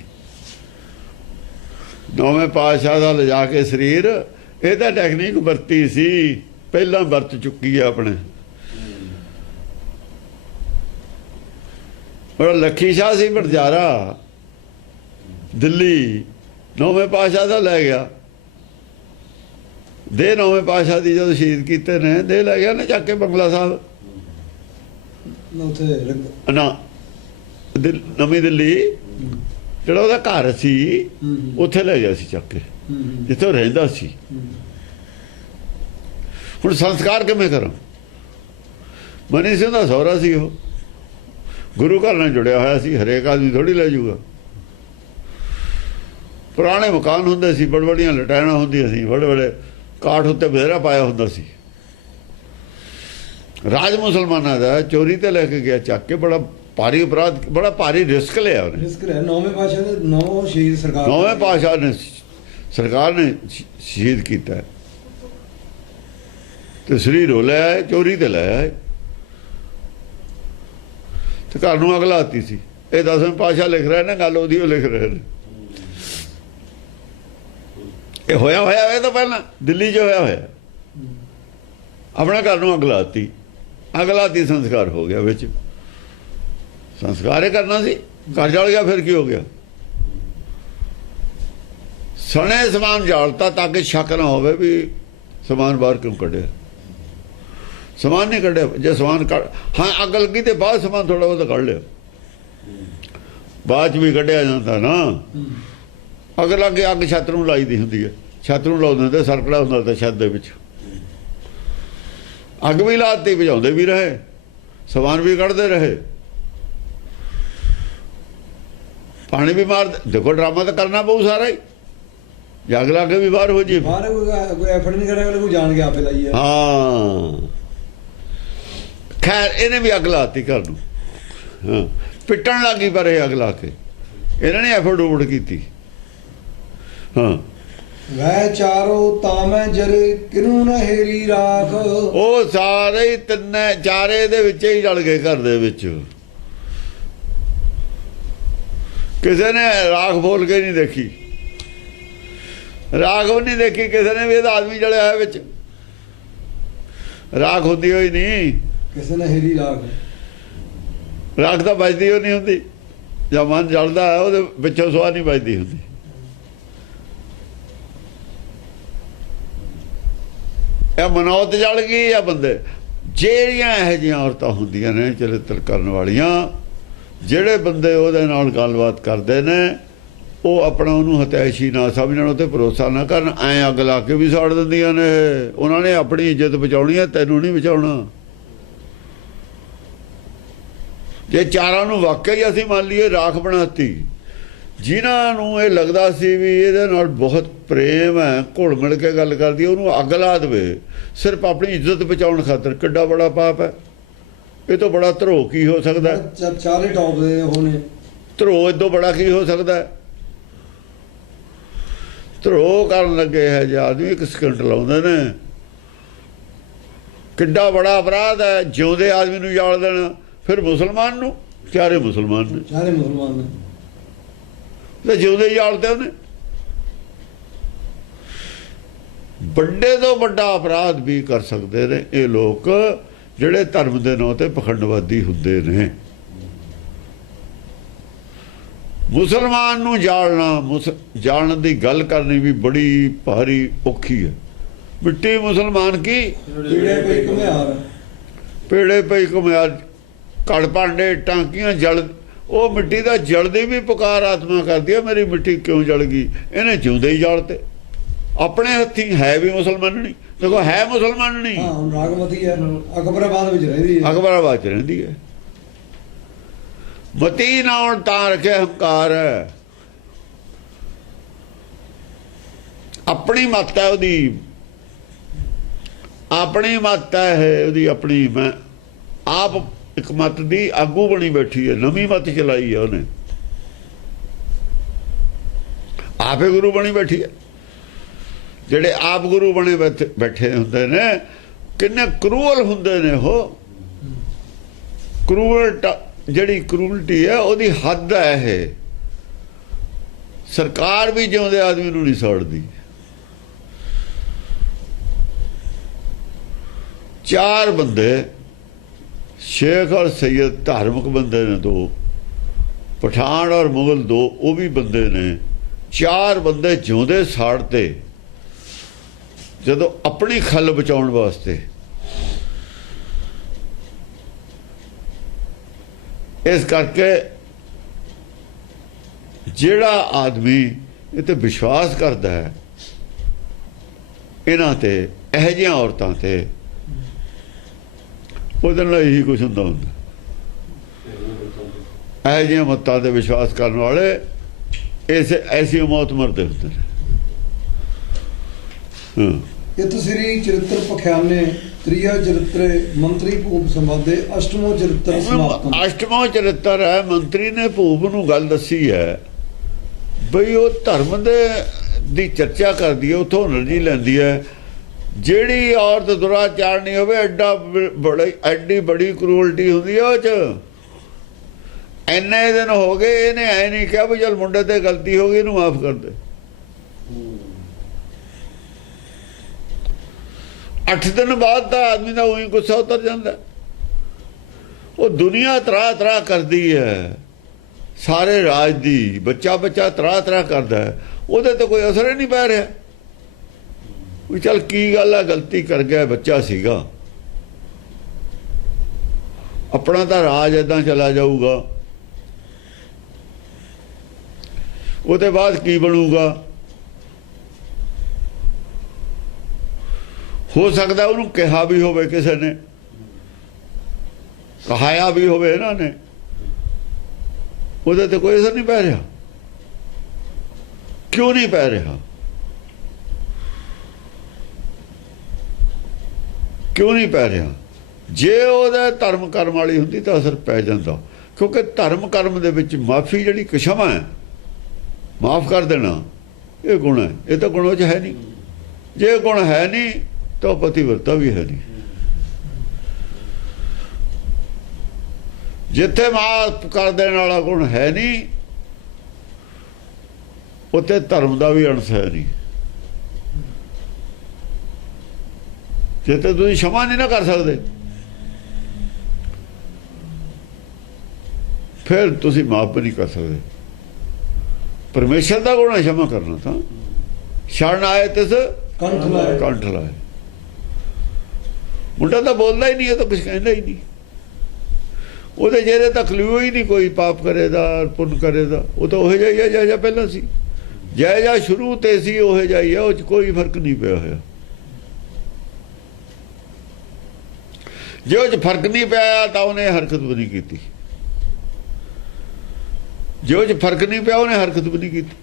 ਨੌਵੇਂ ਪਾਤਸ਼ਾਹ ਦਾ ਲਿਜਾ ਕੇ ਸਰੀਰ। ਇਹਦਾ ਟੈਕਨੀਕ ਵਰਤੀ ਸੀ, ਪਹਿਲਾਂ ਵਰਤ ਚੁੱਕੀ ਹੈ ਆਪਣੇ। ਔਰ ਲੱਖੀ ਸ਼ਾਹ ਸੀ ਬਰਜਾਰਾ, ਦਿੱਲੀ, ਨੌਵੇਂ ਪਾਤਸ਼ਾਹ ਦਾ ਲੈ ਗਿਆ। ਦੇ ਨੌਵੇਂ ਪਾਤਸ਼ਾਹ ਦੀ ਜਦੋਂ ਸ਼ਹੀਦ ਕੀਤੇ ਨੇ, ਦੇ ਲੈ ਗਿਆ ਨਾ ਚੱਕ ਕੇ ਬੰਗਲਾ ਸਾਹਿਬ ਉੱਥੇ ਨਾ, ਨਵੀਂ ਦਿੱਲੀ ਜਿਹੜਾ ਉਹਦਾ ਘਰ ਸੀ, ਉੱਥੇ ਲੈ ਗਿਆ ਸੀ ਚੱਕ ਕੇ, ਜਿੱਥੇ ਉਹ ਰਹਿੰਦਾ ਸੀ। ਹੁਣ ਸੰਸਕਾਰ ਕਿਵੇਂ ਕਰਾਂ? ਮਨੀ ਸਿੰਘ ਦਾ ਸਹੁਰਾ ਸੀ, ਉਹ ਗੁਰੂ ਘਰ ਨਾਲ ਜੁੜਿਆ ਹੋਇਆ ਸੀ। ਹਰੇਕ ਆਦਮੀ ਥੋੜੀ ਲੈ ਜਾਊਗਾ। ਪੁਰਾਣੇ ਮਕਾਨ ਹੁੰਦੇ ਸੀ, ਬੜ ਬੜੀਆਂ ਲਟੈਣਾ ਹੁੰਦੀਆਂ ਸੀ, ਬੜੇ ਬੜੇ ਕਾਠ ਉੱਤੇ ਬਥੇਰਾ ਪਾਇਆ ਹੁੰਦਾ ਸੀ। ਰਾਜ ਮੁਸਲਮਾਨਾਂ ਦਾ ਚੋਰੀ ਤੇ ਲੈ ਕੇ ਗਿਆ ਚੱਕ ਕੇ। ਬੜਾ ਭਾਰੀ ਅਪਰਾਧ, ਬੜਾ ਭਾਰੀ ਰਿਸਕ ਲਿਆ ਉਹਨੇ। ਰਿਸਕ ਲਿਆ। ਨੌਵੇਂ ਪਾਤਸ਼ਾਹ ਦੇ ਨੌ ਸ਼ਹੀਦ ਸਰਕਾਰ, ਨੌਵੇਂ ਪਾਤਸ਼ਾਹ ਨੇ, ਸਰਕਾਰ ਨੇ ਸ਼ਹੀਦ ਕੀਤਾ ਤੇ ਸਰੀਰ ਹੋ ਲਿਆ, ਚੋਰੀ ਤੇ ਲਾਇਆ ਤੇ ਘਰ ਨੂੰ ਅੱਗ ਲਾਤੀ ਸੀ। ਇਹ 10ਵੇਂ ਪਾਤਸ਼ਾਹ ਲਿਖ ਰਿਹਾ ਨਾ, ਗੱਲ ਉਹਦੀ ਉਹ ਲਿਖ ਰਹੇ ਨੇ। ਇਹ ਹੋਇਆ ਇਹ ਤਾਂ ਪਹਿਲਾਂ ਦਿੱਲੀ 'ਚ ਹੋਇਆ। ਆਪਣਾ ਘਰ ਨੂੰ ਅੱਗ ਲਾਤੀ। ਅੱਗ ਲਾਤੀ, ਸੰਸਕਾਰ ਹੋ ਗਿਆ ਵਿੱਚ। ਸੰਸਕਾਰ ਇਹ ਕਰਨਾ ਸੀ, ਘਰ ਜਲ ਗਿਆ, ਫਿਰ ਕੀ ਹੋ ਗਿਆ? ਸਣੇ ਸਮਾਨ ਜਾਲਤਾ ਤਾਂ ਕਿ ਸ਼ੱਕ ਨਾ ਹੋਵੇ ਵੀ ਸਮਾਨ ਬਾਹਰ ਕਿਉਂ ਕੱਢਿਆ। ਸਮਾਨ ਨਹੀਂ ਕੱਢਿਆ। ਜੇ ਸਮਾਨ ਹਾਂ ਅੱਗ ਲੱਗੀ ਤੇ ਬਾਅਦ ਸਮਾਨ ਥੋੜਾ ਬਹੁਤਾ ਕੱਢ ਲਿਆ, ਬਾਅਦ 'ਚ ਵੀ ਕੱਢਿਆ ਜਾਂਦਾ ਨਾ। ਅੱਗ ਲੱਗ ਕੇ ਅੱਗ ਛੱਤ ਨੂੰ ਲਾਈ ਦੀ ਹੁੰਦੀ ਹੈ, ਛੱਤ ਨੂੰ ਲਾਉਂਦੇ ਤੇ ਸਰਕੜਾ ਹੁੰਦਾ ਤਾਂ ਛੱਤ ਦੇ ਵਿੱਚ ਅੱਗ ਵੀ ਲਾਤੀ, ਬੁਝਾਉਂਦੇ ਵੀ ਰਹੇ, ਸਮਾਨ ਵੀ ਕੱਢਦੇ ਰਹੇ, ਪਾਣੀ ਵੀ ਮਾਰਦੇ। ਦੇਖੋ ਡਰਾਮਾ ਤਾਂ ਕਰਨਾ ਪਊ ਸਾਰਾ ਹੀ। ਅੱਗ ਲਾ ਕੇ ਵੀ ਬਾਹਰ ਹੋ ਜੀ, ਬਾਹਰ ਕੋਈ ਐਫਰਟ ਨਹੀਂ ਕਰਿਆ, ਕੋਈ ਜਾਣ ਕੇ ਆਪੇ ਲਾਈ ਹੈ। ਹਾਂ, ਖੈਰ ਇਹਨੇ ਵੀ ਅੱਗ ਲਾਤੀ ਘਰ ਨੂੰ। ਹਾਂ, ਪਿੱਟਣ ਲੱਗੀ, ਪਰ ਇਹ ਅੱਗ ਲਾ ਕੇ ਇਹਨਾਂ ਨੇ ਐਫਰਟ ਉਫੜ ਕੀਤੀ। ਹਾਂ, ਵੈ ਚਾਰੋ ਤਾਮੈ ਜਰੇ ਕਿਨੂੰ ਨਾ ਹੇਰੀ ਰਾਖ। ਉਹ ਸਾਰੇ ਹੀ ਤਿੰਨੇ ਚਾਰੇ ਦੇ ਵਿੱਚ ਹੀ ਰਲ ਗਏ ਘਰ ਦੇ ਵਿੱਚ। ਕਿਸੇ ਨੇ ਰਾਖ ਬੋਲ ਕੇ ਨਹੀਂ ਦੇਖੀ, ਰਾਖ ਵੀ ਨਹੀਂ ਦੇਖੀ ਕਿਸੇ ਨੇ ਵੀ। ਇਹਦਾ ਆਦਮੀ ਜਲਿਆ ਹੋਇਆ ਵਿੱਚ, ਰਾਖ ਹੁੰਦੀ ਹੋਈ ਨਹੀਂ। ਕਿਸੇ ਨੇ ਹੇਰੀ ਰਾਖ। ਰਾਖ ਤਾਂ ਵੱਜਦੀ ਹੋਈ ਨਹੀਂ ਹੁੰਦੀ। ਜਦ ਮਨ ਜਲਦਾ ਹੈ ਉਹਦੇ ਵਿੱਚੋਂ ਸੁਆਹ ਨਹੀਂ ਵੱਜਦੀ ਹੁੰਦੀ। ਇਹ ਮਨੌਤ ਜਲ ਗਈ ਆ ਬੰਦੇ। ਜਿਹੜੀਆਂ ਇਹੋ ਜਿਹੀਆਂ ਔਰਤਾਂ ਹੁੰਦੀਆਂ ਨੇ ਚਰਿੱਤਰ ਕਰਨ ਵਾਲੀਆਂ, ਜਿਹੜੇ ਬੰਦੇ ਉਹਦੇ ਨਾਲ ਗੱਲਬਾਤ ਕਰਦੇ ਨੇ, ਉਹ ਆਪਣਾ ਉਹਨੂੰ ਹਤੈਸ਼ੀ ਨਾ ਸਮਝਣ, ਉਹ 'ਤੇ ਭਰੋਸਾ ਨਾ ਕਰਨ। ਐਂ ਅੱਗ ਲਾ ਕੇ ਵੀ ਸਾੜ ਦਿੰਦੀਆਂ ਨੇ। ਉਹਨਾਂ ਨੇ ਆਪਣੀ ਇੱਜ਼ਤ ਬਚਾਉਣੀ ਹੈ, ਤੈਨੂੰ ਨਹੀਂ ਬਚਾਉਣਾ। ਜੇ ਚਾਰਾਂ ਨੂੰ ਵਾਕਈ ਅਸੀਂ ਮੰਨ ਲਈਏ ਰਾਖ ਬਣਾਤੀ, ਜਿਨ੍ਹਾਂ ਨੂੰ ਇਹ ਲੱਗਦਾ ਸੀ ਵੀ ਇਹਦੇ ਨਾਲ ਬਹੁਤ ਪ੍ਰੇਮ ਹੈ, ਘੁਲ ਮਿਲ ਕੇ ਗੱਲ ਕਰਦੀ, ਉਹਨੂੰ ਅੱਗ ਲਾ ਦੇਵੇ ਸਿਰਫ ਆਪਣੀ ਇੱਜ਼ਤ ਬਚਾਉਣ ਖਾਤਰ, ਕਿੱਡਾ ਬੜਾ ਪਾਪ ਹੈ। ਇਹ ਤੋਂ ਬੜਾ ਧਰੋ ਕੀ ਹੋ ਸਕਦਾ? ਚਾਰੇ ਟੌਪ ਦੇ ਹੋਣੇ। ਧਰੋ ਇਦੋਂ ਬੜਾ ਕੀ ਹੋ ਸਕਦਾ? ਧਰੋ ਕਰਨ ਲੱਗੇ ਹੈ ਜੇ ਆਦਮੀ 1 ਸਕਿੰਟ ਲਾਉਂਦੇ ਨੇ। ਕਿੱਡਾ ਬੜਾ ਅਪਰਾਧ ਹੈ ਜਿਉਂਦੇ ਆਦਮੀ ਨੂੰ ਜਾਲ ਦੇਣਾ। ਫਿਰ ਮੁਸਲਮਾਨ ਨੂੰ, ਚਾਰੇ ਮੁਸਲਮਾਨ ਨੇ, ਚਾਰੇ ਮੁਸਲਮਾਨ ਨੇ ਤੇ ਜਿਉਂਦੇ ਜਾਲਦੇ ਉਹਨੇ। ਵੱਡੇ ਤੋਂ ਵੱਡਾ ਅਪਰਾਧ ਵੀ ਕਰ ਸਕਦੇ ਨੇ ਇਹ ਲੋਕ, ਜਿਹੜੇ ਧਰਮ ਦੇ ਨਾਂ ਤੇ ਪਖੰਡਵਾਦੀ ਹੁੰਦੇ ਨੇ। ਮੁਸਲਮਾਨ ਨੂੰ ਜਾਲਣ ਦੀ ਗੱਲ ਕਰਨੀ ਵੀ ਬੜੀ ਭਾਰੀ ਔਖੀ ਹੈ। ਮਿੱਟੀ ਮੁਸਲਮਾਨ ਕੀ ਪੀੜੇ ਪਈ ਘੁਮਿਆਰ, ਪੇੜੇ ਪਈ ਘੁਮਿਆਰ। ਘੜ ਭਾਂਡੇ ਟਾਂਕੀਆਂ ਜਲ, ਉਹ ਮਿੱਟੀ ਦਾ ਜਲਦੀ ਵੀ ਪੁਕਾਰ ਆਤਮਾ ਕਰਦੀ ਹੈ, ਮੇਰੀ ਮਿੱਟੀ ਕਿਉਂ ਜਲ ਗਈ? ਇਹਨੇ ਜਿਉਂਦੇ ਹੀ ਜਲਤੇ ਆਪਣੇ ਹੱਥੀਂ। ਹੈ ਵੀ ਮੁਸਲਮਾਨਣੀ, ਦੇਖੋ ਹੈ ਮੁਸਲਮਾਨਣੀ। ਹਾਂ ਹੁਣ ਰਾਗਮਤੀ ਹੈ, ਅਕਬਰਾਬਾਦ ਵਿੱਚ ਰਹਿੰਦੀ ਹੈ। ਅਕਬਰਾਬਾਦ ਚ ਰਹਿੰਦੀ ਹੈ। ਮਤੀ ਨਾ ਹੁਣ ਤਾਂ ਰੱਖਿਆ ਹੰਕਾਰ ਹੈ, ਆਪਣੀ ਮੱਤ ਹੈ ਉਹਦੀ, ਆਪਣੀ ਮੱਤ ਹੈ ਉਹਦੀ ਆਪਣੀ। ਮੈਂ ਆਪ ਇੱਕ ਮੱਤ ਦੀ ਆਗੂ ਬਣੀ ਬੈਠੀ ਹੈ, ਨਵੀਂ ਮੱਤ ਚਲਾਈ ਹੈ ਉਹਨੇ, ਆਪੇ ਗੁਰੂ ਬਣੀ ਬੈਠੀ ਹੈ। ਜਿਹੜੇ ਆਪ ਗੁਰੂ ਬਣੇ ਬੈਠੇ ਹੁੰਦੇ ਨੇ ਕਿੰਨੇ ਕਰੂਅਲ ਹੁੰਦੇ ਨੇ ਉਹ। ਕਰੂਅਲ ਜਿਹੜੀ ਕਰੂਅਲਟੀ ਹੈ ਉਹਦੀ ਹੱਦ ਹੈ। ਇਹ ਸਰਕਾਰ ਵੀ ਜਿਉਂਦੇ ਆਦਮੀ ਨੂੰ ਨਹੀਂ ਛੱਡਦੀ। 4 ਬੰਦੇ शेख और सैयद धार्मिक बंदे ने 2, पठान और मुगल 2 वो भी बंदे ने। 4 बंदे जिउंदे साड़ते जदों अपनी खल बचाउण वास्ते। इस करके जिहड़ा आदमी इत्थे विश्वास करता है इन्हां ते, इहो जिहियां औरतां ते, ਉਹਦੇ ਨਾਲ ਇਹੀ ਕੁਛ ਹੁੰਦਾ ਹੁੰਦਾ। ਇਹੋ ਜਿਹੀਆਂ ਮੱਤਾਂ ਤੇ ਵਿਸ਼ਵਾਸ ਕਰਨ ਵਾਲੇ ਐਸੀ ਮੌਤ ਮਰਦੇ ਹੁੰਦੇ ਨੇ। ਇਤ ਸ੍ਰੀ ਚਰਿਤ੍ਰ ਪਖਿਆਨੇ ਤ੍ਰਿਆ ਚਰਿਤਰੇ ਮੰਤਰੀ ਭੂਪ ਸੰਵਾਦੇ ਅਸ਼ਟਮੋ ਚਰਿਤ੍ਰ ਸਮਾਪਤ। ਅਸ਼ਟਮੋ ਚਰਿਤ੍ਰ ਹੈ। ਮੰਤਰੀ ਨੇ ਭੂਪ ਨੂੰ ਗੱਲ ਦੱਸੀ ਹੈ ਬਈ ਉਹ ਧਰਮ ਦੀ ਚਰਚਾ ਕਰਦੀ ਹੈ, ਉੱਥੋਂ એનર્ਜੀ ਲੈਂਦੀ ਹੈ। ਜਿਹੜੀ ਔਰਤ ਦੁਰਾਚਾਰਨੀ ਹੋਵੇ ਐਡੀ ਬੜੀ ਕਰੂਅਲਟੀ ਹੁੰਦੀ ਹੈ ਉਹ 'ਚ। ਇੰਨੇ ਦਿਨ ਹੋ ਗਏ ਇਹਨੇ ਐ ਨਹੀਂ ਕਿਹਾ ਵੀ ਚੱਲ ਮੁੰਡੇ ਤੇ ਗਲਤੀ ਹੋ ਗਈ ਇਹਨੂੰ ਮਾਫ ਕਰ ਦੇ। 8 ਦਿਨ ਬਾਅਦ ਤਾਂ ਆਦਮੀ ਦਾ ਉਹੀ ਗੁੱਸਾ ਉਤਰ ਜਾਂਦਾ। ਉਹ ਦੁਨੀਆ ਤਰਾ ਤਰਾ ਕਰਦੀ ਹੈ, ਸਾਰੇ ਰਾਜ ਦੀ ਬੱਚਾ ਤਰਾ ਤਰਾ ਕਰਦਾ ਹੈ, ਉਹਦੇ ਤੇ ਕੋਈ ਅਸਰ ਹੀ ਨਹੀਂ ਪੈ ਰਿਹਾ। ਵੀ ਚੱਲ ਕੀ ਗੱਲ ਆ, ਗਲਤੀ ਕਰ ਗਿਆ, ਬੱਚਾ ਸੀਗਾ, ਆਪਣਾ ਤਾਂ ਰਾਜ ਏਦਾਂ ਚਲਾ ਜਾਊਗਾ, ਉਹਦੇ ਬਾਅਦ ਕੀ ਬਣੂਗਾ? ਹੋ ਸਕਦਾ ਉਹਨੂੰ ਕਿਹਾ ਵੀ ਹੋਵੇ ਕਿਸੇ ਨੇ, ਕਹਾਇਆ ਵੀ ਹੋਵੇ ਇਹਨਾਂ ਨੇ, ਉਹਦੇ ਤੇ ਕੋਈ ਅਸਰ ਨਹੀਂ ਪੈ ਰਿਹਾ। ਕਿਉਂ ਨਹੀਂ ਪੈ ਰਿਹਾ? ਕਿਉਂ ਨਹੀਂ ਪੈ ਰਿਹਾ? ਜੇ ਉਹਦਾ ਧਰਮ ਕਰਮ ਵਾਲੀ ਹੁੰਦੀ ਤਾਂ ਅਸਰ ਪੈ ਜਾਂਦਾ, ਕਿਉਂਕਿ ਧਰਮ ਕਰਮ ਦੇ ਵਿੱਚ ਮਾਫੀ ਜਿਹੜੀ ਕਸ਼ਮਾ ਹੈ, ਮਾਫ ਕਰ ਦੇਣਾ, ਇਹ ਗੁਣ ਹੈ। ਇਹ ਤਾਂ ਗੁਣੋਂ 'ਚ ਹੈ ਨਹੀਂ। ਜੇ ਗੁਣ ਹੈ ਨਹੀਂ ਤਾਂ ਪਤੀਵਰਤਾ ਵੀ ਹੈ ਨਹੀਂ। ਜਿੱਥੇ ਮਾਫ ਕਰ ਦੇਣ ਵਾਲਾ ਗੁਣ ਹੈ ਨਹੀਂ, ਉੱਥੇ ਧਰਮ ਦਾ ਵੀ ਅੰਸ਼ ਹੈ ਨਹੀਂ। ਜੇ ਤਾਂ ਤੁਸੀਂ क्षमा नहीं ना कर सकते, फिर ਤੁਸੀਂ माफ भी नहीं कर सकते। परमेश्वर का गुण है क्षमा करना। था शरण आए तिस कंठ लाए। मुंडा तो बोलता ही नहीं है, तो कुछ कहता ही नहीं। ਉਹਦੇ ਜਿਹੜੇ ਤਾਂ ਖਲੂ ਹੀ ਨਹੀਂ ਕੋਈ ਪਾਪ ਕਰੇਦਾ ਪੁੰਨ ਕਰੇਦਾ। ਉਹ ਤਾਂ ਉਹ ਜਿਹਾ ਜਿਹਾ ਪਹਿਲਾਂ ਸੀ, ਜਿਹਾ ਸ਼ੁਰੂ ਤੇ ਸੀ ਉਹ ਜਿਹਾ ਹੀ ਆ। ਉਹ 'ਚ ਕੋਈ ਫਰਕ ਨਹੀਂ ਪਿਆ ਹੋਇਆ। ਜੇ ਉਹ 'ਚ ਫਰਕ ਨਹੀਂ ਪਿਆ ਤਾਂ ਉਹਨੇ ਹਰਕਤ ਵੀ ਨਹੀਂ ਕੀਤੀ। ਜੇ ਉਹ 'ਚ ਫਰਕ ਨਹੀਂ ਪਿਆ ਉਹਨੇ ਹਰਕਤ ਵੀ ਨਹੀਂ ਕੀਤੀ।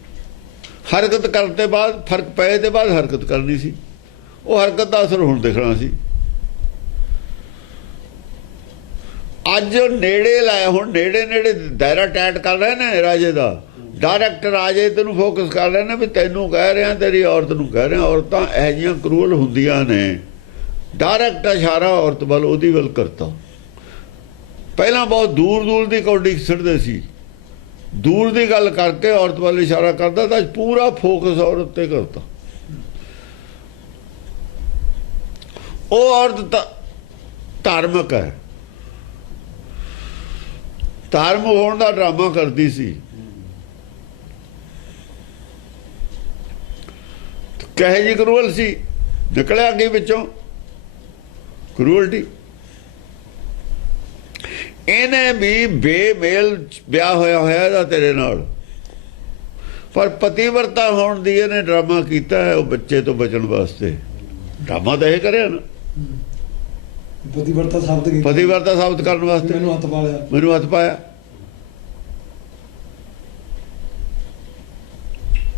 ਹਰਕਤ ਕਰਨ ਤੋਂ ਬਾਅਦ ਫਰਕ ਪਏ ਤੇ ਬਾਅਦ ਹਰਕਤ ਕਰਨੀ ਸੀ। ਉਹ ਹਰਕਤ ਦਾ ਅਸਰ ਹੁਣ ਦਿਖਣਾ ਸੀ। ਅੱਜ ਨੇੜੇ ਲਾਇਆ, ਹੁਣ ਨੇੜੇ ਦਾਇਰਾ ਟੈਟ ਕਰ ਰਹੇ ਨੇ ਰਾਜੇ ਦਾ। ਡਾਇਰੈਕਟ ਰਾਜੇ ਤੈਨੂੰ ਫੋਕਸ ਕਰ ਰਹੇ ਨੇ ਵੀ ਤੈਨੂੰ ਕਹਿ ਰਿਹਾ, ਤੇਰੀ ਔਰਤ ਨੂੰ ਕਹਿ ਰਿਹਾ। ਔਰਤਾਂ ਇਹੋ ਜਿਹੀਆਂ ਕਰੂਅਲ ਹੁੰਦੀਆਂ ਨੇ। ਡਾਇਰੈਕਟ ਇਸ਼ਾਰਾ ਔਰਤ ਵੱਲ, ਉਹਦੀ ਵੱਲ ਕਰਤਾ। ਪਹਿਲਾਂ ਬਹੁਤ ਦੂਰ ਦੀ ਕੌਡੀ ਖਿੱਚਦੇ ਸੀ, ਦੂਰ ਦੀ ਗੱਲ ਕਰਕੇ ਔਰਤ ਵੱਲ ਇਸ਼ਾਰਾ ਕਰਦਾ, ਤਾਂ ਪੂਰਾ ਫੋਕਸ ਔਰਤ ਤੇ ਕਰਤਾ। ਉਹ ਔਰਤ ਧਾਰਮਿਕ ਹੈ, ਧਾਰਮ ਹੋਣ ਦਾ ਡਰਾਮਾ ਕਰਦੀ ਸੀ। ਕਹੇ ਜੀ ਕਰੂਅਲ ਸੀ, ਨਿਕਲਿਆ ਅੱਗੇ ਵਿੱਚੋਂ ਕਰੂਅਲਟੀ। ਇਹਨੇ ਵੀ ਬੇਮੇਲ ਵਿਆਹ ਹੋਇਆ ਇਹਦਾ ਤੇਰੇ ਨਾਲ, ਪਰ ਪਤੀਵਰਤਾ ਹੋਣ ਦੀ ਇਹਨੇ ਡਰਾਮਾ ਕੀਤਾ ਹੈ ਉਹ ਬੱਚੇ ਤੋਂ ਬਚਣ ਵਾਸਤੇ। ਡਰਾਮਾ ਤਾਂ ਇਹ ਕਰਿਆ ਨਾ, ਪਤੀਵਰਤਾ ਸਾਬਤ ਕੀਤਾ, ਪਤੀਵਰਤਾ ਸਾਬਤ ਕਰਨ ਵਾਸਤੇ ਮੈਨੂੰ ਹੱਥ ਪਾ ਲਿਆ, ਮੈਨੂੰ ਹੱਥ ਪਾਇਆ।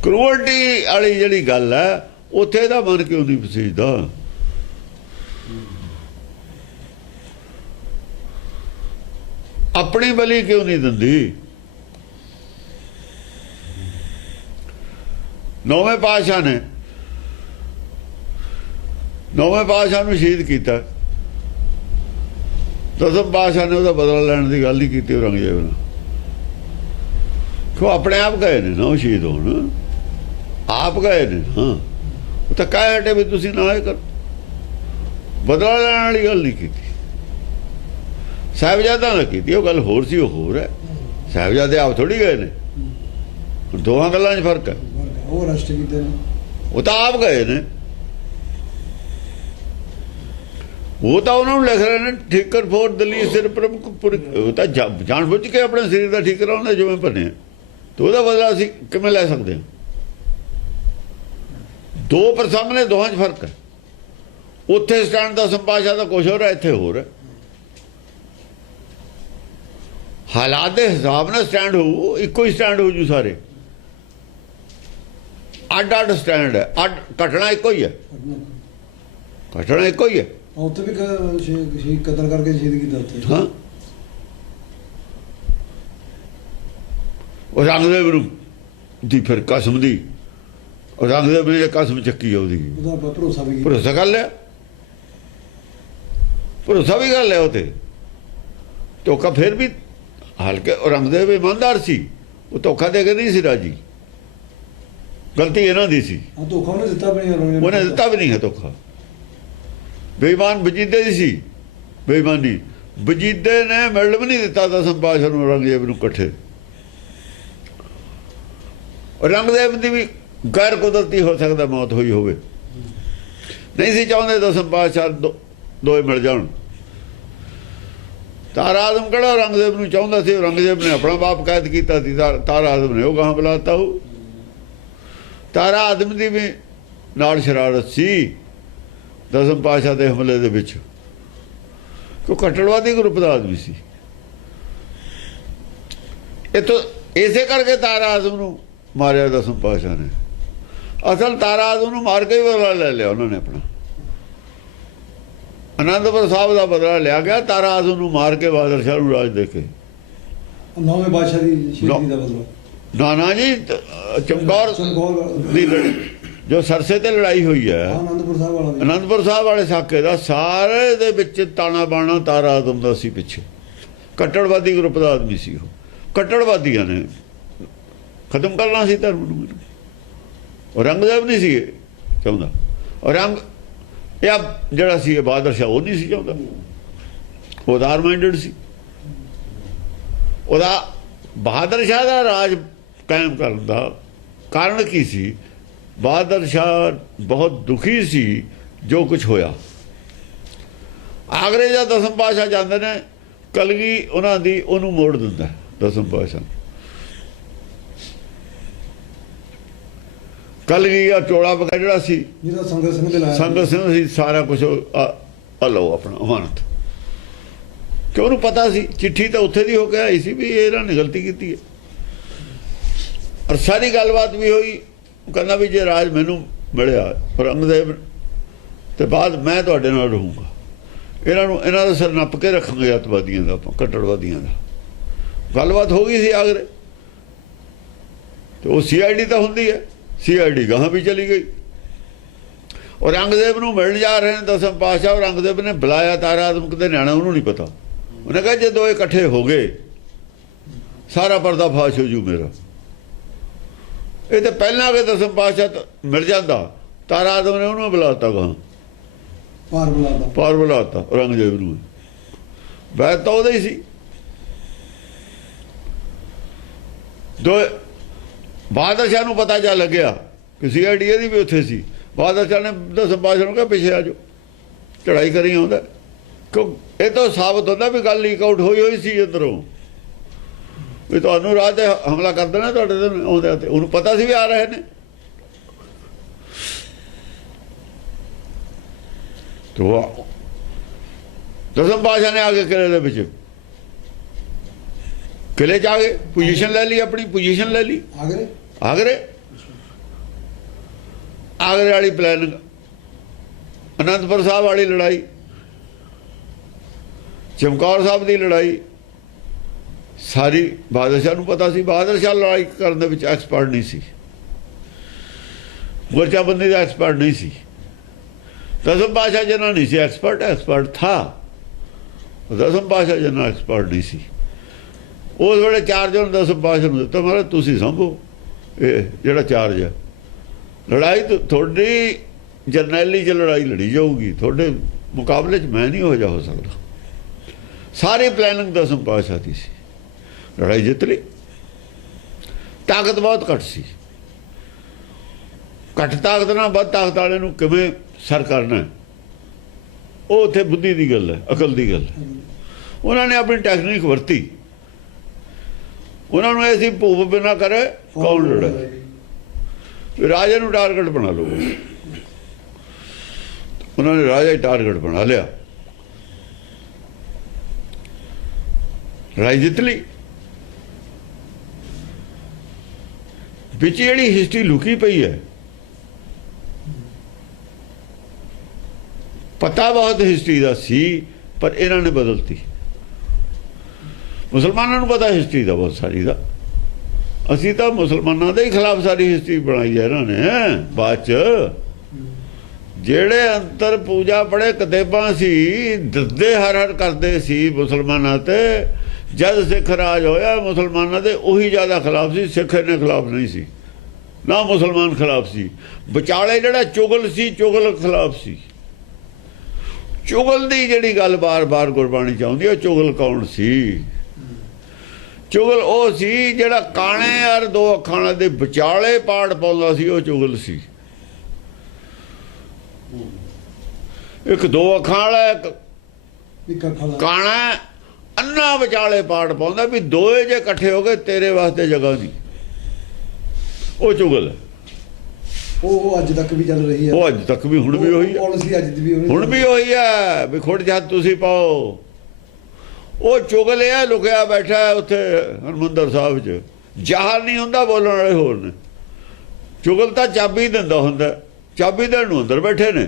ਕਰੂਅਲਟੀ ਵਾਲੀ ਜਿਹੜੀ ਗੱਲ ਹੈ ਉੱਥੇ ਦਾ ਮਨ ਕਿਉਂ ਨਹੀਂ ਪਸੀਜਦਾ? ਆਪਣੀ ਬਲੀ ਕਿਉਂ ਨਹੀਂ ਦਿੰਦੀ? ਨੌਵੇਂ ਪਾਤਸ਼ਾਹ ਨੇ ਨੌਵੇਂ ਪਾਤਸ਼ਾਹ ਨੂੰ ਸ਼ਹੀਦ ਕੀਤਾ, ਦਸਮ ਪਾਤਸ਼ਾਹ ਨੇ ਉਹਦਾ ਬਦਲਾ ਲੈਣ ਦੀ ਗੱਲ ਨਹੀਂ ਕੀਤੀ ਔਰੰਗਜ਼ੇਬ ਨਾਲ। ਕਿਉਂ? ਆਪਣੇ ਆਪ ਗਏ ਨੇ ਨਾ ਉਹ ਸ਼ਹੀਦ ਹੋਣ, ਆਪ ਗਏ ਨੇ। ਹਾਂ, ਉਹ ਤਾਂ ਕਹਿ ਹਟੇ ਵੀ ਤੁਸੀਂ ਨਾ ਇਹ ਕਰੋ, ਬਦਲਾ ਲੈਣ ਵਾਲੀ ਗੱਲ ਨਹੀਂ ਕੀਤੀ। ਸਾਹਿਬਜ਼ਾਦਾ ਨਾਲ ਕੀਤੀ, ਉਹ ਗੱਲ ਹੋਰ ਸੀ, ਉਹ ਹੋਰ ਹੈ। ਸਾਹਿਬਜ਼ਾਦੇ ਆਪ ਥੋੜੀ ਗਏ ਨੇ, ਦੋਹਾਂ ਗੱਲਾਂ 'ਚ ਫਰਕ ਹੈ। ਉਹ ਰਸ਼ਟ ਕੀਤੇ ਨੇ, ਉਹ ਤਾਂ ਆਪ ਗਏ ਨੇ। ਉਹ ਤਾਂ ਉਹਨਾਂ ਨੂੰ ਲਿਖ ਰਹੇ ਨੇ ਠੀਕਰ ਫੋਰ ਦਿੱਲੀ ਸਿਰ ਪ੍ਰਮੁਖ। ਉਹ ਤਾਂ ਜਾਣ ਬੁੱਝ ਕੇ ਆਪਣੇ ਸਰੀਰ ਦਾ ਠੀਕ ਕਰਾਉਂਦੇ ਜਿਵੇਂ ਬਣਿਆ, ਤੇ ਉਹਦਾ ਬਦਲਾ ਅਸੀਂ ਕਿਵੇਂ ਲੈ ਸਕਦੇ ਹਾਂ? ਦੋ ਪ੍ਰਸੰਗ ਨੇ, ਦੋਹਾਂ 'ਚ ਫਰਕ ਹੈ। ਉੱਥੇ ਸਟੈਂਡ ਦਾ ਸੰਪਾਸ਼ਾ ਦਾ ਕੁਛ ਹੋਰ ਹੈ, ਇੱਥੇ ਹੋਰ ਹੈ। ਹਾਲਾਤ ਦੇ ਹਿਸਾਬ ਨਾਲ ਸਟੈਂਡ ਹੋਊ, ਇੱਕੋ ਹੀ ਸਟੈਂਡ ਹੋ ਜੂ ਸਾਰੇ। ਅੱਡ ਅੱਡ ਸਟੈਂਡ ਹੈ, ਅੱਡ ਘਟਨਾ ਇੱਕੋ ਹੀ ਹੈ, ਘਟਨਾ ਇੱਕੋ ਹੀ ਹੈ। ਉੱਥੇ ਵੀ ਸ਼ਹੀਦ ਕਤਲ ਕਰਕੇ ਸ਼ਹੀਦ ਕੀਤਾ ਉੱਥੇ। ਹਾਂ, ਉਹ ਰੰਗਦੇਵ ਨੂੰ ਦੀ ਫਿਰ ਕਸਮ ਦੀ, ਉਹ ਰੰਗਦੇਵ ਨੇ ਕਸਮ ਚੱਕੀ ਉਹਦੀ, ਉਹਦਾ ਭਰੋਸਾ ਵੀ ਕੀਤਾ, ਭਰੋਸਾ ਕਰ ਲਿਆ, ਭਰੋਸਾ ਵੀ ਕਰ ਲਿਆ। ਉਹ ਤੇ ਧੋਖਾ ਫਿਰ ਵੀ ਹਲਕੇ ਰੰਗਦੇਵ ਇਮਾਨਦਾਰ ਸੀ, ਉਹ ਧੋਖਾ ਦੇ ਕੇ ਨਹੀਂ ਸੀ ਰਾਜੀ, ਗਲਤੀ ਇਹਨਾਂ ਦੀ ਸੀ। ਧੋਖਾ ਉਹਨੇ ਦਿੱਤਾ ਵੀ ਨਹੀਂ, ਉਹਨੇ ਦਿੱਤਾ ਵੀ ਨਹੀਂ ਹੈ ਧੋਖਾ। ਬੇਈਮਾਨ ਵਜੀਦੇ ਦੀ ਸੀ, ਬੇਈਮਾਨੀ ਵਜੀਦੇ ਨੇ ਮਿਲ ਵੀ ਨਹੀਂ ਦਿੱਤਾ ਦਸਮ ਪਾਤਸ਼ਾਹ ਨੂੰ ਔਰੰਗਜ਼ੇਬ ਨੂੰ ਇਕੱਠੇ। ਔਰੰਗਜ਼ੇਬ ਦੀ ਵੀ ਗੈਰ ਕੁਦਰਤੀ ਹੋ ਸਕਦਾ ਮੌਤ ਹੋਈ ਹੋਵੇ, ਨਹੀਂ ਸੀ ਚਾਹੁੰਦੇ ਦਸਮ ਪਾਤਸ਼ਾਹ ਦੋਏ ਮਿਲ ਜਾਣ। ਤਾਰਾ ਆਜ਼ਮ ਕਿਹੜਾ ਔਰੰਗਜ਼ੇਬ ਨੂੰ ਚਾਹੁੰਦਾ ਸੀ? ਔਰੰਗਜ਼ੇਬ ਨੇ ਆਪਣਾ ਬਾਪ ਕੈਦ ਕੀਤਾ ਸੀ, ਤਾਰਾ ਆਜ਼ਮ ਨੇ ਉਹ ਗਾਹਾਂ ਬੁਲਾਤਾ। ਉਹ ਤਾਰਾ ਆਜ਼ਮ ਦੀ ਵੀ ਨਾਲ ਸ਼ਰਾਰਤ ਸੀ ਦਸਮ ਪਾਤਸ਼ਾਹ ਦੇ ਹਮਲੇ ਦੇ ਵਿੱਚ, ਕਿਉਂ ਕੱਟੜਵਾਦੀ ਗਰੁੱਪ ਦਾ ਆਦਮੀ ਸੀ। ਇੱਥੋਂ ਇਸੇ ਕਰਕੇ ਤਾਰਾ ਆਜ਼ਮ ਨੂੰ ਮਾਰਿਆ ਦਸਮ ਪਾਤਸ਼ਾਹ ਨੇ। ਅਸਲ ਤਾਰਾ ਆਜ਼ਮ ਨੂੰ ਮਾਰ ਕੇ ਹੀ ਬਦਲਾ ਲੈ ਲਿਆ ਉਹਨਾਂ ਨੇ ਆਪਣਾ। ਅਨੰਦਪੁਰ ਸਾਹਿਬ ਦਾ ਬਦਲਾ ਲਿਆ ਗਿਆ ਤਾਰਾ ਆਜ਼ਮ ਨੂੰ ਮਾਰ ਕੇ, ਬਹਾਦਰ ਸ਼ਾਹ ਨੂੰ ਰਾਜ ਦੇ ਕੇ। ਨੌਵੇਂ ਬਾਦਸ਼ਾਹ ਦੀ ਸ਼ਹੀਦੀ ਦਾ ਬਦਲਾ। ਨਾਨਾ ਜੀ ਚਮਕੌਰ ਦੀ ਜੋ ਸਰਸੇ ਤੇ ਲੜਾਈ ਹੋਈ ਹੈ, ਅਨੰਦਪੁਰ ਸਾਹਿਬ ਵਾਲੇ ਸਾਕੇ ਦਾ, ਸਾਰੇ ਦੇ ਵਿੱਚ ਤਾਣਾ ਬਾਣਾ ਤਾਰਾ ਆਜ਼ਮ ਦਾ ਸੀ ਪਿੱਛੇ। ਕੱਟੜਵਾਦੀ ਗਰੁੱਪ ਦਾ ਆਦਮੀ ਸੀ ਉਹ। ਕੱਟੜਵਾਦੀਆਂ ਨੇ ਖਤਮ ਕਰਨਾ ਸੀ ਧਰਮ ਨੂੰ। ਔਰੰਗਜ਼ੇਬ ਨਹੀਂ ਸੀ ਚਾਹੁੰਦਾ, ਔਰੰਗ ਇਹ ਜਿਹੜਾ ਸੀ ਬਹਾਦਰ ਸ਼ਾਹ ਉਹ ਨਹੀਂ ਸੀ ਚਾਹੁੰਦਾ, ਉਹ ਉਦਾਰ ਮਾਈਂਡਡ ਸੀ। ਉਹਦਾ ਬਹਾਦਰ ਸ਼ਾਹ ਦਾ ਰਾਜ ਕਾਇਮ ਕਰਨ ਦਾ ਕਾਰਨ ਕੀ ਸੀ? ਬਹਾਦਰ ਸ਼ਾਹ ਬਹੁਤ ਦੁਖੀ ਸੀ ਜੋ ਕੁਝ ਹੋਇਆ। ਆਗਰੇ ਜਾਂ ਦਸਮ ਪਾਤਸ਼ਾਹ ਜਾਂਦੇ ਨੇ, ਕਲਗੀ ਉਹਨਾਂ ਦੀ ਉਹਨੂੰ ਮੋੜ ਦਿੰਦਾ ਦਸਮ ਪਾਤਸ਼ਾਹ। ਕਲਗੀ ਆ ਟੋਲਾ ਵਗਾ ਜਿਹੜਾ ਸੀ, ਜਿਹਦਾ ਸੰਗਤ ਸਿੰਘ ਦੇ ਲਾਇਆ, ਸੰਗਤ ਸਿੰਘ ਸੀ, ਸਾਰਾ ਕੁਝ ਆ ਲਓ ਆਪਣਾ ਅਮਾਨਤ। ਕਿ ਉਹਨੂੰ ਪਤਾ ਸੀ ਚਿੱਠੀ ਤਾਂ ਉੱਥੇ ਦੀ ਹੋ ਕੇ ਆਈ ਸੀ ਵੀ ਇਹਨਾਂ ਨੇ ਗਲਤੀ ਕੀਤੀ ਹੈ। ਔਰ ਸਾਰੀ ਗੱਲਬਾਤ ਵੀ ਹੋਈ, ਕਹਿੰਦਾ ਵੀ ਜੇ ਰਾਜ ਮੈਨੂੰ ਮਿਲਿਆ ਔਰੰਗਜ਼ੇਬ ਤੇ ਬਾਅਦ ਮੈਂ ਤੁਹਾਡੇ ਨਾਲ ਰਹੂੰਗਾ। ਇਹਨਾਂ ਦਾ ਸਿਰ ਨੱਪ ਕੇ ਰੱਖਾਂਗੇ ਅੱਤਵਾਦੀਆਂ ਦਾ, ਆਪਾਂ ਕੱਟੜਵਾਦੀਆਂ ਦਾ। ਗੱਲਬਾਤ ਹੋ ਗਈ ਸੀ ਆਗਰੇ, ਤੇ ਉਹ CID ਤਾਂ ਹੁੰਦੀ ਹੈ, CID ਗਾਹਾਂ ਵੀ ਚਲੀ ਗਈ। ਔਰੰਗਜ਼ੇਬ ਨੂੰ ਮਿਲਣ ਜਾ ਰਹੇ ਨੇ ਦਸਮ ਪਾਤਸ਼ਾਹ। ਔਰੰਗਜ਼ੇਬ ਨੇ ਬੁਲਾਇਆ ਤਾਰਾ ਆਜ਼ਮ, ਕਿਤੇ ਨਿਆਣਾ, ਉਹਨੂੰ ਨਹੀਂ ਪਤਾ। ਉਹਨੇ ਕਿਹਾ ਜੇ ਦੋਏ ਇਕੱਠੇ ਹੋ ਗਏ ਸਾਰਾ ਪਰਦਾ ਫਾਸ਼ ਹੋ ਜੂ ਮੇਰਾ। ਇਹ ਤਾਂ ਪਹਿਲਾਂ ਕਿ ਦਸਮ ਪਾਤਸ਼ਾਹ ਮਿਲ ਜਾਂਦਾ, ਤਾਰਾ ਆਜ਼ਮ ਨੇ ਉਹਨੂੰ ਬੁਲਾਤਾ, ਗਾਹਾਂ ਪਾਰ ਬੁਲਾਤਾ ਔਰੰਗਜ਼ੇਬ ਨੂੰ। ਬੈਠ ਤਾਂ ਉਹਦਾ ਹੀ ਸੀ। ਬਹਾਦਰ ਸ਼ਾਹ ਨੂੰ ਪਤਾ ਚੱਲ ਲੱਗਿਆ ਕਿ CID ਦੀ ਵੀ ਉੱਥੇ ਸੀ। ਬਹਾਦਰ ਸ਼ਾਹ ਨੇ ਦਸਮ ਪਾਤਸ਼ਾਹ ਨੂੰ ਕਿਹਾ ਪਿੱਛੇ ਆ ਜਾਓ, ਚੜਾਈ ਕਰੀ ਆਉਂਦਾ। ਇਹ ਤਾਂ ਸਾਬਤ ਹੁੰਦਾ ਵੀ ਗੱਲ ਲੀਕ ਆਊਟ ਹੋਈ ਸੀ ਅੰਦਰੋਂ, ਵੀ ਤੁਹਾਨੂੰ ਰਾਹ ਤੇ ਹਮਲਾ ਕਰ ਦੇਣਾ ਤੁਹਾਡੇ ਤੇ ਆਉਂਦੇ ਤੇ, ਉਹਨੂੰ ਪਤਾ ਸੀ ਵੀ ਆ ਰਹੇ ਨੇ। ਤੋ ਦਸਮ ਪਾਤਸ਼ਾਹ ਨੇ ਆ ਕੇ ਕਿਲੇ ਦੇ ਵਿੱਚ, ਕਿਲੇ 'ਚ ਆ ਗਏ, ਪੋਜੀਸ਼ਨ ਲੈ ਲਈ, ਆਪਣੀ ਪੋਜੀਸ਼ਨ ਲੈ ਲਈ। ਆਗਰੇ ਵਾਲੀ ਪਲੈਨਿੰਗ, ਅਨੰਦਪੁਰ ਸਾਹਿਬ ਵਾਲੀ ਲੜਾਈ, ਚਮਕੌਰ ਸਾਹਿਬ ਦੀ ਲੜਾਈ, ਸਾਰੀ ਬਹਾਦਰ ਸ਼ਾਹ ਨੂੰ ਪਤਾ ਸੀ। ਬਹਾਦਰ ਸ਼ਾਹ ਲੜਾਈ ਕਰਨ ਦੇ ਵਿੱਚ ਐਕਸਪਰਟ ਨਹੀਂ ਸੀ, ਮੋਰਚਾਬੰਦੀ ਦਾ ਐਕਸਪਰਟ ਨਹੀਂ ਸੀ। ਦਸਮ ਪਾਤਸ਼ਾਹ ਜਿੰਨਾ ਨਹੀਂ ਸੀ ਐਕਸਪਰਟ ਥਾ, ਦਸਮ ਪਾਤਸ਼ਾਹ ਜਿੰਨਾ ਐਕਸਪਰਟ ਨਹੀਂ ਸੀ। ਉਸ ਵੇਲੇ ਚਾਰਜ ਉਹਨੂੰ ਦਸਮ ਪਾਤਸ਼ਾਹ ਨੂੰ ਦਿੱਤਾ, ਮਹਾਰਾਜ ਤੁਸੀਂ ਸੰਭੋ ਇਹ ਜਿਹੜਾ ਚਾਰਜ ਹੈ। ਲੜਾਈ ਤੁਹਾਡੀ ਜਰਨੈਲੀ 'ਚ ਲੜਾਈ ਲੜੀ ਜਾਊਗੀ, ਤੁਹਾਡੇ ਮੁਕਾਬਲੇ 'ਚ ਮੈਂ ਨਹੀਂ ਹੋ ਸਕਦਾ। ਸਾਰੀ ਪਲੈਨਿੰਗ ਦਸਮ ਪਾਤਸ਼ਾਹ ਦੀ ਸੀ। ਲੜਾਈ ਜਿੱਤ ਲਈ। ਤਾਕਤ ਬਹੁਤ ਘੱਟ ਸੀ, ਘੱਟ ਤਾਕਤ ਨਾਲ ਵੱਧ ਤਾਕਤ ਵਾਲੇ ਨੂੰ ਕਿਵੇਂ ਸਰ ਕਰਨਾ, ਉਹ ਉੱਥੇ ਬੁੱਧੀ ਦੀ ਗੱਲ ਹੈ, ਅਕਲ ਦੀ ਗੱਲ ਹੈ। ਉਹਨਾਂ ਨੇ ਆਪਣੀ ਟੈਕਨੀਕ ਵਰਤੀ। ਉਹਨਾਂ ਨੂੰ ਇਹ ਸੀ ਭੂਪ ਬਿਨਾ ਕਰੇ ਕੌਣ ਲੜੇ, ਰਾਜੇ ਨੂੰ ਟਾਰਗੇਟ ਬਣਾ ਲਓ। ਉਹਨਾਂ ਨੇ ਰਾਜਾ ਹੀ ਟਾਰਗੇਟ ਬਣਾ ਲਿਆ, ਲੜਾਈ ਜਿੱਤ ਲਈ। ਵਿੱਚ ਜਿਹੜੀ ਹਿਸਟਰੀ ਲੁਕੀ ਪਈ ਹੈ, ਪਤਾ ਬਹੁਤ ਹਿਸਟਰੀ ਦਾ ਸੀ, ਪਰ ਇਹਨਾਂ ਨੇ ਬਦਲਤੀ। ਮੁਸਲਮਾਨਾਂ ਨੂੰ ਪਤਾ ਹਿਸਟਰੀ ਦਾ ਬਹੁਤ ਸਾਰੀ ਦਾ, ਅਸੀਂ ਤਾਂ ਮੁਸਲਮਾਨਾਂ ਦੇ ਹੀ ਖਿਲਾਫ ਸਾਰੀ ਹਿਸਟਰੀ ਬਣਾਈ ਹੈ ਇਹਨਾਂ ਨੇ। ਬਾਅਦ 'ਚ ਜਿਹੜੇ ਅੰਤਰ ਪੂਜਾ ਬੜੇ ਕਤੇਬਾਂ ਸੀ, ਦੱਦੇ ਹਰ ਕਰਦੇ ਸੀ ਮੁਸਲਮਾਨਾਂ ਤੇ। ਜਦ ਸਿੱਖ ਰਾਜ ਹੋਇਆ ਮੁਸਲਮਾਨਾਂ ਦੇ ਉਹੀ ਜ਼ਿਆਦਾ ਖਿਲਾਫ ਸੀ, ਸਿੱਖ ਨੇ ਖਿਲਾਫ ਨਹੀਂ ਸੀ, ਨਾ ਮੁਸਲਮਾਨ ਖਿਲਾਫ ਸੀ। ਵਿਚਾਲੇ ਜਿਹੜਾ ਚੁਗਲ ਸੀ, ਚੁਗਲ ਖਿਲਾਫ ਸੀ। ਚੁਗਲ ਦੀ ਜਿਹੜੀ ਗੱਲ ਬਾਰ-ਬਾਰ ਗੁਰਬਾਣੀ ਚਾਹੁੰਦੀ, ਉਹ ਚੁਗਲ ਕੌਣ ਸੀ? ਚੁਗਲ ਉਹ ਸੀ ਜਿਹੜਾ ਕਾਣੇ ਔਰ ਦੋ ਅੱਖਾਂ ਦੇ ਵਿਚਾਲੇ ਪਾੜ ਪਾਉਂਦਾ ਸੀ, ਉਹ ਚੁਗਲ ਸੀ। ਇੱਕ ਦੋ ਅੱਖਾਂ ਵਾਲਾ, ਇੱਕ ਕਾਣਾ ਅੰਨਾ ਵਿਚਾਲੇ ਪਾੜ ਪਾਉਂਦਾ, ਵੀ ਦੋਏ ਜੇ ਇਕੱਠੇ ਹੋ ਗਏ ਤੇਰੇ ਵਾਸਤੇ ਜਗ੍ਹਾ ਨਹੀਂ, ਉਹ ਚੁਗਲ ਹੈ। ਉਹ ਅੱਜ ਤੱਕ ਵੀ ਚੱਲ ਰਹੀ ਹੈ, ਉਹ ਅੱਜ ਤੱਕ ਵੀ, ਹੁਣ ਵੀ ਉਹੀ ਪਾਲਿਸੀ ਅੱਜ ਦੀ ਵੀ ਹੁਣ ਵੀ ਉਹੀ ਹੈ, ਵੀ ਖੁੱਡ ਜਦ ਤੁਸੀਂ ਪਾਓ। ਉਹ ਚੁਗਲ ਹੈ, ਲੁਕਿਆ ਬੈਠਾ ਉੱਥੇ ਹਰਮੰਦਰ ਸਾਹਿਬ 'ਚ, ਜ਼ਾਹਰ ਨਹੀਂ ਹੁੰਦਾ, ਬੋਲਣ ਵਾਲੇ ਹੋਰ ਨੇ। ਚੁਗਲ ਤਾਂ ਚਾਬੀ ਦਿੰਦਾ ਹੁੰਦਾ, ਚਾਬੀ ਦੇਣ ਨੂੰ ਅੰਦਰ ਬੈਠੇ ਨੇ,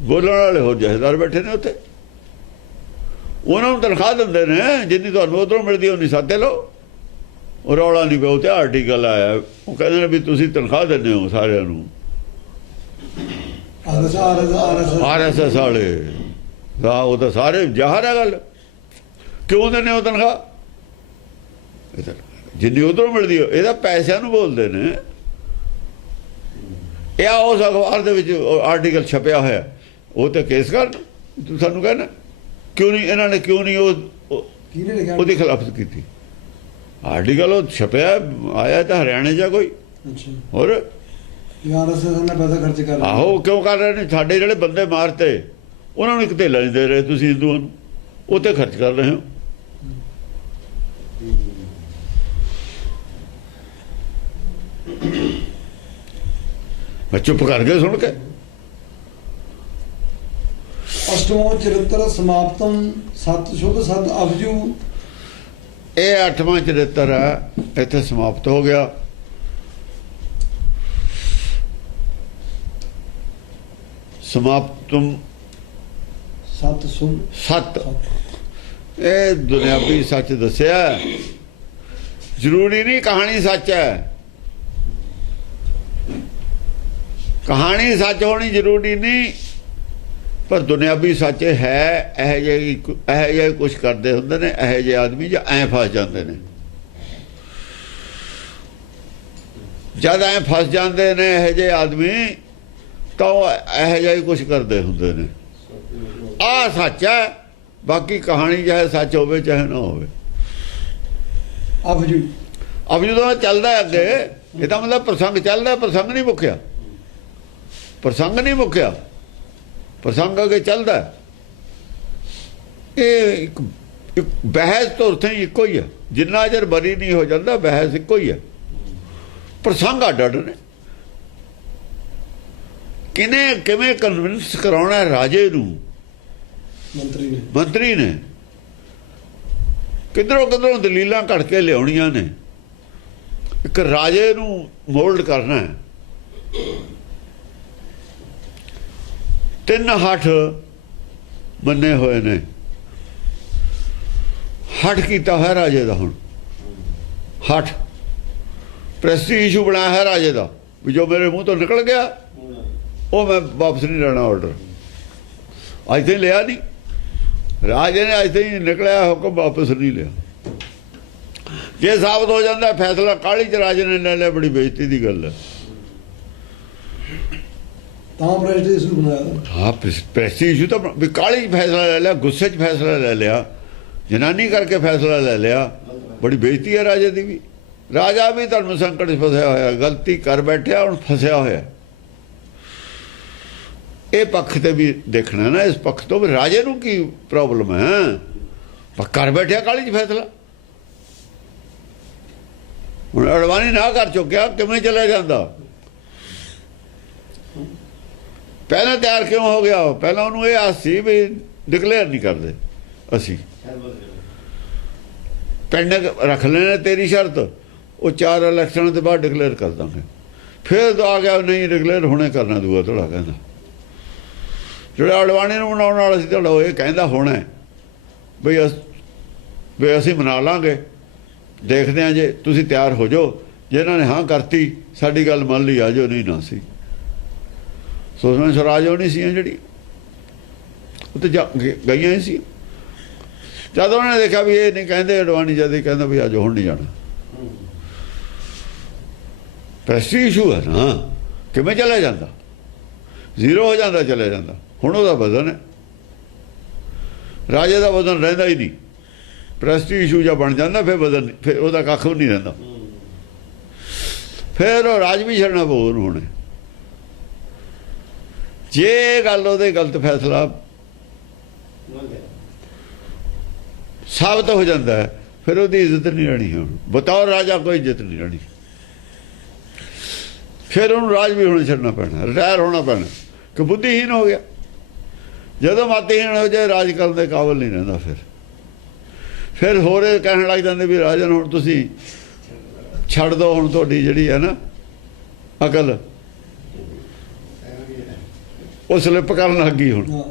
ਬੋਲਣ ਵਾਲੇ ਹੋਰ ਜਥੇਦਾਰ ਬੈਠੇ ਨੇ ਉੱਥੇ। ਉਹਨਾਂ ਨੂੰ ਤਨਖਾਹ ਦਿੰਦੇ ਨੇ, ਜਿੰਨੀ ਤੁਹਾਨੂੰ ਉੱਧਰੋਂ ਮਿਲਦੀ ਉਨੀ ਸਾਥੇ ਲਓ। ਉਹ ਰੌਲਾ ਨਹੀਂ ਪਿਆ, ਉੱਥੇ ਆਰਟੀਕਲ ਆਇਆ, ਉਹ ਕਹਿੰਦੇ ਨੇ ਵੀ ਤੁਸੀਂ ਤਨਖਾਹ ਦਿੰਦੇ ਹੋ ਸਾਰਿਆਂ ਨੂੰ, RSS ਵਾਲੇ। ਉਹ ਤਾਂ ਸਾਰੇ ਜ਼ਾਹਰ ਹੈ ਗੱਲ, ਕਿਉਂ ਦਿੰਦੇ ਹੋ ਤਨਖਾਹ? ਜਿੰਨੀ ਉੱਧਰੋਂ ਮਿਲਦੀ ਹੋ, ਇਹਦਾ ਪੈਸਿਆਂ ਨੂੰ ਬੋਲਦੇ ਨੇ। ਇਹ ਉਸ ਅਖਬਾਰ ਦੇ ਵਿੱਚ ਆਰਟੀਕਲ ਛਪਿਆ ਹੋਇਆ, ਉਹ ਤੇ ਕੇਸ ਕਰਨ। ਤੂੰ ਸਾਨੂੰ ਕਹਿਣਾ ਕਿਉਂ ਨਹੀਂ, ਇਹਨਾਂ ਨੇ ਕਿਉਂ ਨਹੀਂ ਉਹਦੀ ਖਿਲਾਫਤ ਕੀਤੀ? ਆਰਟੀਕਲ ਉਹ ਛਪਿਆ ਆਇਆ ਤਾਂ ਹਰਿਆਣੇ 'ਚ ਕੋਈ ਹੋਰ, ਪੈਸਾ ਖਰਚ ਕਰ। ਆਹੋ ਕਿਉਂ ਕਰ ਰਹੇ ਨੇ? ਸਾਡੇ ਜਿਹੜੇ ਬੰਦੇ ਮਾਰਤੇ ਉਹਨਾਂ ਨੂੰ ਇੱਕ ਧੇਲਾ ਨਹੀਂ ਦੇ ਰਹੇ ਤੁਸੀਂ ਹਿੰਦੂਆਂ ਨੂੰ, ਉਹ ਤੇ ਖਰਚ ਕਰ ਰਹੇ ਹੋ। ਮੈਂ ਚੁੱਪ ਕਰ ਗਿਆ ਸੁਣ ਕੇ। ਅਸ਼ਟਮੋ ਚਰਿਤ੍ਰ ਸਮਾਪਤਮ ਸਤ ਸ਼ੁਭ ਸਤ ਅਬਜੂ, ਇਹ 8ਵਾਂ ਚਰਿਤ੍ਰ ਹੈ, ਇੱਥੇ ਸਮਾਪਤ ਹੋ ਗਿਆ। ਸਮਾਪਤਮ ਸਤ ਸ਼ੁਭ ਸਤ, ਇਹ ਦੁਨਿਆਵੀ ਸੱਚ ਦੱਸਿਆ। ਜ਼ਰੂਰੀ ਨਹੀਂ ਕਹਾਣੀ ਸੱਚ ਹੈ, ਕਹਾਣੀ ਸੱਚ ਹੋਣੀ ਜ਼ਰੂਰੀ ਨਹੀਂ, ਪਰ ਦੁਨਿਆਵੀ ਸੱਚ ਹੈ। ਇਹ ਜਿਹੇ ਕੁਛ ਕਰਦੇ ਹੁੰਦੇ ਨੇ ਇਹੋ ਜਿਹੇ ਆਦਮੀ, ਜਾਂ ਐਂ ਫਸ ਜਾਂਦੇ ਨੇ। ਜਦ ਐਂ ਫਸ ਜਾਂਦੇ ਨੇ ਇਹੋ ਜਿਹੇ ਆਦਮੀ, ਤਾਂ ਉਹ ਇਹੋ ਜਿਹਾ ਹੀ ਕੁਛ ਕਰਦੇ ਹੁੰਦੇ ਨੇ। ਆਹ ਸੱਚ ਹੈ, ਬਾਕੀ ਕਹਾਣੀ ਚਾਹੇ ਸੱਚ ਹੋਵੇ ਚਾਹੇ ਨਾ ਹੋਵੇ। ਅਬ ਜਦੋਂ ਚੱਲਦਾ ਅੱਗੇ, ਇਹਦਾ ਮਤਲਬ ਪ੍ਰਸੰਗ ਚੱਲਦਾ, ਪ੍ਰਸੰਗ ਨਹੀਂ ਮੁੱਕਿਆ, ਪ੍ਰਸੰਗ ਨਹੀਂ ਮੁੱਕਿਆ, ਪ੍ਰਸੰਗ ਅੱਗੇ ਚੱਲਦਾ। ਇਹ ਇੱਕ ਬਹਿਸ ਤਾਂ ਉੱਥੇ ਹੀ ਇੱਕੋ ਹੀ ਹੈ, ਜਿੰਨਾ ਚਿਰ ਬਰੀ ਨਹੀਂ ਹੋ ਜਾਂਦਾ ਬਹਿਸ ਇੱਕੋ ਹੀ ਹੈ, ਪ੍ਰਸੰਗ ਅੱਡ ਅੱਡ ਨੇ। ਕਿਵੇਂ ਕਨਵਿੰਸ ਕਰਾਉਣਾ ਰਾਜੇ ਨੂੰ, ਮੰਤਰੀ ਨੇ ਕਿਧਰੋਂ ਦਲੀਲਾਂ ਘੜ ਕੇ ਲਿਆਉਣੀਆਂ ਨੇ, ਇੱਕ ਰਾਜੇ ਨੂੰ ਮੋਲਡ ਕਰਨਾ ਹੈ। 3 ਹੱਠ ਮੰਨੇ ਹੋਏ ਨੇ, ਹੱਠ ਕੀਤਾ ਹੈ ਰਾਜੇ ਦਾ, ਹੁਣ ਹੱਠ ਪ੍ਰੈਸਟੀਜ ਇਸ਼ੂ ਬਣਾਇਆ ਹੈ ਰਾਜੇ ਦਾ ਵੀ ਜੋ ਮੇਰੇ ਮੂੰਹ ਤੋਂ ਨਿਕਲ ਗਿਆ ਉਹ ਮੈਂ ਵਾਪਸ ਨਹੀਂ ਲੈਣਾ ਆਰਡਰ। ਅੱਜ ਤੇ ਲਿਆ ਨਹੀਂ ਰਾਜੇ ਨੇ, ਅੱਜ ਤੇ ਨਿਕਲਿਆ ਹੁਕਮ ਵਾਪਸ ਨਹੀਂ ਲਿਆ। ਜੇ ਸਾਬਤ ਹੋ ਜਾਂਦਾ ਫੈਸਲਾ ਕਾਹਲੀ ਚ ਰਾਜੇ ਨੇ ਲੈ ਲਿਆ, ਬੜੀ ਬੇਇੱਜ਼ਤੀ ਦੀ ਗੱਲ ਹੈ। ਤਾਂ ਪ੍ਰੈਸਟੀਜ ਇਸ਼ੂ ਬਣਾਇਆ। ਹਾਂ ਪ੍ਰੈਸਟੀਜ ਇਸ਼ੂ ਤਾਂ ਵੀ ਕਾਹਲੀ ਚ ਫੈਸਲਾ ਲੈ ਲਿਆ, ਗੁੱਸੇ ਚ ਫੈਸਲਾ ਲੈ ਲਿਆ, ਜਨਾਨੀ ਕਰਕੇ ਫੈਸਲਾ ਲੈ ਲਿਆ, ਬੜੀ ਬੇਇੱਜ਼ਤੀ ਹੈ ਰਾਜੇ ਦੀ ਵੀ। ਰਾਜਾ ਵੀ ਧਰਮ ਸੰਕਟ 'ਚ ਫਸਿਆ ਹੋਇਆ, ਗਲਤੀ ਕਰ ਬੈਠਿਆ, ਹੁਣ ਫਸਿਆ ਹੋਇਆ। ਇਹ ਪੱਖ ਤੇ ਵੀ ਦੇਖਣਾ ਨਾ, ਇਸ ਪੱਖ ਤੋਂ ਵੀ ਰਾਜੇ ਨੂੰ ਕੀ ਪ੍ਰੋਬਲਮ ਹੈ, ਕਰ ਬੈਠਿਆ ਕਾਹਲੀ 'ਚ ਫੈਸਲਾ। ਹੁਣ ਅਡਵਾਨੀ ਨਾ ਕਰ ਚੁੱਕਿਆ, ਕਿਵੇਂ ਚਲਾ ਜਾਂਦਾ? ਪਹਿਲਾਂ ਤਿਆਰ ਕਿਉਂ ਹੋ ਗਿਆ? ਪਹਿਲਾਂ ਉਹਨੂੰ ਇਹ ਆਸ ਸੀ ਵੀ ਡਿਕਲੇਅਰ ਨਹੀਂ ਕਰਦੇ ਅਸੀਂ, ਪੈਂਡਿੰਗ ਰੱਖ ਲੈਣਾ ਤੇਰੀ ਸ਼ਰਤ, ਉਹ 4 ਇਲੈਕਸ਼ਨਾਂ ਦੇ ਬਾਅਦ ਡਿਕਲੇਅਰ ਕਰ ਦਾਂਗੇ। ਫਿਰ ਆ ਗਿਆ ਨਹੀਂ ਡਿਕਲੇਅਰ ਹੁਣੇ ਕਰਨਾ, ਦੂਆ ਥੋੜਾ ਕਹਿੰਦਾ। ਜਿਹੜਾ ਅਡਵਾਨੀ ਨੂੰ ਮਨਾਉਣ ਵਾਲਾ ਸੀ ਤੁਹਾਡਾ, ਉਹ ਇਹ ਕਹਿੰਦਾ ਹੋਣਾ ਬਈ ਅਸੀਂ ਮਨਾ ਲਾਂਗੇ, ਦੇਖਦੇ ਹਾਂ ਜੇ ਤੁਸੀਂ ਤਿਆਰ ਹੋ ਜਾਓ। ਜੇ ਇਹਨਾਂ ਨੇ ਹਾਂ ਕਰਤੀ ਸਾਡੀ ਗੱਲ ਮੰਨ ਲਈ, ਆ ਜਾਓ, ਨਹੀਂ ਨਾ ਸੀ। ਸੁਸ਼ਮਾ ਸਵਰਾਜ ਉਹ ਨਹੀਂ ਸੀ ਜਿਹੜੀ, ਉਹ ਤਾਂ ਗਈਆਂ ਹੀ ਸੀ। ਜਦ ਉਹਨਾਂ ਨੇ ਦੇਖਿਆ ਵੀ ਇਹ ਨਹੀਂ ਕਹਿੰਦੇ ਅਡਵਾਨੀ, ਜਦ ਇਹ ਕਹਿੰਦਾ ਵੀ ਅੱਜ ਹੁਣ ਨਹੀਂ ਜਾਣਾ। ਪ੍ਰੈਸਟੀਜ ਇਸ਼ੂ ਹੈ ਨਾ, ਕਿਵੇਂ ਚਲਾ ਜਾਂਦਾ? ਜ਼ੀਰੋ ਹੋ ਜਾਂਦਾ, ਚਲੇ ਜਾਂਦਾ। ਹੁਣ ਉਹਦਾ ਵਜ਼ਨ ਹੈ, ਰਾਜੇ ਦਾ ਵਜ਼ਨ ਰਹਿੰਦਾ ਹੀ ਨਹੀਂ। ਪ੍ਰੈਸਟੀਜ ਇਸ਼ੂ ਜਾਂ ਬਣ ਜਾਂਦਾ ਫਿਰ ਵਜ਼ਨ, ਫਿਰ ਉਹਦਾ ਕੱਖ ਵੀ ਨਹੀਂ ਰਹਿੰਦਾ। ਫਿਰ ਉਹ ਰਾਜ ਵੀ ਛੱਡਣਾ ਪਊ ਹੁਣ। ਜੇ ਗੱਲ ਉਹਦੇ ਗਲਤ ਫੈਸਲਾ ਸਾਬਤ ਹੋ ਜਾਂਦਾ ਹੈ, ਫਿਰ ਉਹਦੀ ਇੱਜ਼ਤ ਨਹੀਂ ਰਹਿਣੀ। ਹੁਣ ਬਤੌਰ ਰਾਜਾ ਕੋਈ ਇੱਜ਼ਤ ਨਹੀਂ ਰਹਿਣੀ। ਫਿਰ ਉਹਨੂੰ ਰਾਜ ਵੀ ਹੁਣ ਛੱਡਣਾ ਪੈਣਾ, ਰਿਟਾਇਰ ਹੋਣਾ ਪੈਣਾ, ਕਿ ਬੁੱਧੀਹੀਨ ਹੋ ਗਿਆ। ਜਦੋਂ ਮਤਹੀਨ ਹੋ ਜਾਏ, ਰਾਜ ਕਰਨ ਦੇ ਕਾਬਲ ਨਹੀਂ ਰਹਿੰਦਾ। ਫਿਰ ਹੋਰ ਇਹ ਕਹਿਣ ਲੱਗ ਜਾਂਦੇ ਵੀ ਰਾਜਨ ਹੁਣ ਤੁਸੀਂ ਛੱਡ ਦਿਓ, ਹੁਣ ਤੁਹਾਡੀ ਜਿਹੜੀ ਹੈ ਨਾ ਅਕਲ ਉਹ ਸਲਿੱਪ ਕਰਨ ਲੱਗ ਗਈ ਹੁਣ।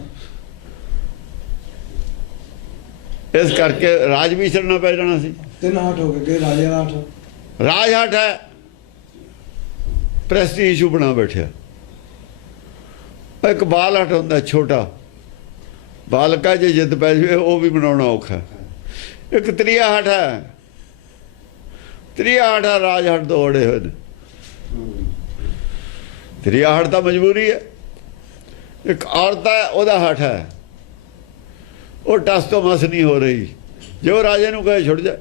ਇਸ ਕਰਕੇ ਰਾਜ ਵੀ ਛੱਡਣਾ ਪੈ ਜਾਣਾ ਸੀ। 3 ਹੱਠ ਹੋ ਗਏ, ਰਾਜੇ ਦਾ ਹੱਠ, ਰਾਜ ਹੱਠ ਹੈ, ਪ੍ਰੈਸਟੀਜ ਇਸ਼ੂ ਬਣਾ ਬੈਠਿਆ। ਇੱਕ ਬਾਲ ਹੱਠ ਹੁੰਦਾ ਛੋਟਾ, ਬਾਲਕਾ ਜੇ ਜਿੱਦ ਪੈ ਜਾਵੇ ਉਹ ਵੀ ਬਣਾਉਣਾ ਔਖਾ। ਇੱਕ ਤ੍ਰਿਆ ਹੱਠ ਹੈ, ਤ੍ਰਿਆ ਹੱਠ ਰਾਜ ਹੱਠ ਤੋਂ ਅੜੇ ਹੋਏ ਨੇ। ਤ੍ਰਿਆ ਹੱਠ ਤਾਂ ਮਜਬੂਰੀ ਹੈ। ਇੱਕ ਔਰਤ ਹੈ, ਉਹਦਾ ਹੱਠ ਹੈ, ਉਹ ਟਸ ਤੋਂ ਮਸ ਨਹੀਂ ਹੋ ਰਹੀ। ਜੇ ਉਹ ਰਾਜੇ ਨੂੰ ਕਹੇ ਛੁੱਟ ਜਾ,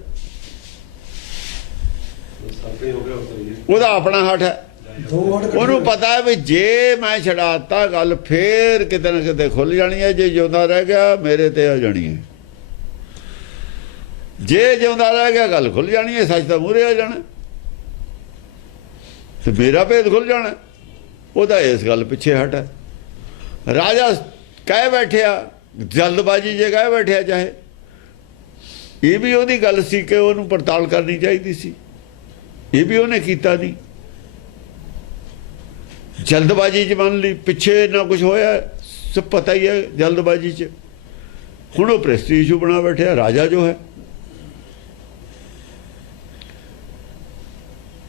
ਉਹਦਾ ਆਪਣਾ ਹੱਠ ਹੈ। ਉਹਨੂੰ ਪਤਾ ਹੈ ਵੀ ਜੇ ਮੈਂ ਛਡਾਤਾ ਗੱਲ ਫੇਰ ਕਿਤੇ ਨਾ ਕਿਤੇ ਖੁੱਲ ਜਾਣੀ ਹੈ। ਜੇ ਜਿਉਂਦਾ ਰਹਿ ਗਿਆ ਮੇਰੇ ਤੇ ਆ ਜਾਣੀ ਹੈ। ਜੇ ਜਿਉਂਦਾ ਰਹਿ ਗਿਆ ਗੱਲ ਖੁੱਲ ਜਾਣੀ ਹੈ, ਸੱਚ ਤਾਂ ਮੂਹਰੇ ਆ ਜਾਣਾ ਤੇ ਮੇਰਾ ਭੇਦ ਖੁੱਲ ਜਾਣਾ। ਉਹਦਾ ਇਸ ਗੱਲ ਪਿੱਛੇ ਹਟ ਹੈ। ਰਾਜਾ ਕਹਿ ਬੈਠਿਆ, ਜਲਦਬਾਜ਼ੀ ਜੇ ਕਹਿ ਬੈਠਿਆ, ਚਾਹੇ ਇਹ ਵੀ ਉਹਦੀ ਗੱਲ ਸੀ ਕਿ ਉਹਨੂੰ ਪੜਤਾਲ ਕਰਨੀ ਚਾਹੀਦੀ ਸੀ, ਇਹ ਵੀ ਉਹਨੇ ਕੀਤਾ ਨਹੀਂ। ਜਲਦਬਾਜ਼ੀ 'ਚ ਮੰਨ ਲਈ, ਪਿੱਛੇ ਇੰਨਾ ਕੁਛ ਹੋਇਆ ਸਭ ਪਤਾ ਹੀ ਹੈ। ਜਲਦਬਾਜ਼ੀ 'ਚ ਹੁਣ ਉਹ ਪ੍ਰੈਸਟੀਜ ਇਸ਼ੂ ਬਣਾ ਬੈਠਿਆ। ਰਾਜਾ ਜੋ ਹੈ,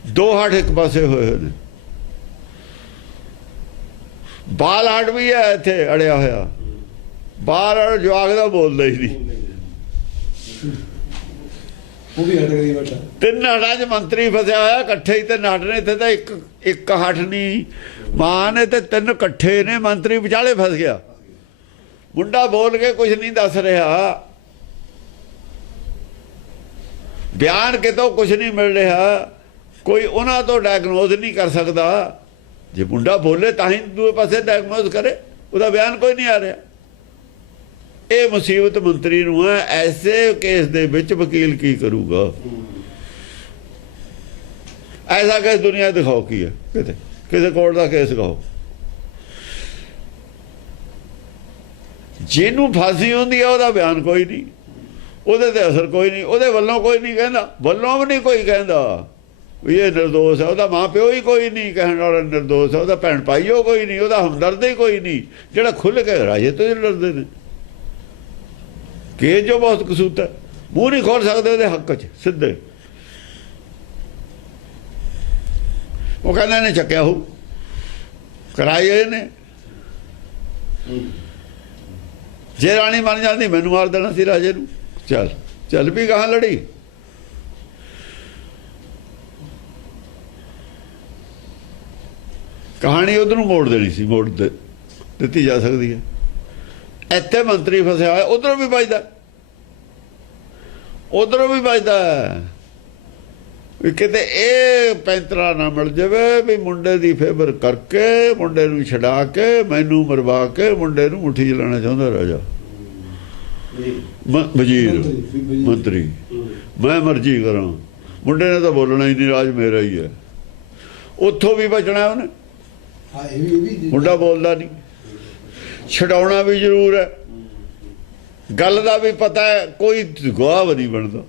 2 ਹੱਠ ਇੱਕ ਪਾਸੇ ਹੋਏ ਨੇ। ਬਾਲ ਹੱਟ ਵੀ ਹੈ ਇੱਥੇ ਅੜਿਆ ਹੋਇਆ, ਬਾਹਰ ਜਵਾਕ ਦਾ ਬੋਲਦਾ ਹੀ ਨਹੀਂ। ਉਹ ਵੀ ਹਟ ਗਈ ਬੇਟਾ। 3 ਹੱਟਾਂ 'ਚ ਮੰਤਰੀ ਫਸਿਆ ਹੋਇਆ, ਇਕੱਠੇ ਹੀ 3 ਹੱਟ ਨੇ। ਇੱਥੇ ਤਾਂ ਇੱਕ ਹੱਠ ਨਹੀਂ, ਮਾਂ ਨੇ ਤੇ 3 ਇਕੱਠੇ ਨੇ, ਮੰਤਰੀ ਵਿਚਾਲੇ ਫਸ ਗਿਆ। ਮੁੰਡਾ ਬੋਲ ਕੇ ਕੁਝ ਨਹੀਂ ਦੱਸ ਰਿਹਾ, ਬਿਆਨ ਕਿਤੋਂ ਕੁਝ ਨਹੀਂ ਮਿਲ ਰਿਹਾ, ਕੋਈ ਉਹਨਾਂ ਤੋਂ ਡਾਇਗਨੋਜ਼ ਨਹੀਂ ਕਰ ਸਕਦਾ। ਜੇ ਮੁੰਡਾ ਬੋਲੇ ਤਾਂ ਹੀ ਦੂਏ ਪਾਸੇ ਡਾਇਗਨੋਜ਼ ਕਰੇ, ਉਹਦਾ ਬਿਆਨ ਕੋਈ ਨਹੀਂ ਆ ਰਿਹਾ। ਇਹ ਮੁਸੀਬਤ ਮੰਤਰੀ ਨੂੰ ਹੈ। ਐਸੇ ਕੇਸ ਦੇ ਵਿੱਚ ਵਕੀਲ ਕੀ ਕਰੂਗਾ? ਐਸਾ ਕੇਸ ਦੁਨੀਆ ਦਿਖਾਓ ਕੀ ਹੈ? ਕਿਤੇ ਕਿਸੇ ਕੋਰਟ ਦਾ ਕੇਸ ਦਿਖਾਓ ਜਿਹਨੂੰ ਫਾਂਸੀ ਹੁੰਦੀ ਹੈ ਉਹਦਾ ਬਿਆਨ ਕੋਈ ਨਹੀਂ, ਉਹਦੇ ਤੇ ਅਸਰ ਕੋਈ ਨਹੀਂ, ਉਹਦੇ ਵੱਲੋਂ ਕੋਈ ਨਹੀਂ ਕਹਿੰਦਾ, ਵੱਲੋਂ ਵੀ ਨਹੀਂ ਕੋਈ ਕਹਿੰਦਾ ਵੀ ਇਹ ਨਿਰਦੋਸ਼ ਹੈ। ਉਹਦਾ ਮਾਂ ਪਿਓ ਹੀ ਕੋਈ ਨਹੀਂ ਕਹਿਣ ਵਾਲਾ ਨਿਰਦੋਸ਼ ਹੈ, ਉਹਦਾ ਭੈਣ ਭਾਈਓ ਕੋਈ ਨਹੀਂ, ਉਹਦਾ ਹਮਦਰਦ ਹੀ ਕੋਈ ਨਹੀਂ ਜਿਹੜਾ ਖੁੱਲ੍ਹ ਕੇ ਰਾਜੇ ਤੋਂ ਲੜਦੇ ਨੇ। ਕੇਸ ਜੋ ਬਹੁਤ ਕਸੂਤਾ, ਮੂੰਹ ਨਹੀਂ ਖੋਲ ਸਕਦੇ ਉਹਦੇ ਹੱਕ 'ਚ ਸਿੱਧੇ। ਉਹ ਕਹਿੰਦੇ ਨੇ ਚੱਕਿਆ ਹੋ ਕਰਾਏ ਨੇ। ਜੇ ਰਾਣੀ ਮੰਨ ਜਾਂਦੀ ਮੈਨੂੰ ਮਾਰ ਦੇਣਾ ਸੀ ਰਾਜੇ ਨੂੰ। ਚੱਲ ਵੀ ਕਹਾਂ ਲੜੀ। ਕਹਾਣੀ ਉਧਰ ਨੂੰ ਮੋੜ ਦੇਣੀ ਸੀ, ਮੋੜ ਦਿੱਤੀ ਜਾ ਸਕਦੀ ਹੈ। ਇੱਥੇ ਮੰਤਰੀ ਫਸਿਆ ਹੋਇਆ, ਉਧਰੋਂ ਵੀ ਵੱਜਦਾ, ਉਧਰੋਂ ਵੀ ਵੱਜਦਾ ਵੀ ਕਿਤੇ ਇਹ ਪੈਂਤਰਾ ਨਾ ਮਿਲ ਜਾਵੇ ਵੀ ਮੁੰਡੇ ਦੀ ਫੇਵਰ ਕਰਕੇ ਮੁੰਡੇ ਨੂੰ ਛਡਾ ਕੇ ਮੈਨੂੰ ਮਰਵਾ ਕੇ ਮੁੰਡੇ ਨੂੰ ਮੁੱਠੀ 'ਚ ਲੈਣਾ ਚਾਹੁੰਦਾ ਰਾਜਾ ਵਜ਼ੀਰ ਮੰਤਰੀ। ਮੈਂ ਮਰਜ਼ੀ ਕਰਾਂ, ਮੁੰਡੇ ਨੇ ਤਾਂ ਬੋਲਣਾ ਹੀ ਨਹੀਂ, ਰਾਜ ਮੇਰਾ ਹੀ ਹੈ। ਉੱਥੋਂ ਵੀ ਬਚਣਾ ਉਹਨੇ, ਮੁੰਡਾ ਬੋਲਦਾ ਨਹੀਂ, ਛਡਾਉਣਾ ਵੀ ਜ਼ਰੂਰ ਹੈ। ਗੱਲ ਦਾ ਵੀ ਪਤਾ ਹੈ, ਕੋਈ ਗਵਾਹ ਨਹੀਂ ਬਣਦਾ।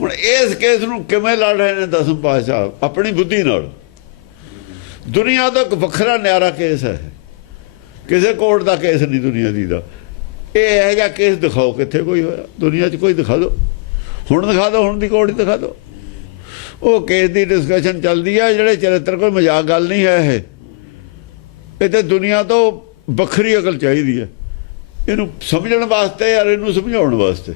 ਹੁਣ ਇਸ ਕੇਸ ਨੂੰ ਕਿਵੇਂ ਲੜ ਰਹੇ ਨੇ ਦਸਮ ਪਾਤਸ਼ਾਹ? ਆਪਣੀ ਬੁੱਧੀ ਨਾਲ। ਦੁਨੀਆ ਦਾ ਇੱਕ ਵੱਖਰਾ ਨਿਆਰਾ ਕੇਸ ਹੈ, ਕਿਸੇ ਕੋਰਟ ਦਾ ਕੇਸ ਨਹੀਂ ਦੁਨੀਆ ਦੀ ਦਾ। ਇਹ ਇਹੋ ਜਿਹਾ ਕੇਸ ਦਿਖਾਓ ਕਿੱਥੇ ਕੋਈ ਹੋਇਆ ਦੁਨੀਆ 'ਚ? ਕੋਈ ਦਿਖਾ ਦਿਓ, ਹੁਣ ਦਿਖਾ ਦਿਓ, ਹੁਣ ਦੀ ਕੋਰਟ ਹੀ ਦਿਖਾ ਦਿਓ। ਉਹ ਕੇਸ ਦੀ ਡਿਸਕਸ਼ਨ ਚੱਲਦੀ ਹੈ, ਜਿਹੜੇ ਚਰਿੱਤਰ ਕੋਈ ਮਜ਼ਾਕ ਗੱਲ ਨਹੀਂ ਹੈ। ਇਹ ਤੇ ਦੁਨੀਆ ਤੋਂ ਵੱਖਰੀ ਅਕਲ ਚਾਹੀਦੀ ਹੈ ਇਹਨੂੰ ਸਮਝਣ ਵਾਸਤੇ, ਯਾਰ ਇਹਨੂੰ ਸਮਝਾਉਣ ਵਾਸਤੇ।